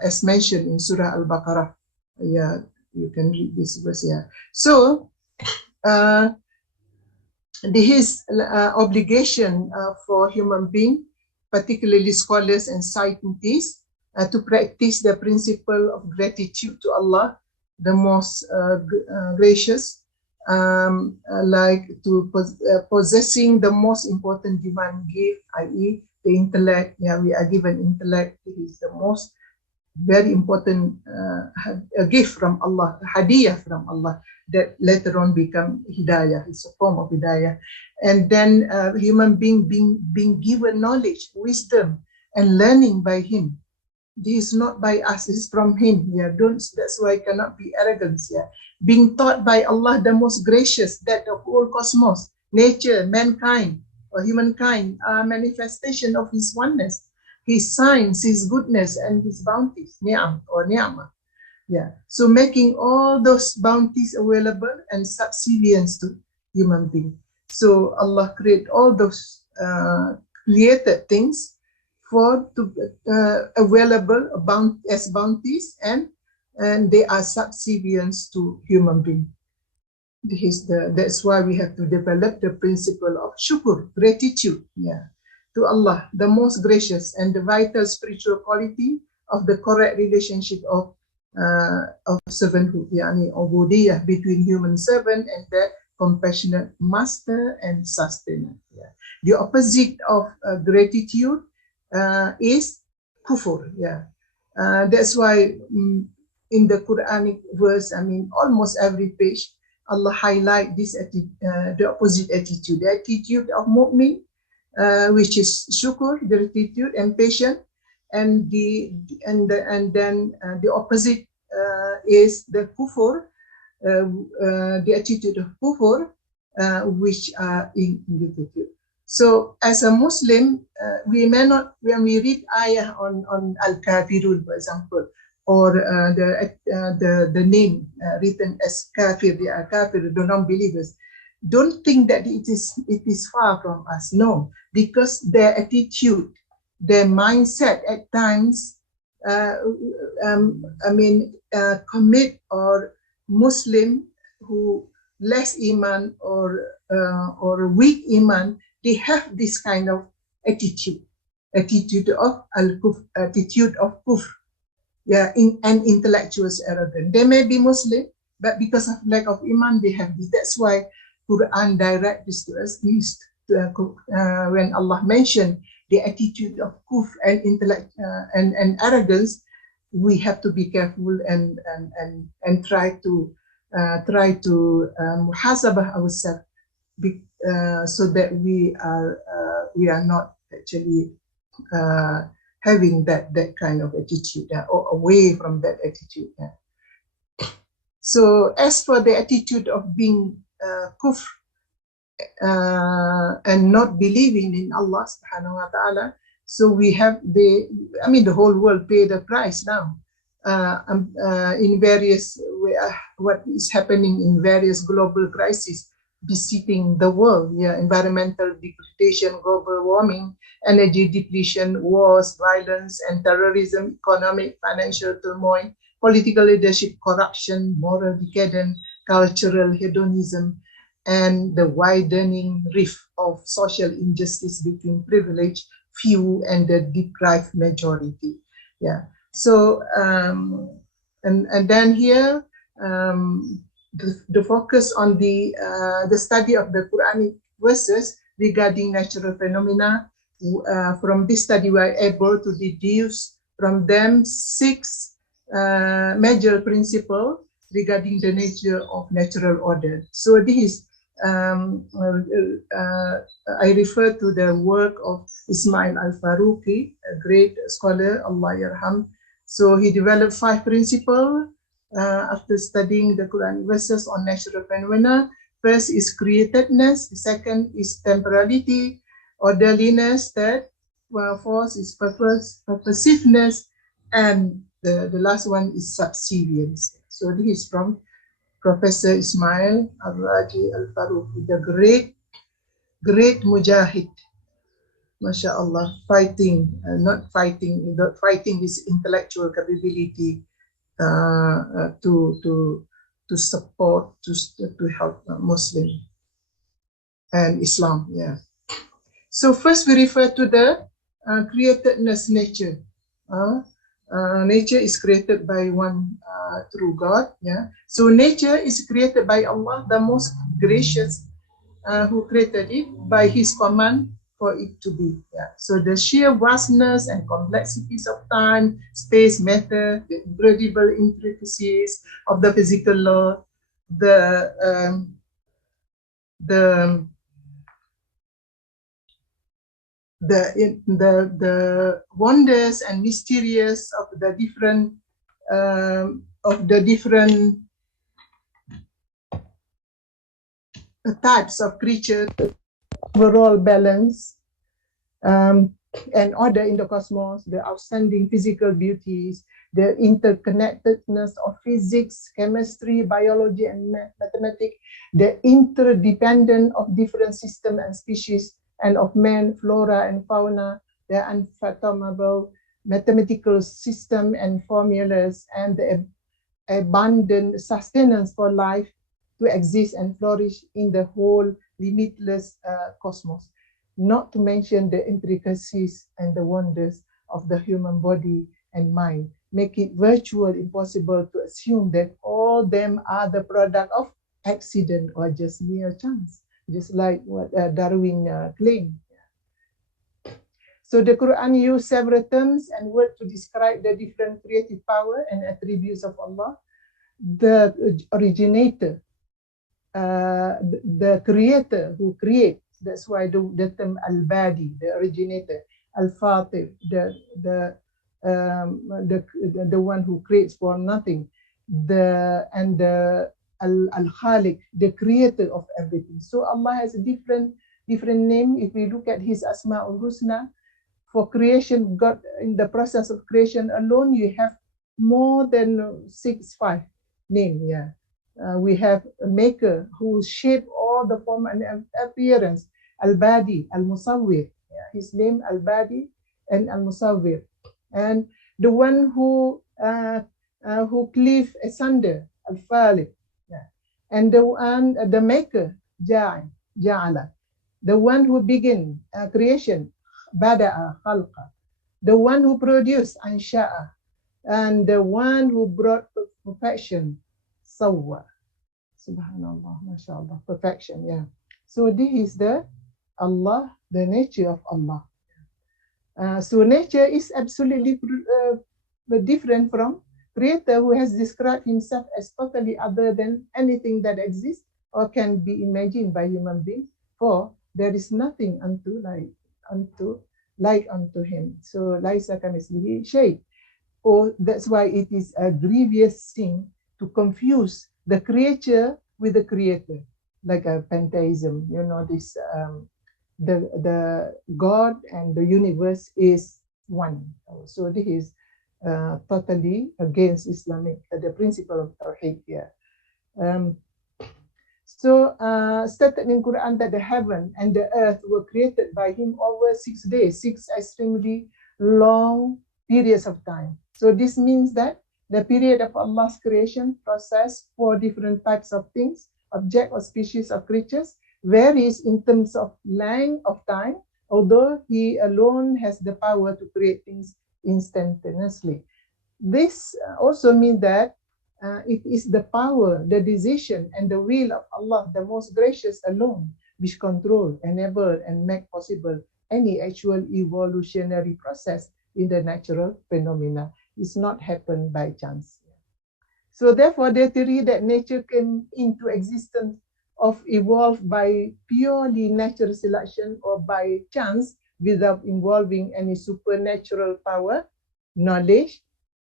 as mentioned in Surah Al-Baqarah, yeah, you can read this verse. Yeah, so his obligation for human beings, particularly scholars and scientists, to practice the principle of gratitude to Allah, the most gracious, like to possessing the most important divine gift, i.e. the intellect. Yeah, we are given intellect. It is the most very important a gift from Allah, a hadiyah from Allah, that later on become hidayah. It's a form of hidayah. And then human being being given knowledge, wisdom, and learning by him. This is not by us, this is from him. Yeah, that's why it cannot be arrogance. Yeah, being taught by Allah, the most gracious, that of all cosmos, nature, mankind, or humankind are manifestation of his oneness, his signs, his goodness, and his bounties, ni'am or ni'amah. Yeah, so making all those bounties available and subservience to human being. So Allah create all those created things available as bounties, and they are subservience to human being. That's why we have to develop the principle of shukr, gratitude, yeah, to Allah, the most gracious, and the vital spiritual quality of the correct relationship of servanthood, yani ubudiyah, between human servant and the compassionate master and sustainer. Yeah. The opposite of gratitude is kufur. Yeah, that's why in the Quranic verse, I mean, almost every page, Allah highlight this the opposite attitude, the attitude of mu'min, which is shukr, gratitude, and patience, and then the opposite is the kufur, the attitude of kufur, which are ingratitude. So as a Muslim, we may not, when we read ayah on al-kafirun, for example, or the name written as kafir, they are kafir, the non-believers, don't think that it is far from us. No, because their attitude, their mindset at times, commit or Muslim who less iman or weak iman, they have this kind of attitude of kufr, and intellectuals arrogant. They may be Muslim, but because of lack of iman, they have this. That's why Quran direct this to us. When Allah mentioned the attitude of kufr and intellect and arrogance, we have to be careful and try to muhasabah ourselves, so that we are not actually having that kind of attitude, or away from that attitude. So as for the attitude of being kufr and not believing in Allah subhanahu wa ta'ala, so we have the whole world pay the price now in various what is happening in various global crises besetting the world. Environmental degradation, global warming, energy depletion, wars, violence and terrorism, economic, financial turmoil, political leadership, corruption, moral decadence, cultural hedonism, and the widening rift of social injustice between privileged few and the deprived majority. So and then here the focus on the study of the Quranic verses regarding natural phenomena. From this study, we are able to deduce from them 6 major principles regarding the nature of natural order. So this is I refer to the work of Ismail al-Faruqi, a great scholar, Allah yarham. So he developed 5 principles after studying the Quran verses on natural phenomena. First is createdness, the second is temporality, orderliness, third, fourth is purposiveness, and the last one is subservience. So this is from Professor Ismail al-Raji al-Faruqi, the great mujahid, mashallah, fighting his intellectual capability to support, to help Muslim and Islam. So first we refer to the createdness nature. Nature is created by one true God. So nature is created by Allah, the most gracious, who created it by His command for it to be. So the sheer vastness and complexities of time, space, matter, the incredible intricacies of the physical law, the wonders and mysterious of the different types of creatures, overall balance and order in the cosmos, the outstanding physical beauties, the interconnectedness of physics, chemistry, biology, and mathematics, the interdependence of different systems and species, and of man, flora, and fauna, the unfathomable mathematical system and formulas, and the abundant sustenance for life to exist and flourish in the whole limitless cosmos. Not to mention the intricacies and the wonders of the human body and mind, make it virtually impossible to assume that all them are the product of accident or just mere chance, just like what Darwin claimed. So the Quran used several terms and words to describe the different creative power and attributes of Allah. The originator, the creator who creates, that's why the term al-Badi, the originator, al-Fatir, the one who creates for nothing, and the al-Khaliq, the creator of everything. So Allah has a different name. If we look at His Asma'ul Husna, for creation, God, in the process of creation alone, you have more than 5 names. We have a maker who shaped all the form and appearance, Al-Badi, Al-Musawwir. His name Al-Badi, and al-musawwir, and the one who cleave asunder, al-faliq, yeah. And the maker, ja'ala, the one who begin creation, bada'a, khalqa, the one who produced, ansha'a, and the one who brought perfection, sawwa. Subhanallah, mashallah, perfection, yeah. So this is the Allah, the nature of Allah. So nature is absolutely different from Creator, who has described himself as totally other than anything that exists or can be imagined by human beings. For there is nothing like unto him. So laisa kamithlihi shay. Or that's why it is a grievous sin to confuse the creature with the Creator, like a pantheism. You know, this the God and the universe is one. So this is totally against Islamic, the principle of Tawheed here. Stated in Quran that the heaven and the earth were created by him over 6 days, 6 extremely long periods of time. So this means that the period of Allah's creation process for different types of things, object or species of creatures, varies in terms of length of time, although he alone has the power to create things instantaneously. This also means that it is the power, the decision, and the will of Allah, the most gracious alone, which control, enable, and make possible any actual evolutionary process in the natural phenomena. It's not happened by chance. So therefore, the theory that nature came into existence of evolved by purely natural selection or by chance without involving any supernatural power, knowledge,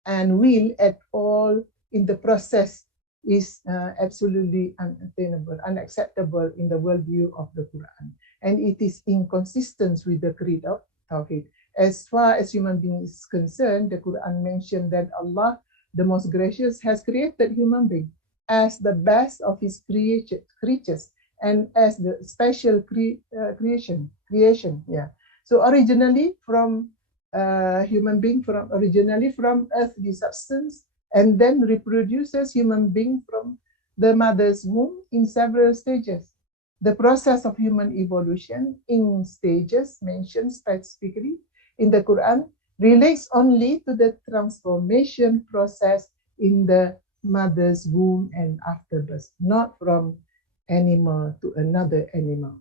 and will at all in the process is absolutely unattainable, unacceptable in the worldview of the Quran. And it is inconsistent with the creed of Tawheed. As far as human beings is concerned, the Quran mentioned that Allah, the most gracious, has created human being as the best of his creatures and as the special creation. Yeah. So originally from human being, originally from earthly substance, and then reproduces human being from the mother's womb in several stages. The process of human evolution in stages mentioned specifically in the Quran relates only to the transformation process in the mother's womb and afterbirth, not from animal to another animal.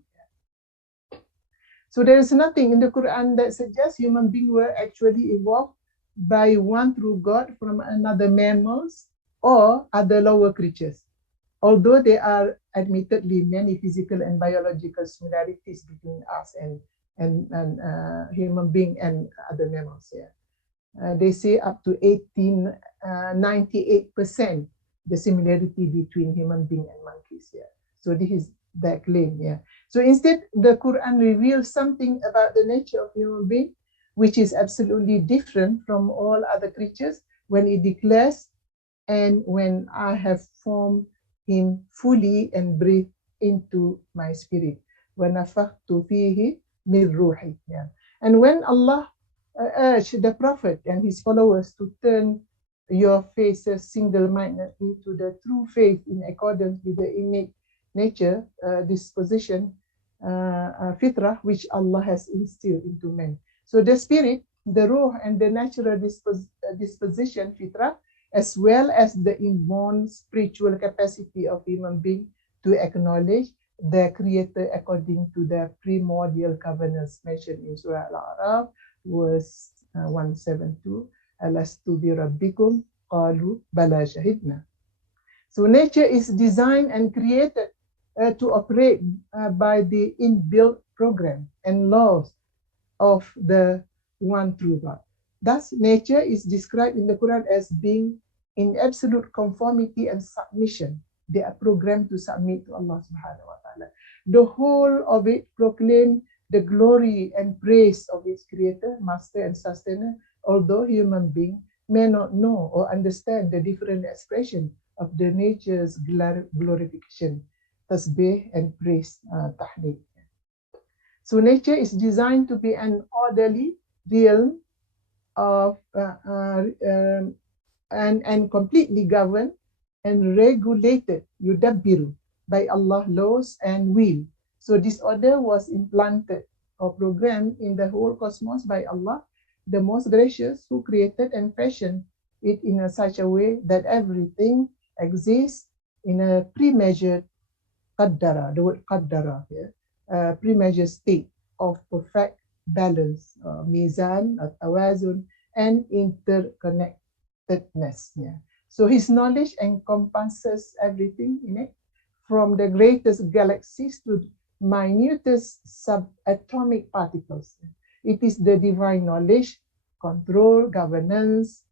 So there is nothing in the Quran that suggests human beings were actually evolved by one true God from another mammals or other lower creatures, although there are admittedly many physical and biological similarities between us and human being and other mammals. They say up to 98% the similarity between human being and monkeys. So this is their claim. So instead, the Quran reveals something about the nature of human being, which is absolutely different from all other creatures, when it declares, and when I have formed him fully and breathed into my spirit. وَنَفَخْتُ فِيهِ مِنْ رُوحِي. And when Allah urged the Prophet and his followers to turn your faces single-mindedly to the true faith in accordance with the innate nature, disposition, fitrah, which Allah has instilled into men. So the spirit, the ruh, and the natural disposition, fitrah, as well as the inborn spiritual capacity of human being to acknowledge their Creator according to the primordial covenants mentioned in Surah Al-A'raf, verse 172, Alastu bi rabbikum qalu bala shahidna. So nature is designed and created to operate by the inbuilt program and laws of the one true God. Thus, nature is described in the Quran as being in absolute conformity and submission. They are programmed to submit to Allah subhanahu wa ta'ala. The whole of it proclaim the glory and praise of its creator, master and sustainer, although human being may not know or understand the different expression of the nature's glorification, tasbih and praise, tahmid. So nature is designed to be an orderly realm of and completely governed and regulated, yudabbiru, by Allah laws and will. So this order was implanted or programmed in the whole cosmos by Allah, the most gracious, who created and fashioned it in such a way that everything exists in a pre-measured qaddara, the word qaddara here, pre-measured state of perfect balance, mizan, tawazun, and interconnectedness. Yeah. So his knowledge encompasses everything in it, from the greatest galaxies to minutest subatomic particles. It is the divine knowledge, control, governance,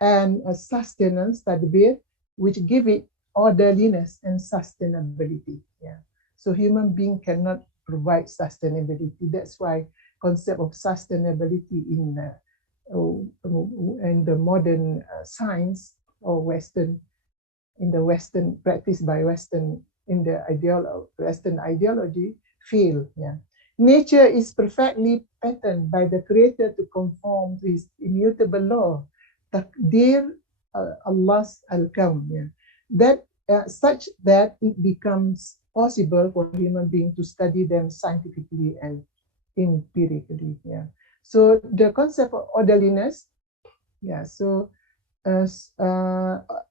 and sustenance, tadbir, which give it orderliness and sustainability. Yeah. So human being cannot provide sustainability. That's why concept of sustainability in the modern science or Western, in the Western practice by Western, in the Western ideology, fail. Yeah. Nature is perfectly patterned by the Creator to conform to His immutable law, takdir Allah's al-kawn. Yeah. That such that it becomes possible for human being to study them scientifically and empirically. Yeah. So the concept of orderliness, yeah. So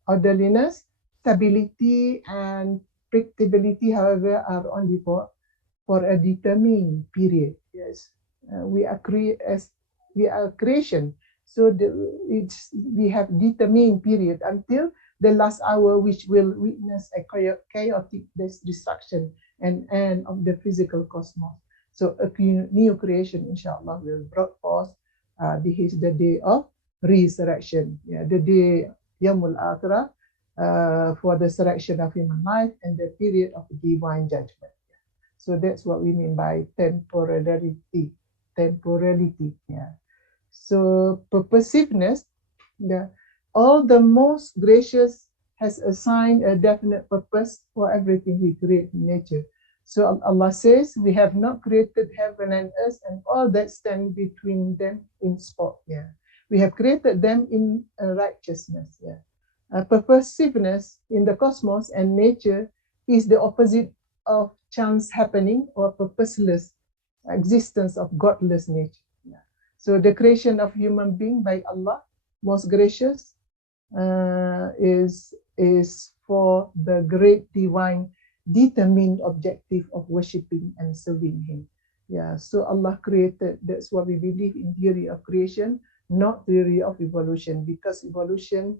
orderliness, stability, and predictability, however, are only for a determined period. Yes, we are creation. So we have determined period until the last hour, which will witness a chaotic destruction and end of the physical cosmos. So a new creation, inshallah, will brought forth. This is the day of resurrection. Yeah, the day Yawmul Akhirah, for the resurrection of human life and the period of divine judgment. So that's what we mean by temporality. Yeah. So purposiveness, yeah. All the most gracious has assigned a definite purpose for everything He created in nature. So Allah says, we have not created heaven and earth and all that stand between them in sport. Yeah. We have created them in righteousness. Yeah. Purposiveness in the cosmos and nature is the opposite of chance happening or purposeless existence of godless nature. Yeah. So the creation of human being by Allah, most gracious, is for the great divine determined objective of worshipping and serving Him. Yeah. So Allah created. That's what we believe in theory of creation, not theory of evolution, because evolution,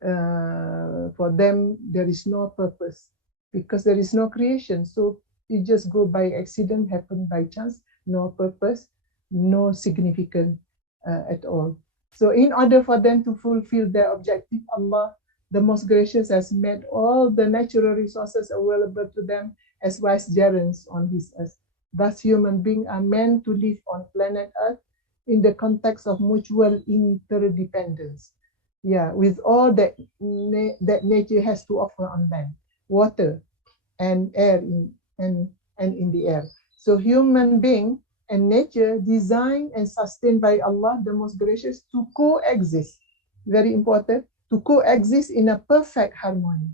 for them, there is no purpose because there is no creation. So it just go by accident, happen by chance, no purpose, no significance at all. So in order for them to fulfill their objective, Allah, the most gracious, has made all the natural resources available to them as vicegerents on His earth. Thus, human beings are meant to live on planet Earth in the context of mutual interdependence. Yeah, with all that nature has to offer on land, water, and air, and in the air. So human being and nature designed and sustained by Allah, the most gracious, to coexist. Very important, to coexist in a perfect harmony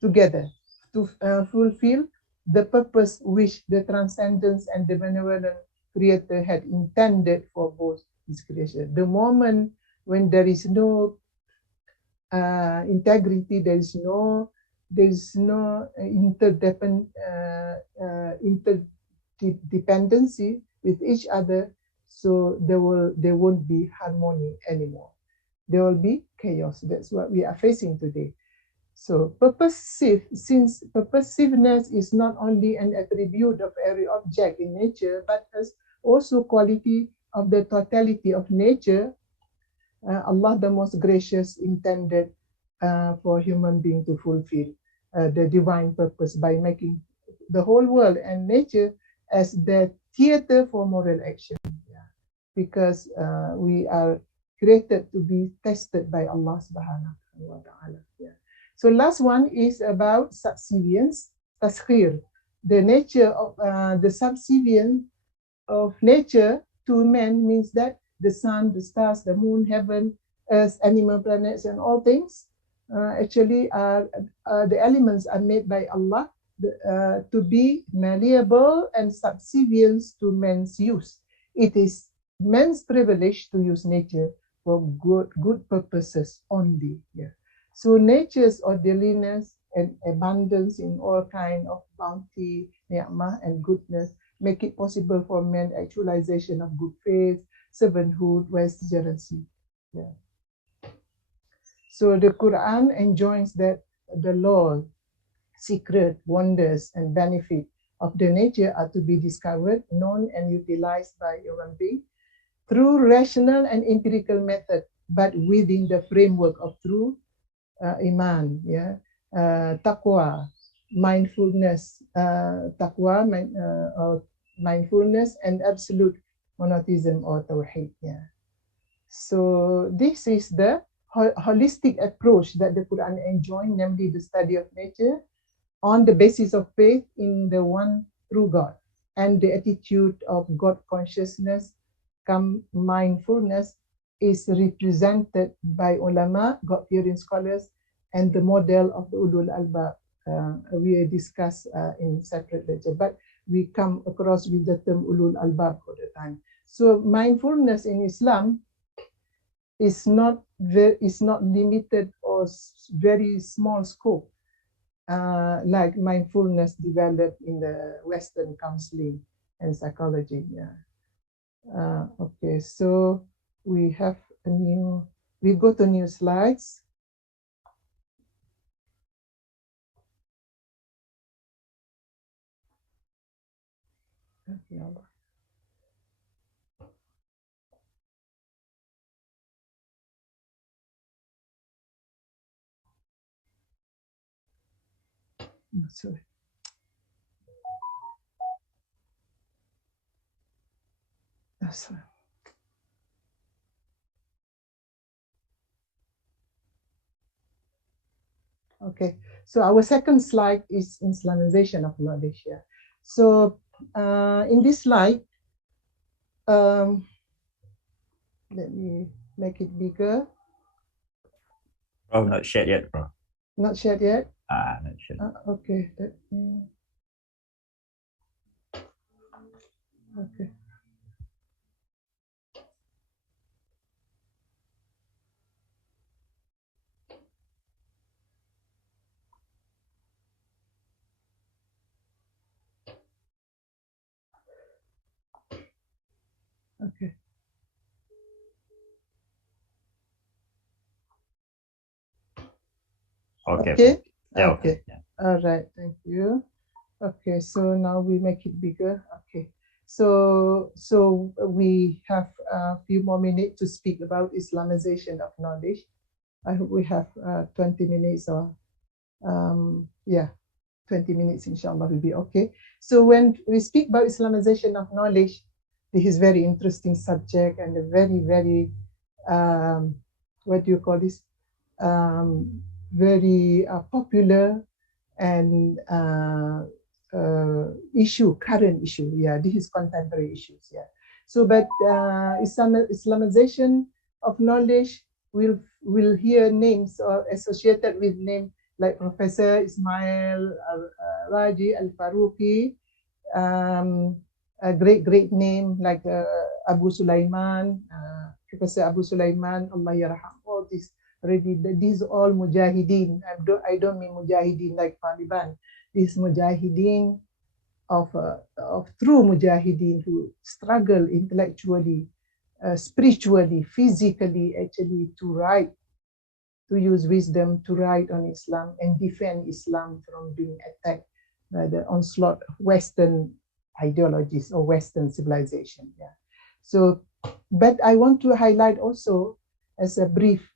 together to fulfill the purpose which the transcendence and the benevolent Creator had intended for both His creation. The moment when there is no integrity, there is no interdependency with each other, so there won't be harmony anymore. There will be chaos. That's what we are facing today. So since purposiveness is not only an attribute of every object in nature, but as also quality of the totality of nature, Allah, the most gracious, intended for human being to fulfill the divine purpose by making the whole world and nature as the theater for moral action. Yeah. Because we are created to be tested by Allah subhanahu wa ta'ala. Yeah. So last one is about subservience, taskhir. The nature of the subservience of nature to man means that the sun, the stars, the moon, heaven, earth, animal, planets, and all things, actually the elements are made by Allah to be malleable and subservient to man's use. It is man's privilege to use nature for good purposes only. Yeah. So nature's orderliness and abundance in all kind of bounty, ni'mah, and goodness make it possible for man actualization of good faith, servanthood, vicegerency. Yeah. So the Quran enjoins that the law, secret, wonders, and benefit of the nature are to be discovered, known, and utilized by human beings through rational and empirical method, but within the framework of true iman, yeah, taqwa, mindfulness, mindfulness, and absolute monotheism or tawheed. Yeah. So this is the holistic approach that the Quran enjoins, namely the study of nature on the basis of faith in the one true God and the attitude of God consciousness, mindfulness, is represented by ulama, God-fearing scholars, and the model of the ulul albab. We discuss in separate lecture, but we come across with the term ulul albab all the time. So mindfulness in Islam is not limited or very small scope, like mindfulness developed in the Western counseling and psychology. Yeah. Okay, so we have a new. We go to new slides. Okay. Sorry. Sorry. Okay, so our second slide is Islamization of Malaysia. So in this slide, let me make it bigger. Oh, not shared yet, bro. Not shared yet? Not shared. Okay. Okay. Okay. Okay. Okay. Yeah, Okay. Yeah. All right. Thank you. Okay. So now we make it bigger. Okay. So we have a few more minutes to speak about Islamization of knowledge. I hope we have 20 minutes or yeah, 20 minutes inshallah will be okay. So when we speak about Islamization of knowledge, this is very interesting subject and a very, very what do you call this? Very popular and issue, current issue. Yeah, this is contemporary issues. Yeah. So, but Islamization of knowledge will hear names or associated with names like Professor Ismail Raji Al-Faruqi, a great name like Abu Sulaiman, Professor Abu Sulaiman, Allah Yarham, all this already. These all mujahideen. I don't mean mujahideen like Taliban. These mujahideen of true mujahideen who struggle intellectually, spiritually, physically, actually to write, to use wisdom to write on Islam and defend Islam from being attacked by the onslaught of Western ideologies or Western civilization. Yeah. So, but I want to highlight also as a brief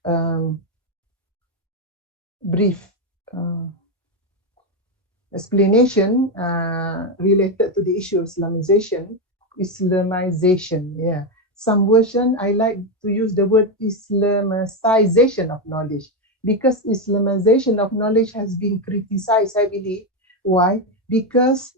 explanation related to the issue of Islamization. Yeah. Some version I like to use the word Islamicization of knowledge, because Islamization of knowledge has been criticized heavily. Why? Because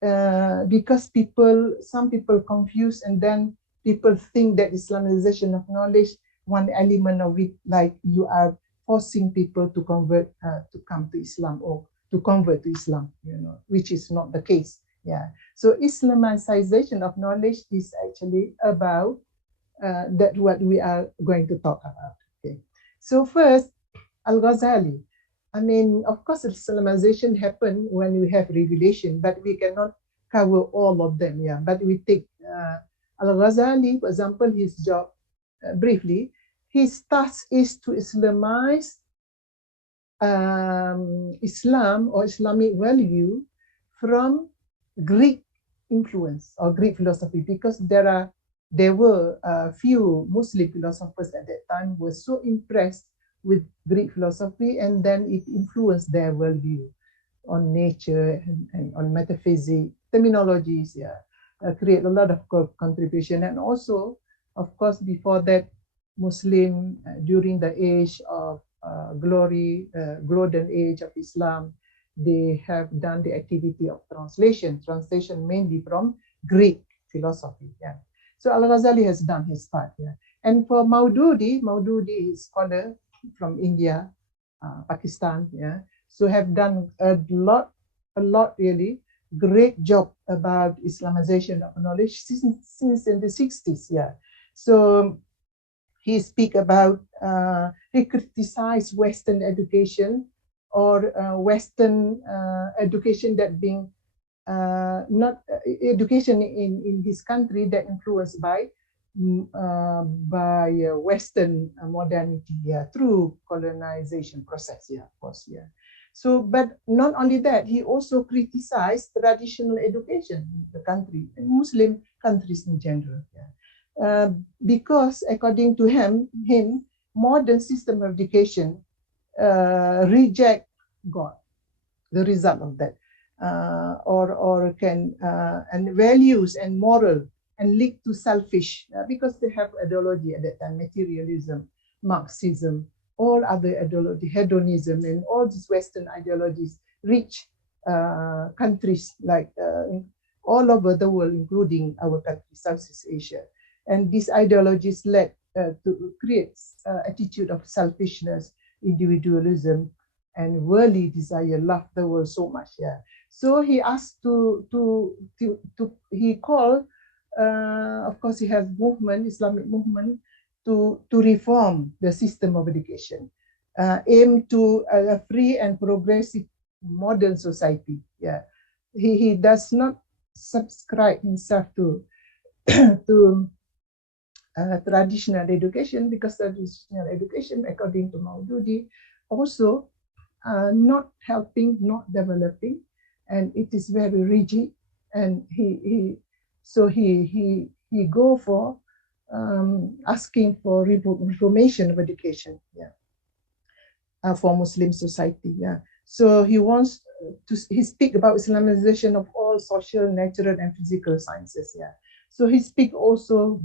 some people confuse and then people think that Islamization of knowledge, one element of it, like you are forcing people to convert, to come to Islam or to convert to Islam, you know, which is not the case. Yeah. So Islamization of knowledge is actually about that what we are going to talk about. Okay. So first, Al-Ghazali. I mean, of course, Islamization happened when we have revelation, but we cannot cover all of them. Yeah. But we take Al-Ghazali, for example, his job briefly. His task is to Islamize Islam or Islamic value from Greek influence or Greek philosophy, because there were a few Muslim philosophers at that time were so impressed with Greek philosophy, and then it influenced their worldview on nature and on metaphysics, terminologies, yeah, create a lot of contribution. And also, of course, before that, Muslim during the age of golden age of Islam, they have done the activity of translation mainly from Greek philosophy. Yeah. So Al-Ghazali has done his part. Yeah. And for Maududi is scholar from India, Pakistan. Yeah. So have done a lot really great job about Islamization of knowledge since in the 60s. Yeah. So he speak about, he criticized Western education or Western education that being not education in his country that influenced by Western modernity, yeah, through colonization process, yeah, of course, yeah. So, but not only that, he also criticized traditional education in the country and Muslim countries in general, yeah. Because according to him, modern system of education reject God, the result of that, or can and values and moral and lead to selfish, because they have ideology at that time, materialism, Marxism, all other ideology, hedonism, and all these Western ideologies reach countries like all over the world, including our country, Southeast Asia. And these ideologies led to create attitude of selfishness, individualism, and worldly desire, love the world so much. Yeah. So he asked he called, of course, he has movement, Islamic movement, to reform the system of education, aim to a free and progressive modern society. Yeah. He does not subscribe himself to traditional education, because traditional education, according to Maududi, also not helping, not developing, and it is very rigid. And he go for asking for reformation of education, yeah, for Muslim society, yeah. So he wants he speak about Islamization of all social, natural, and physical sciences, yeah. So he speak also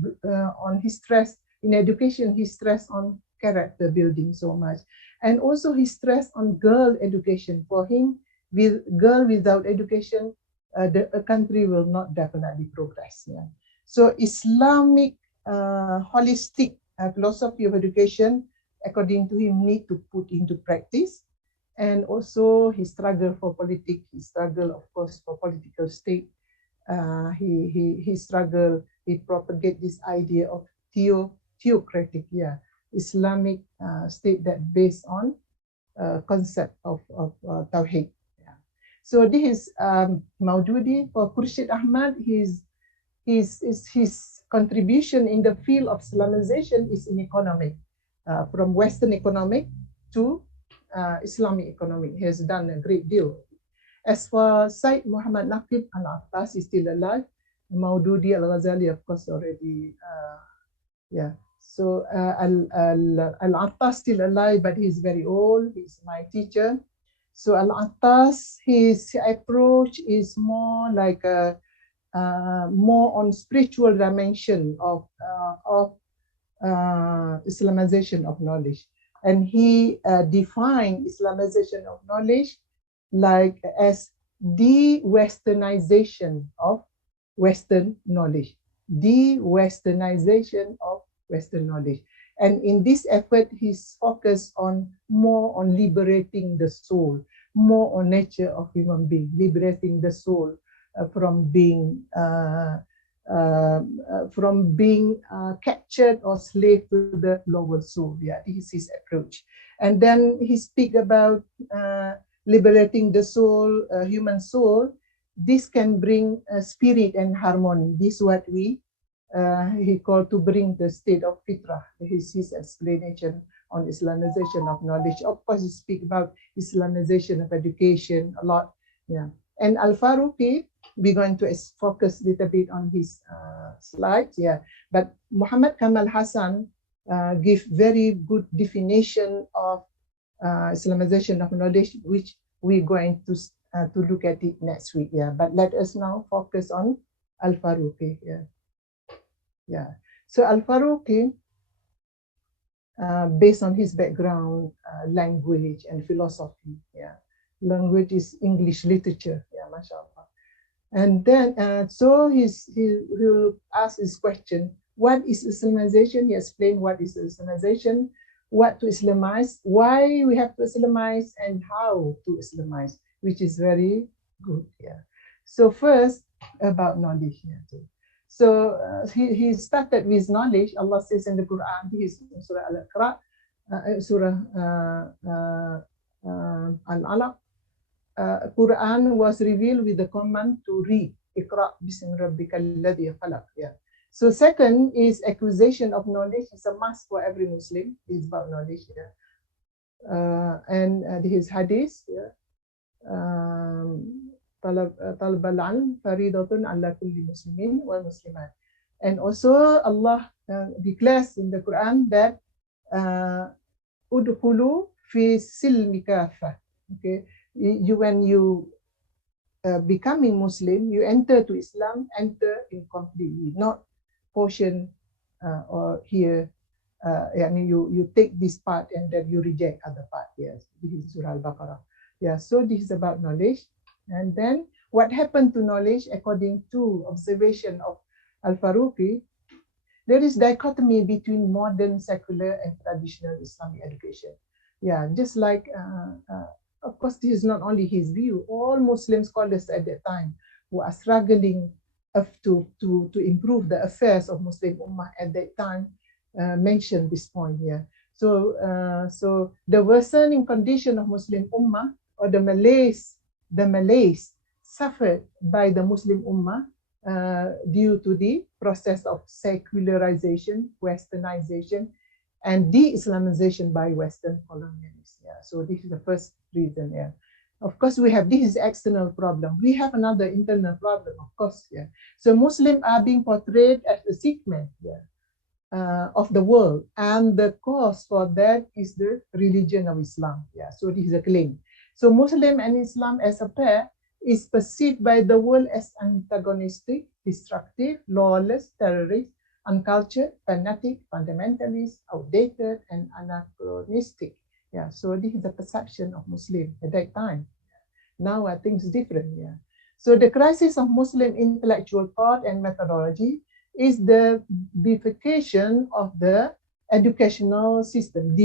on his stress in education. He stress on character building so much, and also he stress on girl education. For him, with girl without education, a country will not definitely progress. Yeah. So Islamic holistic philosophy of education, according to him, need to put into practice. And also he struggle for politics. He struggle, of course, for political state. He struggle. He propagate this idea of theocratic, yeah, Islamic state that based on concept of Tawheed. Yeah. So this is Maududi. For Khurshid Ahmad, his contribution in the field of Islamization is in economic, from Western economic to Islamic economic. He has done a great deal. As for Said Muhammad Naqib Al-Attas is still alive. Maududi Al-Ghazali, of course, already, yeah. So Al-Attas still alive, but he's very old. He's my teacher. So Al-Attas, his approach is more like more on spiritual dimension of Islamization of knowledge, and he defined Islamization of knowledge like as the Westernization of Western knowledge. de-westernization of Western knowledge. And in this effort, he's focused more on liberating the soul, more on nature of human being, liberating the soul from being captured or slave to the lower soul. Yeah, this is his approach. And then he speak about liberating the soul, human soul. This can bring spirit and harmony. This is what he called to bring the state of fitrah. His explanation on Islamization of knowledge. Of course, he speak about Islamization of education a lot. Yeah. And Al-Faruqi, we're going to focus a little bit on his slides. Yeah. But Muhammad Kamal Hassan give very good definition of Islamization of knowledge, which we're going to look at it next week. Yeah. But let us now focus on Al-Faruqi. Yeah. Yeah. So Al-Faruqi, based on his background, language and philosophy. Yeah. Language is English literature. Yeah, mashallah. And then, so he'll ask this question: what is Islamization? He explained what is Islamization, what to Islamize, why we have to Islamize, and how to Islamize, which is very good. Yeah. So first, about knowledge. Yeah, too. So he started with knowledge. Allah says in the Quran, this is Surah Al-Iqra, Surah Al-Alaq. Quran was revealed with the command to read. Iqra bismi rabbikal ladhi khalaq. Yeah. So second is acquisition of knowledge. It's a must for every Muslim. It's about knowledge. Yeah. And his hadith. Yeah. Talab al-ilm faridatun ala kulli muslimin wal muslimat. And also Allah declares in the Quran that udkhulu fi silmi kaffah. Okay, when you becoming Muslim, you enter to Islam, enter in completely, not portion or here. You take this part and then you reject other part. Yes, this is Surah Al-Baqarah. Yeah, so this is about knowledge. And then what happened to knowledge according to observation of Al-Faruqi, there is dichotomy between modern secular and traditional Islamic education. Yeah, just like, of course, this is not only his view. All Muslim scholars at that time who are struggling to improve the affairs of Muslim Ummah at that time mentioned this point here. So, so the worsening condition of Muslim Ummah, or the malaise suffered by the Muslim Ummah due to the process of secularization, westernization, and de-Islamization by Western colonialists. Yeah. So this is the first reason. Yeah. Of course, we have this external problem. We have another internal problem, of course. Yeah. So Muslims are being portrayed as a segment. Yeah. Of the world, and the cause for that is the religion of Islam. Yeah. So this is a claim. So Muslim and Islam as a pair is perceived by the world as antagonistic, destructive, lawless, terrorist, uncultured, fanatic, fundamentalist, outdated, and anachronistic. Yeah, so this is the perception of Muslim at that time. Now I think it's different. Yeah. So the crisis of Muslim intellectual thought and methodology is the bifurcation of the educational system,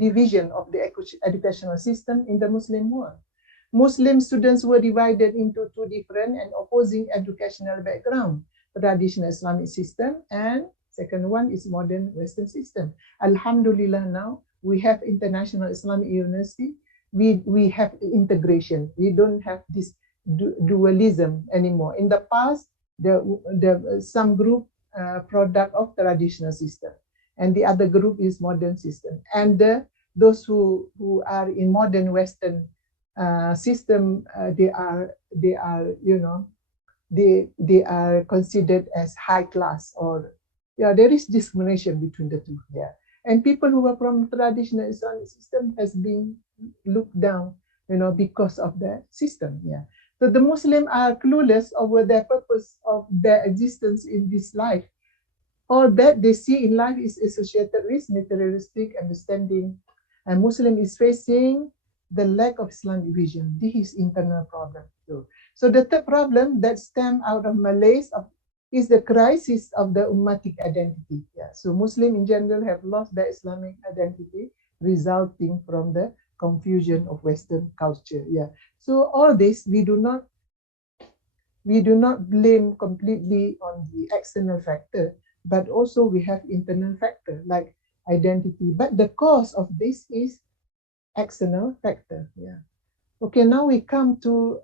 division of the educational system in the Muslim world. Muslim students were divided into two different and opposing educational backgrounds: traditional Islamic system, and second one is modern Western system. Alhamdulillah, now we have international Islamic university. We have integration. We don't have this dualism anymore. In the past, some group product of traditional system, and the other group is modern system. And those who are in modern Western system, they are considered as high class, or yeah, there is discrimination between the two. Yeah, and people who are from traditional Islamic system has been looked down, because of that system. Yeah. So the Muslims are clueless over the purpose of their existence in this life. All that they see in life is associated with materialistic understanding, and Muslim is facing the lack of Islamic vision. This is internal problem too. So the third problem that stems out of malaise of is the crisis of the ummatic identity. Yeah. So Muslim in general have lost their Islamic identity, resulting from the confusion of Western culture. Yeah. So all this we do not blame completely on the external factor, but also we have internal factor like identity. But the cause of this is external factor. Yeah. Okay, now we come to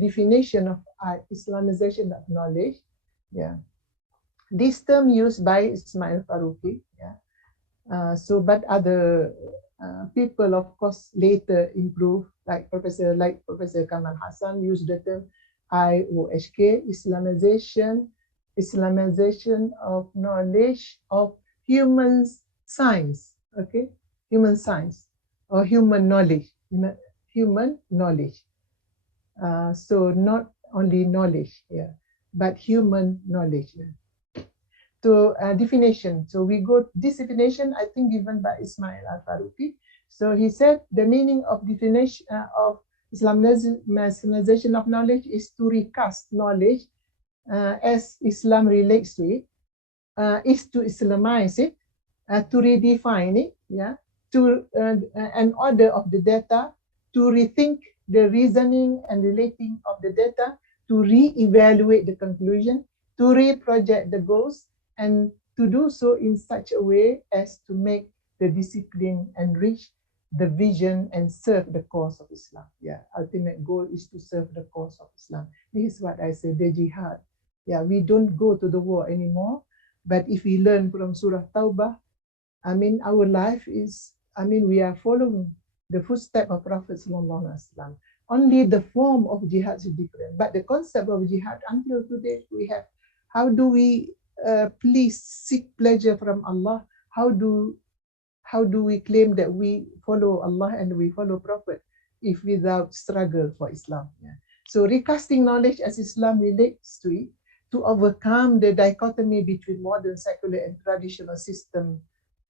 definition of Islamization of knowledge. Yeah. This term used by Ismail Faruqi. Yeah. But other people, of course, later improve, like Professor Kamal Hassan used the term IOHK, Islamization of knowledge of human science. Okay, human science or human knowledge. Human knowledge. So not only knowledge, yeah, but human knowledge. Yeah. So definition. So we go this definition, I think, given by Ismail Al-Faruqi. So he said the meaning of definition of Islamization of knowledge is to recast knowledge as Islam relates to it, is to Islamize it, to redefine it, yeah, to an order of the data, to rethink the reasoning and relating of the data, to re-evaluate the conclusion, to re-project the goals, and to do so in such a way as to make the discipline enrich the vision and serve the cause of Islam. Yeah, ultimate goal is to serve the cause of Islam. This is what I say, the jihad. Yeah, we don't go to the war anymore, but if we learn from Surah Taubah, I mean, our life is, I mean, we are following the footsteps of Prophet Sallallahu Alaihi Wasallam. Only the form of jihad is different, but the concept of jihad until today we have. How do we please seek pleasure from Allah? How do we claim that we follow Allah and we follow Prophet if without struggle for Islam? Yeah. So recasting knowledge as Islam relates to it, to overcome the dichotomy between modern secular and traditional system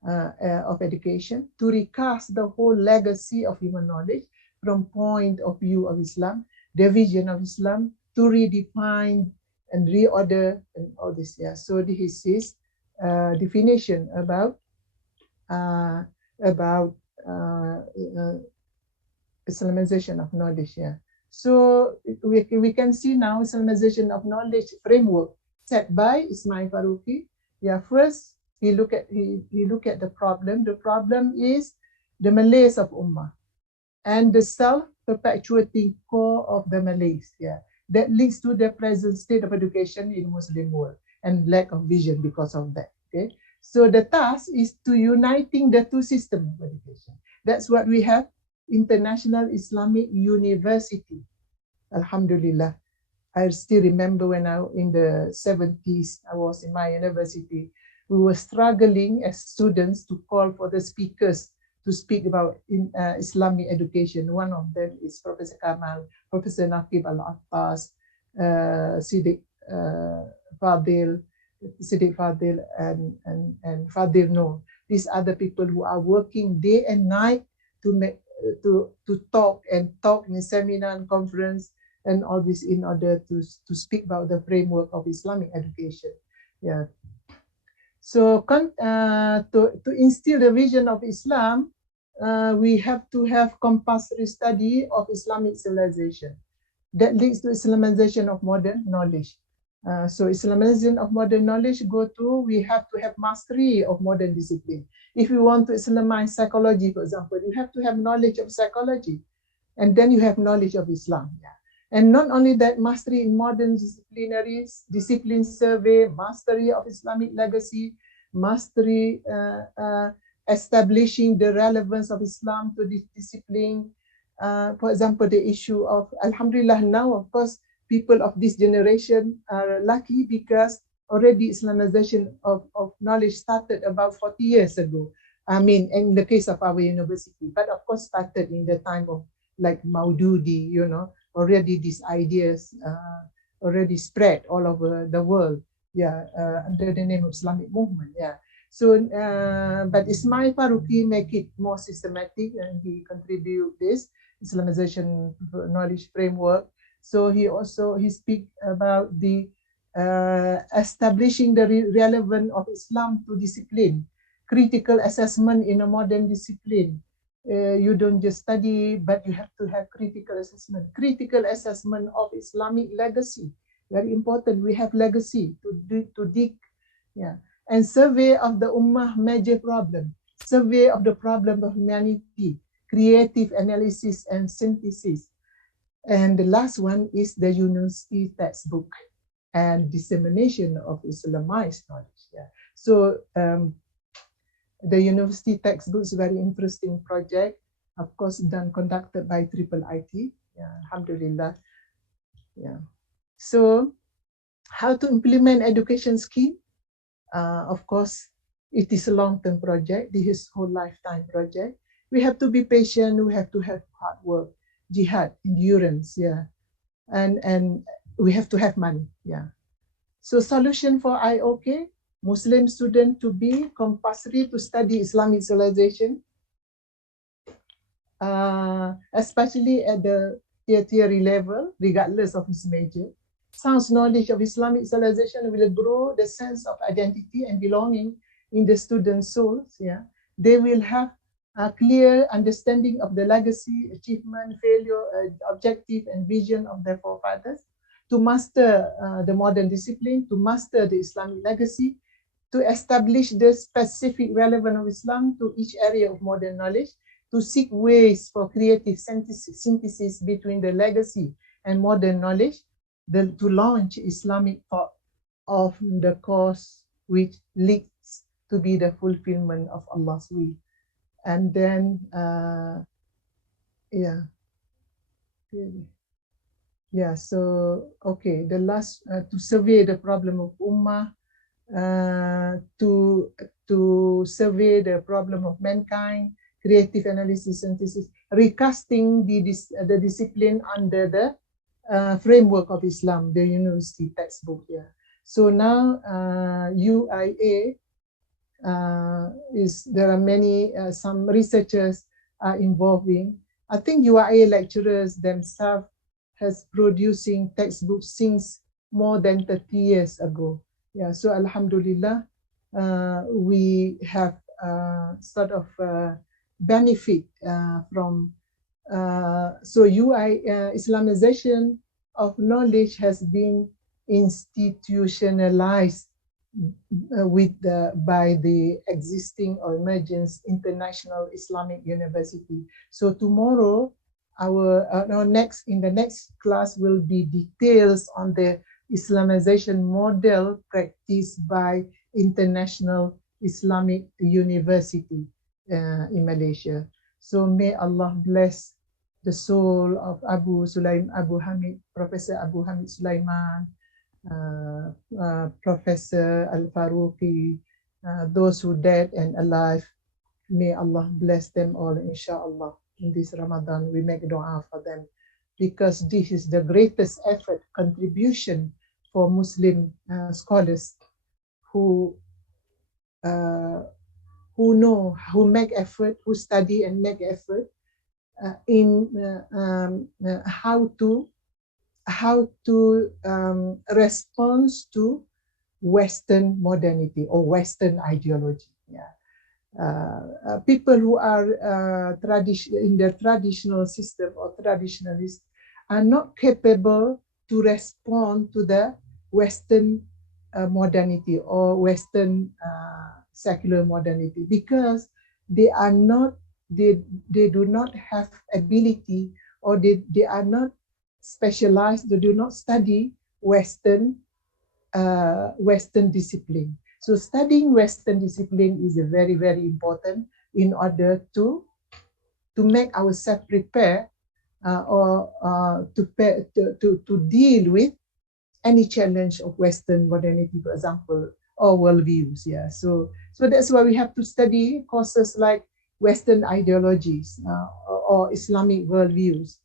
of education, to recast the whole legacy of human knowledge from point of view of Islam, the vision of Islam, to redefine and reorder and all this. Yeah. So this is his definition about Islamization of knowledge. Yeah. So we can see now Islamization of knowledge framework set by Ismail Faruqi. Yeah. First, he look at the problem. The problem is the malaise of ummah and the self-perpetuating core of the malaise. Yeah. That leads to the present state of education in Muslim world and lack of vision because of that. Okay. So the task is to uniting the two systems of education. That's what we have, International Islamic University. Alhamdulillah. I still remember when in the 70s, I was in my university. We were struggling as students to call for the speakers to speak about Islamic education. One of them is Professor Kamal, Professor Naqib Al-Attas, Siddiq Fadil, and Fadil Noor. These are the people who are working day and night to talk in seminar and conference and all this in order to speak about the framework of Islamic education. Yeah. So to instill the vision of Islam, we have to have compulsory study of Islamic civilization. That leads to Islamization of modern knowledge. So Islamization of modern knowledge we have to have mastery of modern discipline. If you want to Islamize psychology, for example, you have to have knowledge of psychology, and then you have knowledge of Islam. Yeah. And not only that, mastery in modern discipline survey, mastery of Islamic legacy, mastery establishing the relevance of Islam to this discipline. For example, the issue of, Alhamdulillah, now, of course, people of this generation are lucky because already Islamization of knowledge started about 40 years ago. I mean, in the case of our university, but of course started in the time of like Maududi, you know, already these ideas already spread all over the world. Yeah, under the name of Islamic movement. Yeah. So, but Ismail Faruqi make it more systematic, and he contribute this Islamization knowledge framework. So he speak about the establishing the relevance of Islam to discipline, critical assessment in a modern discipline. You don't just study, but you have to have critical assessment of Islamic legacy. Very important. We have legacy to dig, yeah. And survey of the Ummah major problem, survey of the problem of humanity, creative analysis and synthesis. And the last one is the university textbook and dissemination of Islamized knowledge. Yeah. So the university textbook is a very interesting project, of course, conducted by IIIT. Yeah, alhamdulillah. Yeah. So how to implement education scheme? Of course, it is a long-term project. This is whole lifetime project. We have to be patient. We have to have hard work, jihad, endurance. Yeah, and we have to have money. Yeah. So solution for IOK, Muslim student to be compulsory to study Islamic civilization, especially at the theory level, regardless of his major. Sound knowledge of Islamic civilization will grow the sense of identity and belonging in the student's souls. Yeah, they will have a clear understanding of the legacy, achievement, failure, objective, and vision of their forefathers. To master the modern discipline, to master the Islamic legacy, to establish the specific relevance of Islam to each area of modern knowledge, to seek ways for creative synthesis between the legacy and modern knowledge, to launch Islamic thought of the cause which leads to be the fulfillment of Allah's will. And then, yeah, so, okay, the last, to survey the problem of Ummah, to survey the problem of mankind, creative analysis, synthesis, recasting the discipline under the framework of Islam, the university textbook here. So now UIA there are many, some researchers are involving. I think UIA lecturers themselves has producing textbooks since more than 30 years ago. Yeah, so Alhamdulillah, we have sort of benefit from so Islamization of knowledge has been institutionalized by the existing or emerging international Islamic university. So tomorrow, in the next class will be details on the Islamization model practiced by International Islamic University in Malaysia. So may Allah bless the soul of Professor Abu Hamid Sulaiman, Professor Al-Faruqi, those who dead and alive. May Allah bless them all, inshallah. In this Ramadan, we make dua for them, because this is the greatest effort, contribution for Muslim scholars who make effort, who study and make effort in how to respond to Western modernity or Western ideology. Yeah. People who are in the traditional system or traditionalists are not capable to respond to the Western modernity or Western secular modernity, because they do not have ability, or they are not specialized, they do not study Western discipline. So studying Western discipline is very, very important in order to make ourselves prepare to deal with any challenge of Western modernity, for example, or worldviews. Yeah. So that's why we have to study courses like Western ideologies or Islamic worldviews,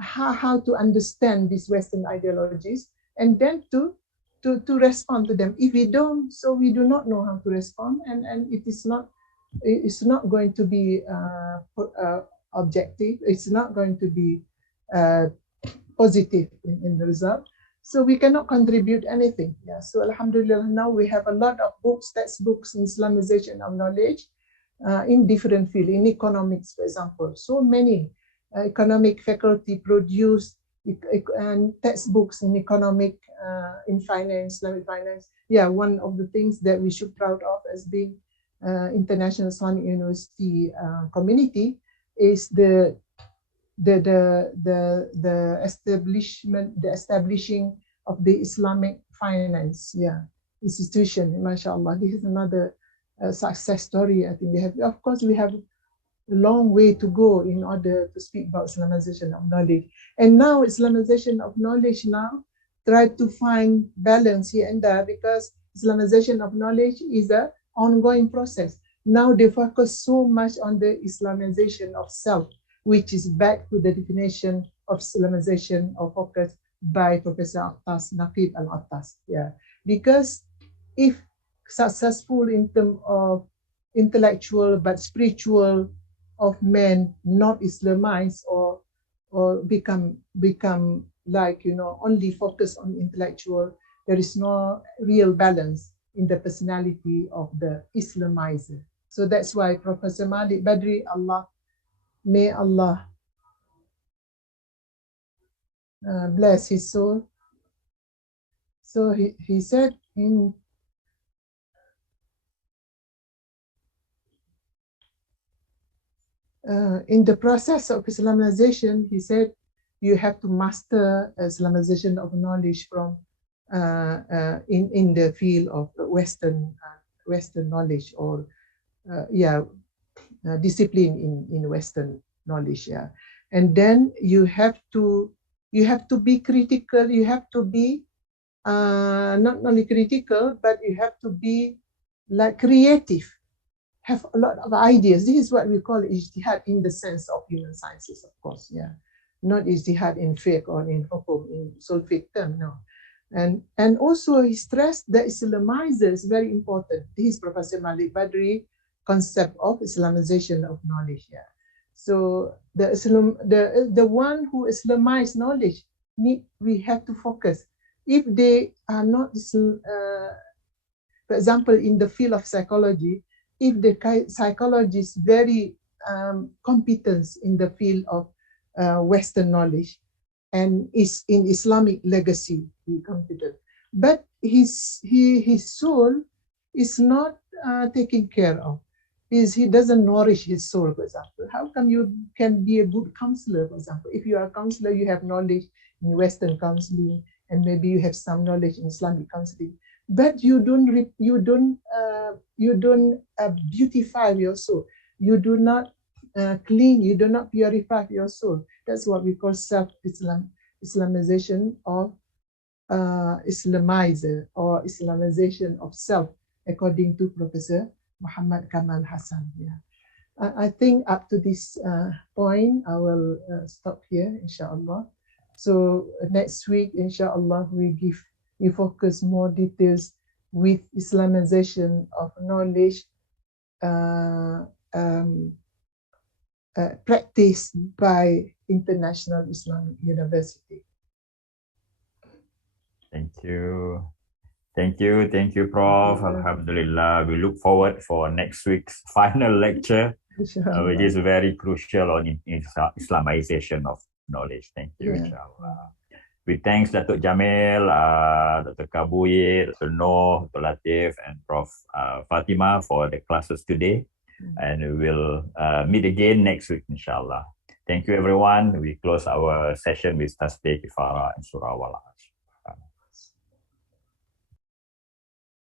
how to understand these Western ideologies, and then to respond to them. If we don't, so we do not know how to respond, and it's not going to be objective. It's not going to be positive in the result. So we cannot contribute anything. Yeah. So alhamdulillah, now we have a lot of books, textbooks in Islamization of knowledge in different fields, in economics, for example. So many economic faculty produce and textbooks in economic, in finance, Islamic finance. Yeah, one of the things that we should be proud of as being International Islamic University community is the establishing of the Islamic finance, institution. MashaAllah, this is another success story. I think we have. Of course, we have a long way to go in order to speak about Islamization of knowledge. And now Islamization of knowledge now try to find balance here and there, because Islamization of knowledge is an ongoing process. Now they focus so much on the Islamization of self, which is back to the definition of Islamization or focus by Professor Attas, Naqib al-Attas. Yeah, because if successful in terms of intellectual but spiritual of men not Islamized or become like, you know, only focus on intellectual, there is no real balance in the personality of the Islamizer. So that's why Professor Malik Badri, may Allah bless his soul. So he said in the process of Islamization, he said, you have to master Islamization of knowledge from in the field of Western knowledge, or discipline in Western knowledge. Yeah, and then you have to be critical. You have to be not only critical, but you have to be like creative. Have a lot of ideas. This is what we call ijtihad in the sense of human sciences, of course. Yeah, not ijtihad in fiqh or in hukum in usul fiqh term. No. And also he stressed that Islamizer is very important. This is Professor Malik Badri concept of Islamization of knowledge. Yeah. So the one who Islamized knowledge, we have to focus. If they are not, for example, in the field of psychology, if the psychologist very competent in the field of Western knowledge and is in Islamic legacy, he competent, but his soul is not taken care of. He doesn't nourish his soul, for example. How come you can be a good counselor, for example? If you are a counselor, you have knowledge in Western counseling, and maybe you have some knowledge in Islamic counseling, but you don't beautify your soul. You do not clean. You do not purify your soul. That's what we call Islamization of Islamizer, or Islamization of self, according to Professor Muhammad Kamal Hassan. Yeah, I think up to this point, I will stop here, inshallah. So next week, inshallah, we focus more details with Islamization of knowledge practiced by International Islamic University. Thank you. Thank you, Prof. Alhamdulillah. We look forward for next week's final lecture, which is very crucial on Islamization of knowledge. Thank you, inshallah. We thanks Datuk Jamil, Dr. Kabuye, Dr. Noh, Dr. Latif, and Prof. Fatimah for the classes today. And we will meet again next week, inshallah. Thank you, everyone. We close our session with Tasbih, Kifara, and Surah Wala.